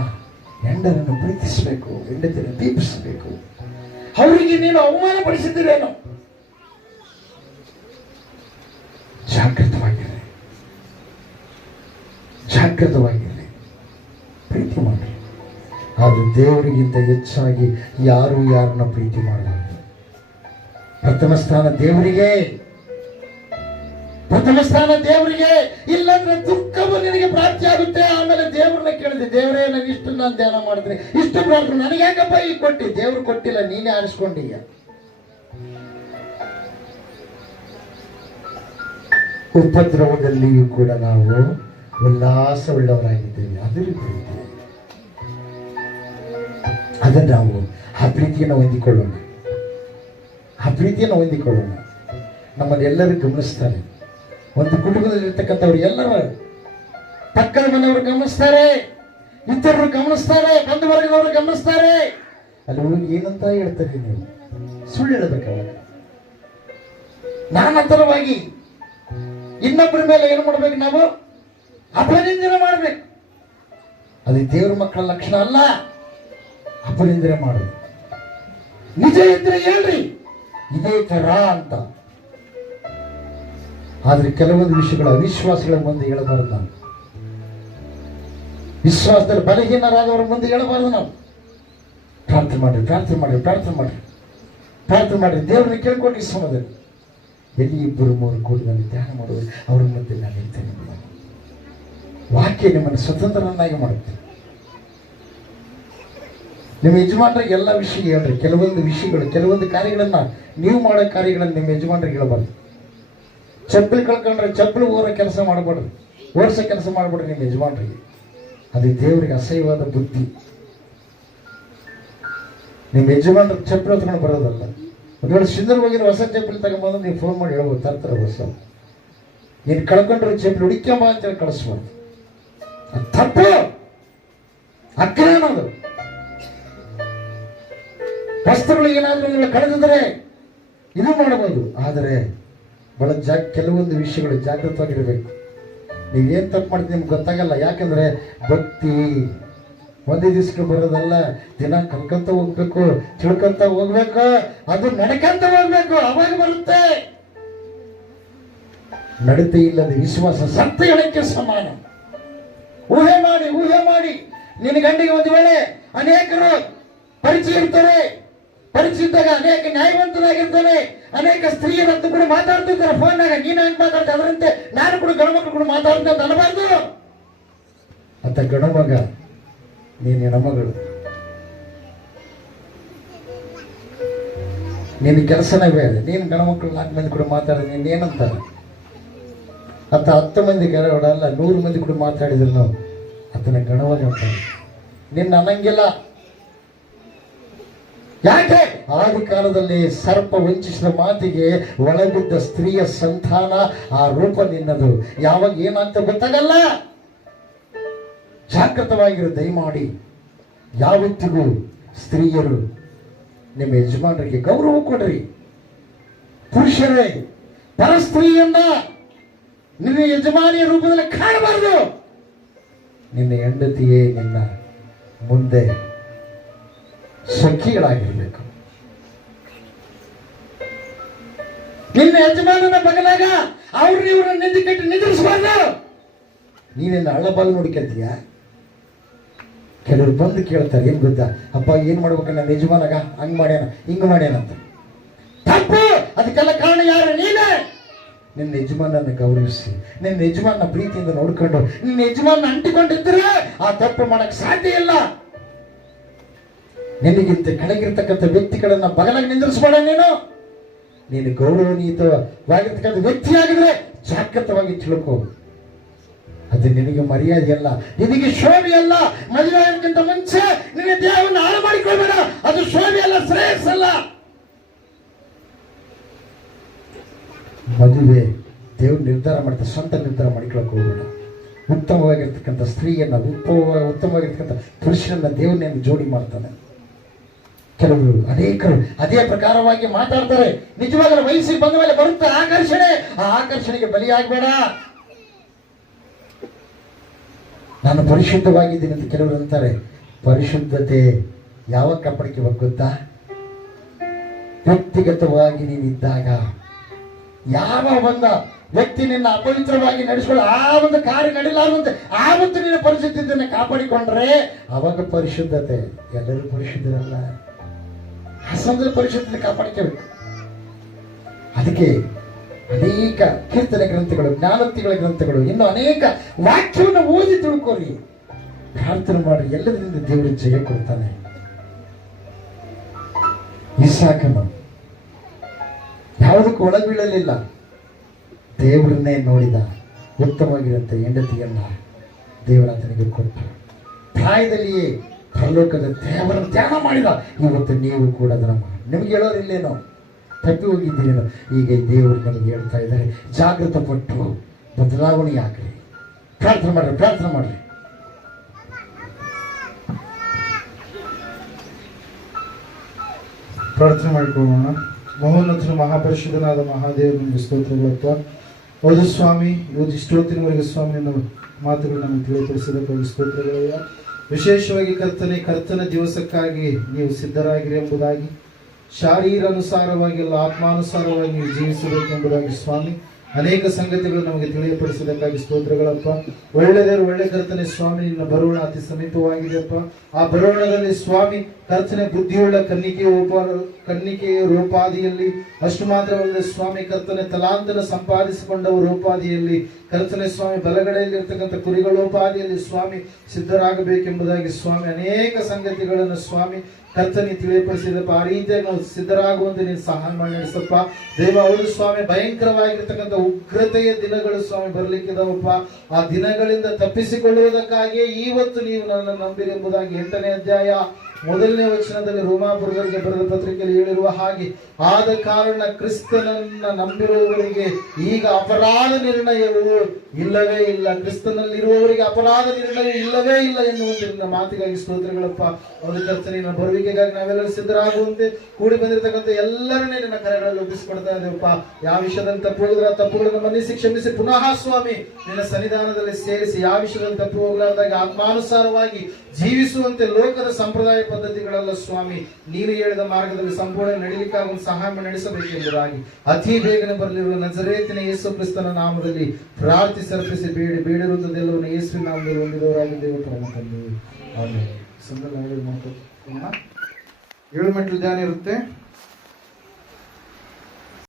ಹೆಂಡರನ್ನು ಪ್ರೀತಿಸಬೇಕು, ಹೆಂಡತಿಯನ್ನು ದೀಪಿಸಬೇಕು. ಅವರಿಗೆ ನೀನು ಅವಮಾನ ಪಡಿಸಿದ್ದೀರೇನೋ? ಜಾಗೃತವಾಗಿರಿ, ಜಾಗೃತವಾಗಿರಿ, ಪ್ರೀತಿ ಮಾಡಿ. ಆದ್ರೆ ದೇವರಿಗಿಂತ ಹೆಚ್ಚಾಗಿ ಯಾರು ಯಾರನ್ನ ಪ್ರೀತಿ ಮಾಡಲಾರದು. ಪ್ರಥಮ ಸ್ಥಾನ ದೇವರಿಗೆ. ಪ್ರಥಮ ಸ್ಥಾನ ದೇವರಿಗೆ, ಇಲ್ಲಾಂದ್ರೆ ದುಃಖವು ನಿನಗೆ ಪ್ರಾಪ್ತಿ ಆಗುತ್ತೆ. ಆಮೇಲೆ ದೇವ್ರನ್ನ ಕೇಳಿದೆ, ದೇವರೇ ನನಗೆ ಇಷ್ಟು ನಾನು ಧ್ಯಾನ ಮಾಡ್ತೀನಿ, ಇಷ್ಟು ಪ್ರಾರ್ಥನೆ ನನಗೆ ಯಾಕಪ್ಪ ಈಗ ಕೊಟ್ಟಿ? ದೇವ್ರು ಕೊಟ್ಟಿಲ್ಲ, ನೀನೇ ಆರಿಸ್ಕೊಂಡೀಯ. ಉಪದ್ರವದಲ್ಲಿಯೂ ಕೂಡ ನಾವು ಉಲ್ಲಾಸವುಳ್ಳವರಾಗಿದ್ದೇವೆ. ಅದೇ ರೀತಿ ಅದನ್ನು ನಾವು ಆ ಪ್ರೀತಿಯನ್ನು ಹೊಂದಿಕೊಳ್ಳೋಣ, ಆ ಪ್ರೀತಿಯನ್ನು ಹೊಂದಿಕೊಳ್ಳೋಣ. ನಮ್ಮನ್ನು ಎಲ್ಲರೂ ಗಮನಿಸ್ತಾರೆ. ಒಂದು ಕುಟುಂಬದಲ್ಲಿರ್ತಕ್ಕಂಥವ್ರು ಎಲ್ಲರೂ, ಪಕ್ಕದ ಮನೆಯವರು ಗಮನಿಸ್ತಾರೆ, ಇತರರು ಗಮನಿಸ್ತಾರೆ, ಬಂಧು ವರ್ಗದವರು ಗಮನಿಸ್ತಾರೆ. ಅಲ್ಲಿ ಹೋಗಿ ಏನಂತ ಹೇಳ್ತಾರೆ, ನೀವು ಸುಳ್ಳು ಹೇಳಬೇಕಾಗ ನಾನಂತರವಾಗಿ ಇನ್ನೊಬ್ಬರ ಮೇಲೆ ಏನು ಮಾಡ್ಬೇಕು? ನಾವು ಅಪನಿಂದನೆ ಮಾಡ್ಬೇಕು. ಅದು ದೇವರ ಮಕ್ಕಳ ಲಕ್ಷಣ ಅಲ್ಲ, ಅಪನಿಂದನೆ ಮಾಡೋದು. ನಿಜ ಇದ್ರೆ ಹೇಳ್ರಿ ಇದೇ ತರ ಅಂತ. ಆದ್ರೆ ಕೆಲವೊಂದು ವಿಷಯಗಳ ಅವಿಶ್ವಾಸಗಳ ಮುಂದೆ ಹೇಳಬಾರದು. ನಾವು ವಿಶ್ವಾಸದಲ್ಲಿ ಬಲಹೀನರಾದವರ ಮುಂದೆ ಹೇಳಬಾರದು. ನಾವು ಪ್ರಾರ್ಥನೆ ಮಾಡಿ ಪ್ರಾರ್ಥನೆ ಮಾಡಿ ಪ್ರಾರ್ಥನೆ ಮಾಡಿ ಪ್ರಾರ್ಥನೆ ಮಾಡಿ ದೇವರನ್ನ ಕೇಳ್ಕೊಂಡು ಈ ಸಮಯದಲ್ಲಿ ಎಲ್ಲಿ ಇಬ್ಬರು ಮೂರು ಕೂಡಿ ನಾನು ಧ್ಯಾನ ಮಾಡುವುದು ಅವ್ರ ಮಧ್ಯೆ ನಾನು ಇರ್ತೇನೆ. ವಾಕ್ಯ ನಿಮ್ಮನ್ನು ಸ್ವತಂತ್ರರನ್ನಾಗಿ ಮಾಡುತ್ತೆ. ನಿಮ್ಮ ಯಜಮಾನರಿಗೆ ಎಲ್ಲ ವಿಷಯ ಹೇಳ್ರಿ. ಕೆಲವೊಂದು ವಿಷಯಗಳು, ಕೆಲವೊಂದು ಕಾರ್ಯಗಳನ್ನ ನೀವು ಮಾಡೋ ಕಾರ್ಯಗಳನ್ನು ನಿಮ್ಮ ಯಜಮಾನರಿಗೆ ಹೇಳಬಾರ್ದು. ಚಪ್ಪಲಿ ಕಳ್ಕೊಂಡ್ರೆ ಚಪ್ಪಲಿ ಓರೋ ಕೆಲಸ ಮಾಡಬೇಡ್ರಿ, ಓಡಿಸೋ ಕೆಲಸ ಮಾಡಬೇಡ್ರಿ ನಿಮ್ಮ ಯಜಮಾನರಿಗೆ. ಅದು ದೇವರಿಗೆ ಅಸಹ್ಯವಾದ ಬುದ್ಧಿ. ನಿಮ್ಮ ಯಜಮಾನ್ರಿಗೆ ಚಪ್ಪಲಿ ಹೊತ್ಕೊಂಡು ಬರೋದಲ್ಲ. ಒಂದು ವೇಳೆ ಸುಂದರ ಹೋಗಿರೋ ಹೊಸ ಚಪ್ಪಲಿ ತಗೊಂಬಂದು ನೀವು ಫೋನ್ ಮಾಡಿ ಹೇಳ್ಬೋದು, ತರ್ತಾರೆ ಹೊಸ. ನೀನು ಕಳ್ಕೊಂಡ್ರೆ ಚಪ್ಪಲಿ ಹುಡುಕ್ಯಂಬ ಅಂತೇಳಿ ಕಳಿಸ್ಬಾರ್ದು. ಅದು ತಪ್ಪು, ಅಕ್ರಮ ಅನ್ನೋದು. ವಸ್ತ್ರಗಳು ಏನಾದರೂ ನೀವು ಕಳೆದಿದ್ರೆ ಇದು ಮಾಡಬಹುದು. ಆದರೆ ಬಹಳ ಕೆಲವೊಂದು ವಿಷಯಗಳು ಜಾಗೃತವಾಗಿರಬೇಕು. ನೀವೇನು ತಪ್ಪು ಮಾಡ್ತೀವಿ ನಿಮ್ಗೆ ಗೊತ್ತಾಗಲ್ಲ. ಯಾಕಂದ್ರೆ ಭಕ್ತಿ ಒಂದೇ ದಿವಸಕ್ಕೆ ಬರೋದಲ್ಲ, ದಿನ ಕಲ್ಕಂತ ಹೋಗ್ಬೇಕು, ತಿಳ್ಕೊಂತ ಹೋಗ್ಬೇಕು, ಅದು ನಡ್ಕಂತ ಹೋಗ್ಬೇಕು, ಅವಾಗ ಬರುತ್ತೆ. ನಡತೆ ಇಲ್ಲದ ವಿಶ್ವಾಸ ಸತ್ತ ಹೇಳಕ್ಕೆ ಸಮಾನ. ಊಹೆ ಮಾಡಿ ನಿನ್ನ ಗಂಡಿಗೆ ಒಂದು ವೇಳೆ ಅನೇಕರು ಪರಿಚಯ ಇರ್ತಾರೆ, ಪರಿಚಯಿದ್ದಾಗ ಅನೇಕ ನ್ಯಾಯವಂತರಾಗಿರ್ತಾನೆ, ಅನೇಕ ಸ್ತ್ರೀಯರಂತೂ ಕೂಡ ಮಾತಾಡ್ತಿರ್ತಾರೆ ಫೋನ್ನಾಗ. ನೀನು ಹಂಗೆ ಮಾತಾಡ್ತಾ ಅದರಂತೆ ನಾನು ಕೂಡ ಗಣಮಕ್ಕಳು ಕೂಡ ಮಾತಾಡ್ತಾ ಅಂತ ಅನ್ನಬಾರ್ದು. ಅಂತ ಗಣಮಗ ನೀನು ಹೆಣ್ಮಗಳು, ನಿನ್ನ ಕೆಲಸನೇ ಬೇರೆ. ನೀನು ಗಣಮಕ್ಕಳು 4 ಮಂದಿ ಕೂಡ ಮಾತಾಡಿದ್ರೆ ನೀನು ಏನಂತಾರೆ? 10 ಮಂದಿ ಅಲ್ಲ 100 ಮಂದಿ ಕೂಡ ಮಾತಾಡಿದ್ರು ನಾವು ಅದನ್ನ ಗಣವಾಗಿ ಅಂತಾರೆ. ನಿನ್ನ ಅನ್ನಂಗಿಲ್ಲ. ಯಾಕೆ? ಆದಿ ಕಾಲದಲ್ಲಿ ಸರ್ಪ ವಂಚಿಸಿದ ಮಾತಿಗೆ ಒಳಬಿದ್ದ ಸ್ತ್ರೀಯ ಸಂತಾನ, ಆ ರೂಪ ನಿನ್ನದು. ಯಾವಾಗ ಏನಾಗ್ತಾ ಗೊತ್ತಾಗಲ್ಲ. ಜಾಗೃತವಾಗಿರು ದಯಮಾಡಿ. ಯಾವತ್ತಿಗೂ ಸ್ತ್ರೀಯರು ನಿಮ್ಮ ಯಜಮಾನರಿಗೆ ಗೌರವ ಕೊಡ್ರಿ. ಪುರುಷರೇ ಪರಸ್ತ್ರೀಯನ್ನ ನಿನ್ನ ಯಜಮಾನಿಯ ರೂಪದಲ್ಲಿ ಕಾಣಬಾರದು. ನಿನ್ನ ಹೆಂಡತಿಯೇ ನಿನ್ನ ಮುಂದೆ ಸಖಿಗಳಾಗಿರ್ಬೇಕು. ನಿನ್ನ ಯಜಮಾನನ ಬಗಲಾಗ ಅವ್ರನ್ನ ಇವ್ರನ್ನ ನಿಂದು ಕಟ್ಟಿ ನಿಂದಿರಿಸಬಾರ್ದು. ನೀನೇನು ಹಳ್ಳಬಾಲ್ ನೋಡ್ಕೊಂತೀಯ? ಕೆಲವರು ಬಂದು ಕೇಳ್ತಾರೆ, ಏನ್ ಗೊತ್ತಾ ಅಪ್ಪ, ಏನ್ ಮಾಡ್ಬೇಕು ನನ್ನ ಯಜಮಾನಗ ಹಂಗ್ ಮಾಡ್ಯಾನ ಹಿಂಗ್ ಮಾಡ್ಯಾನಂತ. ತಪ್ಪು. ಅದಕ್ಕೆಲ್ಲ ಕಾರಣ ಯಾರು? ನೀನೇ. ನಿನ್ನ ಯಜಮಾನನ ಗೌರವಿಸಿ, ನಿನ್ನ ಯಜಮಾನ ಪ್ರೀತಿಯಿಂದ ನೋಡ್ಕೊಂಡು ನಿನ್ನ ಯಜಮಾನ ಅಂಟಿಕೊಂಡಿದ್ರೆ ಆ ತಪ್ಪು ಮಾಡಕ್ ಸಾಧ್ಯ ಇಲ್ಲ. ನಿನಗಿಂತ ಕೆಳಗಿರ್ತಕ್ಕಂಥ ವ್ಯಕ್ತಿಗಳನ್ನ ಬಗಲಾಗಿ ನಿಂದಿರಿಸಬೇಡ. ನೀನು ಗೌರವನೀಯವಾಗಿರ್ತಕ್ಕಂಥ ವ್ಯಕ್ತಿಯಾಗಿದ್ರೆ ಜಾಗೃತವಾಗಿ ತಿಳ್ಕೋ. ಅದು ನಿನಗೆ ಮರ್ಯಾದೆ ಅಲ್ಲ, ನಿನಗೆ ಶೋಭೆ ಅಲ್ಲ. ಮದುವೆ ಆಗೋಕ್ಕಿಂತ ಮುಂಚೆ ನಿನ್ನ ದೇಹವನ್ನು ಹಾಳು ಮಾಡಿಕೊಳ್ಬೇಡ. ಅದು ಶೋಭೆ ಅಲ್ಲ, ಶ್ರೇಯಸ್ಸಲ್ಲ. ಮದುವೆ ದೇವ್ರು ನಿರ್ಧಾರ ಮಾಡ್ತಾರೆ, ಸ್ವಂತ ನಿರ್ಧಾರ ಮಾಡಿಕೊಳ್ಳಕ್ಕೆ ಹೋಗಬೇಡ. ಉತ್ತಮವಾಗಿರ್ತಕ್ಕಂಥ ಸ್ತ್ರೀಯನ್ನ, ಉತ್ತಮವಾಗಿರ್ತಕ್ಕಂಥ ಪುರುಷನನ್ನ ದೇವ್ರನ್ನ ಜೋಡಿ ಮಾಡ್ತಾನೆ. ಕೆಲವರು ಅನೇಕರು ಅದೇ ಪ್ರಕಾರವಾಗಿ ಮಾತಾಡ್ತಾರೆ. ನಿಜವಾಗಲೂ ವಯಸ್ಸಿಗೆ ಬಂದ ಮೇಲೆ ಬರುತ್ತೆ ಆಕರ್ಷಣೆ. ಆ ಆಕರ್ಷಣೆಗೆ ಬಲಿಯಾಗಬೇಡ. ನಾನು ಪರಿಶುದ್ಧವಾಗಿದ್ದೀನಿ ಅಂತ ಕೆಲವರು ಅಂತಾರೆ. ಪರಿಶುದ್ಧತೆ ಯಾವಾಗ ಕಾಪಾಡಿಕೆ ಗೊತ್ತಾ? ವ್ಯಕ್ತಿಗತವಾಗಿ ನೀನಿದ್ದಾಗ. ಯಾವ ಒಂದು ವ್ಯಕ್ತಿ ನಿನ್ನ ಅಪವಿತ್ರವಾಗಿ ನಡೆಸ್ಕೊಳ್ಳೋ ಆ ಒಂದು ಕಾರ್ಯ ನಡೀಲಾರಂತೆ ಆವತ್ತು ನಿನ್ನ ಪರಿಶುದ್ಧತೆಯನ್ನು ಕಾಪಾಡಿಕೊಂಡ್ರೆ ಅವಾಗ ಪರಿಶುದ್ಧತೆ. ಎಲ್ಲರೂ ಪರಿಶುದ್ಧರಲ್ಲ. ಆ ಸಮಯದಲ್ಲಿ ಪರಿಶುದ್ಧತೆ ಕಾಪಾಡಿಕೋಬೇಕು. ಅದಕ್ಕೆ ಅನೇಕ ಕೀರ್ತನೆ ಗ್ರಂಥಗಳು, ಜ್ಞಾನೋಕ್ತಿಗಳ ಗ್ರಂಥಗಳು, ಇನ್ನು ಅನೇಕ ವಾಕ್ಯವನ್ನು ಓದಿ ತಿಳ್ಕೊರಿ, ಪ್ರಾರ್ಥನೆ ಮಾಡಿ. ಎಲ್ಲದರಿಂದ ದೇವರು ಜಯ ಕೊಡ್ತಾನೆ. ಇಸಾಕನು ಯಾವುದಕ್ಕೂ ಒಳಬೀಳಲಿಲ್ಲ, ದೇವರನ್ನೇ ನೋಡಿದ. ಉತ್ತಮವಾಗಿರುವಂಥ ಹೆಂಡತಿಯನ್ನ ದೇವರಾತನಿಗೆ ಕೊಟ್ಟ. ಪ್ರಾಯದಲ್ಲಿಯೇ ಪರಲೋಕದ ದೇವರನ್ನು ಧ್ಯಾನ ಮಾಡಿದ. ಇವತ್ತು ನೀವು ಕೂಡ ಅದನ್ನು ಮಾಡಿ. ನಿಮ್ಗೆ ಹೇಳೋರಿಲ್ಲೇನೋ, ತಪ್ಪಿ ಹೋಗಿದ್ದೀರೇನೋ. ಈಗ ದೇವರು ನಮಗೆ ಹೇಳ್ತಾ ಇದ್ದಾರೆ, ಜಾಗೃತ ಪಟ್ಟು ಬದಲಾವಣೆ ಆಗ್ರಿ. ಪ್ರಾರ್ಥನೆ ಮಾಡ್ರಿ, ಪ್ರಾರ್ಥನೆ ಮಾಡ್ರಿ. ಪ್ರಾರ್ಥನೆ ಮಾಡಿಕೊಳ್ಳೋಣ. ಮಹೋನ್ನತನ ಮಹಾಪರಿಶುದ್ಧನಾದ ಮಹಾದೇವ, ನಿಮಗೆ ಸ್ತೋತ್ರಗಳಪ್ಪ. ಹೌದು ಸ್ವಾಮಿ, ಇವತ್ತು ಇಷ್ಟೊತ್ತಿನವರೆಗೆ ಸ್ವಾಮಿ ನಮ್ಮ ಮಾತುಗಳು ನಮಗೆ ತಿಳಿಪಡಿಸಿದಕ್ಕಾಗಿ ಸ್ತೋತ್ರಗಳಯ್ಯ. ವಿಶೇಷವಾಗಿ ಕರ್ತನ ದಿವಸಕ್ಕಾಗಿ ನೀವು ಸಿದ್ಧರಾಗಿರಿ ಎಂಬುದಾಗಿ, ಶಾರೀರಾನುಸಾರವಾಗಿ ಅಲ್ಲ ಆತ್ಮಾನುಸಾರವಾಗಿ ನೀವು ಜೀವಿಸಬೇಕೆಂಬುದಾಗಿ ಸ್ವಾಮಿ ಅನೇಕ ಸಂಗತಿಗಳು ನಮಗೆ ತಿಳಿಯಪಡಿಸಿದಕ್ಕಾಗಿ ಸ್ತೋತ್ರಗಳಪ್ಪ. ಒಳ್ಳೆ ಕರ್ತನೆ ಸ್ವಾಮಿ, ನಿನ್ನ ಬರೋಣ ಅತಿ ಸಮೀಪವಾಗಿದೆಯಪ್ಪ. ಆ ಬರೋಣದಲ್ಲಿ ಸ್ವಾಮಿ ಕರ್ತನೆ ಬುದ್ಧಿಯುಳ್ಳ ಕನ್ನಿಕೆಯ ರೂಪಾದಿಯಲ್ಲಿ, ಅಷ್ಟು ಮಾತ್ರವಲ್ಲದೆ ಸ್ವಾಮಿ ಕರ್ತನೆ ತಲಾಂತರ ಸಂಪಾದಿಸಿಕೊಂಡವ ರೂಪಾದಿಯಲ್ಲಿ, ಕರ್ತನೆ ಸ್ವಾಮಿ ಬಲಗಡೆಯಲ್ಲಿ ಇರ್ತಕ್ಕಂಥ ಕುರಿಗಳೋಪಾದಿಯಲ್ಲಿ ಸ್ವಾಮಿ ಸಿದ್ಧರಾಗಬೇಕೆಂಬುದಾಗಿ ಸ್ವಾಮಿ ಅನೇಕ ಸಂಗತಿಗಳನ್ನು ಸ್ವಾಮಿ ಕರ್ತನೆ ತಿಳಿಯಪಡಿಸಿದಪ್ಪ. ಆ ರೀತಿಯಾಗಿ ನಾವು ಸಿದ್ಧರಾಗುವಂತೆ ನೀನು ಸಹಾಯ ಮಾಡಿ ನಡೆಸಪ್ಪ ದೇವ. ಅವರು ಸ್ವಾಮಿ ಭಯಂಕರವಾಗಿರ್ತಕ್ಕಂಥ ಉಗ್ರತೆಯ ದಿನಗಳು ಸ್ವಾಮಿ ಬರ್ಲಿಕ್ಕಿದಾವಪ್ಪ. ಆ ದಿನಗಳಿಂದ ತಪ್ಪಿಸಿಕೊಳ್ಳುವುದಕ್ಕಾಗಿಯೇ ಇವತ್ತು ನೀವು ನನ್ನನ್ನು ನಂಬಿರಿ ಎಂಬುದಾಗಿ 8ನೇ ಅಧ್ಯಾಯ 1ನೇ ವಚನದಲ್ಲಿ ರೋಮಾಪುರದವರಿಗೆ ಬರೆದ ಪತ್ರಿಕೆಯಲ್ಲಿ ಹೇಳಿರುವ ಹಾಗೆ, ಆದ ಕಾರಣ ಕ್ರಿಸ್ತನನ್ನ ನಂಬಿರುವವರಿಗೆ ಈಗ ಅಪರಾಧ ನಿರ್ಣಯವು ಇಲ್ಲವೇ ಇಲ್ಲ. ಕ್ರಿಸ್ತನಲ್ಲಿರುವವರಿಗೆ ಅಪರಾಧ ನಿರ್ಣಯ ಇಲ್ಲವೇ ಇಲ್ಲ ಎನ್ನುವಂತೆ ನಿನ್ನ ಮಾತಿಗಾಗಿ ಸ್ತೋತ್ರಗಳಪ್ಪ. ಅವರ ಕರ್ತನೆ ಬರುವಿಕೆಗಾಗಿ ನಾವೆಲ್ಲರೂ ಸಿದ್ಧರಾಗುವಂತೆ ಕೂಡಿ ಬಂದಿರತಕ್ಕಂಥ ಎಲ್ಲರನ್ನೇ ನಿನ್ನ ಕರೆಗಳಲ್ಲಿ ಒಪ್ಪಿಸಿಕೊಡ್ತಾ ಇದ್ದೇವಪ್ಪ. ಯಾವ ವಿಷಯದಲ್ಲಿ ತಪ್ಪು ಹೋಗಿದ್ರೆ ಆ ತಪ್ಪುಗಳನ್ನು ಮನ್ನಿಸಿ ಕ್ಷಮಿಸಿ ಪುನಃ ಸ್ವಾಮಿ ನಿನ್ನ ಸನ್ನಿಧಾನದಲ್ಲಿ ಸೇರಿಸಿ, ಯಾವ ವಿಷಯದಲ್ಲಿ ತಪ್ಪು ಹೋಗಲಾರ್ದಾಗ ಆತ್ಮಾನುಸಾರವಾಗಿ ಜೀವಿಸುವಂತೆ ಲೋಕದ ಸಂಪ್ರದಾಯ ಪದ್ಧತಿಗಳಲ್ಲ ಸ್ವಾಮಿ, ನೀನು ಹೇಳಿದ ಮಾರ್ಗದಲ್ಲಿ ಸಂಪೂರ್ಣ ನಡೀಲಿಕ್ಕಾಗಿ ಒಂದು ಸಹಾಯ ನಡೆಸಬೇಕೆಂಬುದಾಗಿ ಅತಿ ಬೇಗನೆ ಬರಲಿರುವ ನಜರೇತಿನ ಯೇಸು ಕ್ರಿಸ್ತನ ನಾಮದಲ್ಲಿ ಪ್ರಾರ್ಥಿಸಿ ಅರ್ಪಿಸಿ ಬೇಡಿರುವುದೆಲ್ಲವನ್ನು ಯೇಸುವಿನ ನಾಮದಲ್ಲಿ ಹೊಂದಿದವರಾಗಿದ್ದೇವೆ ಪರಮ ತಂದೆ. ಆಮೇಲೆ 7 ಮೆಟ್ಲು ಧ್ಯಾನ ಇರುತ್ತೆ.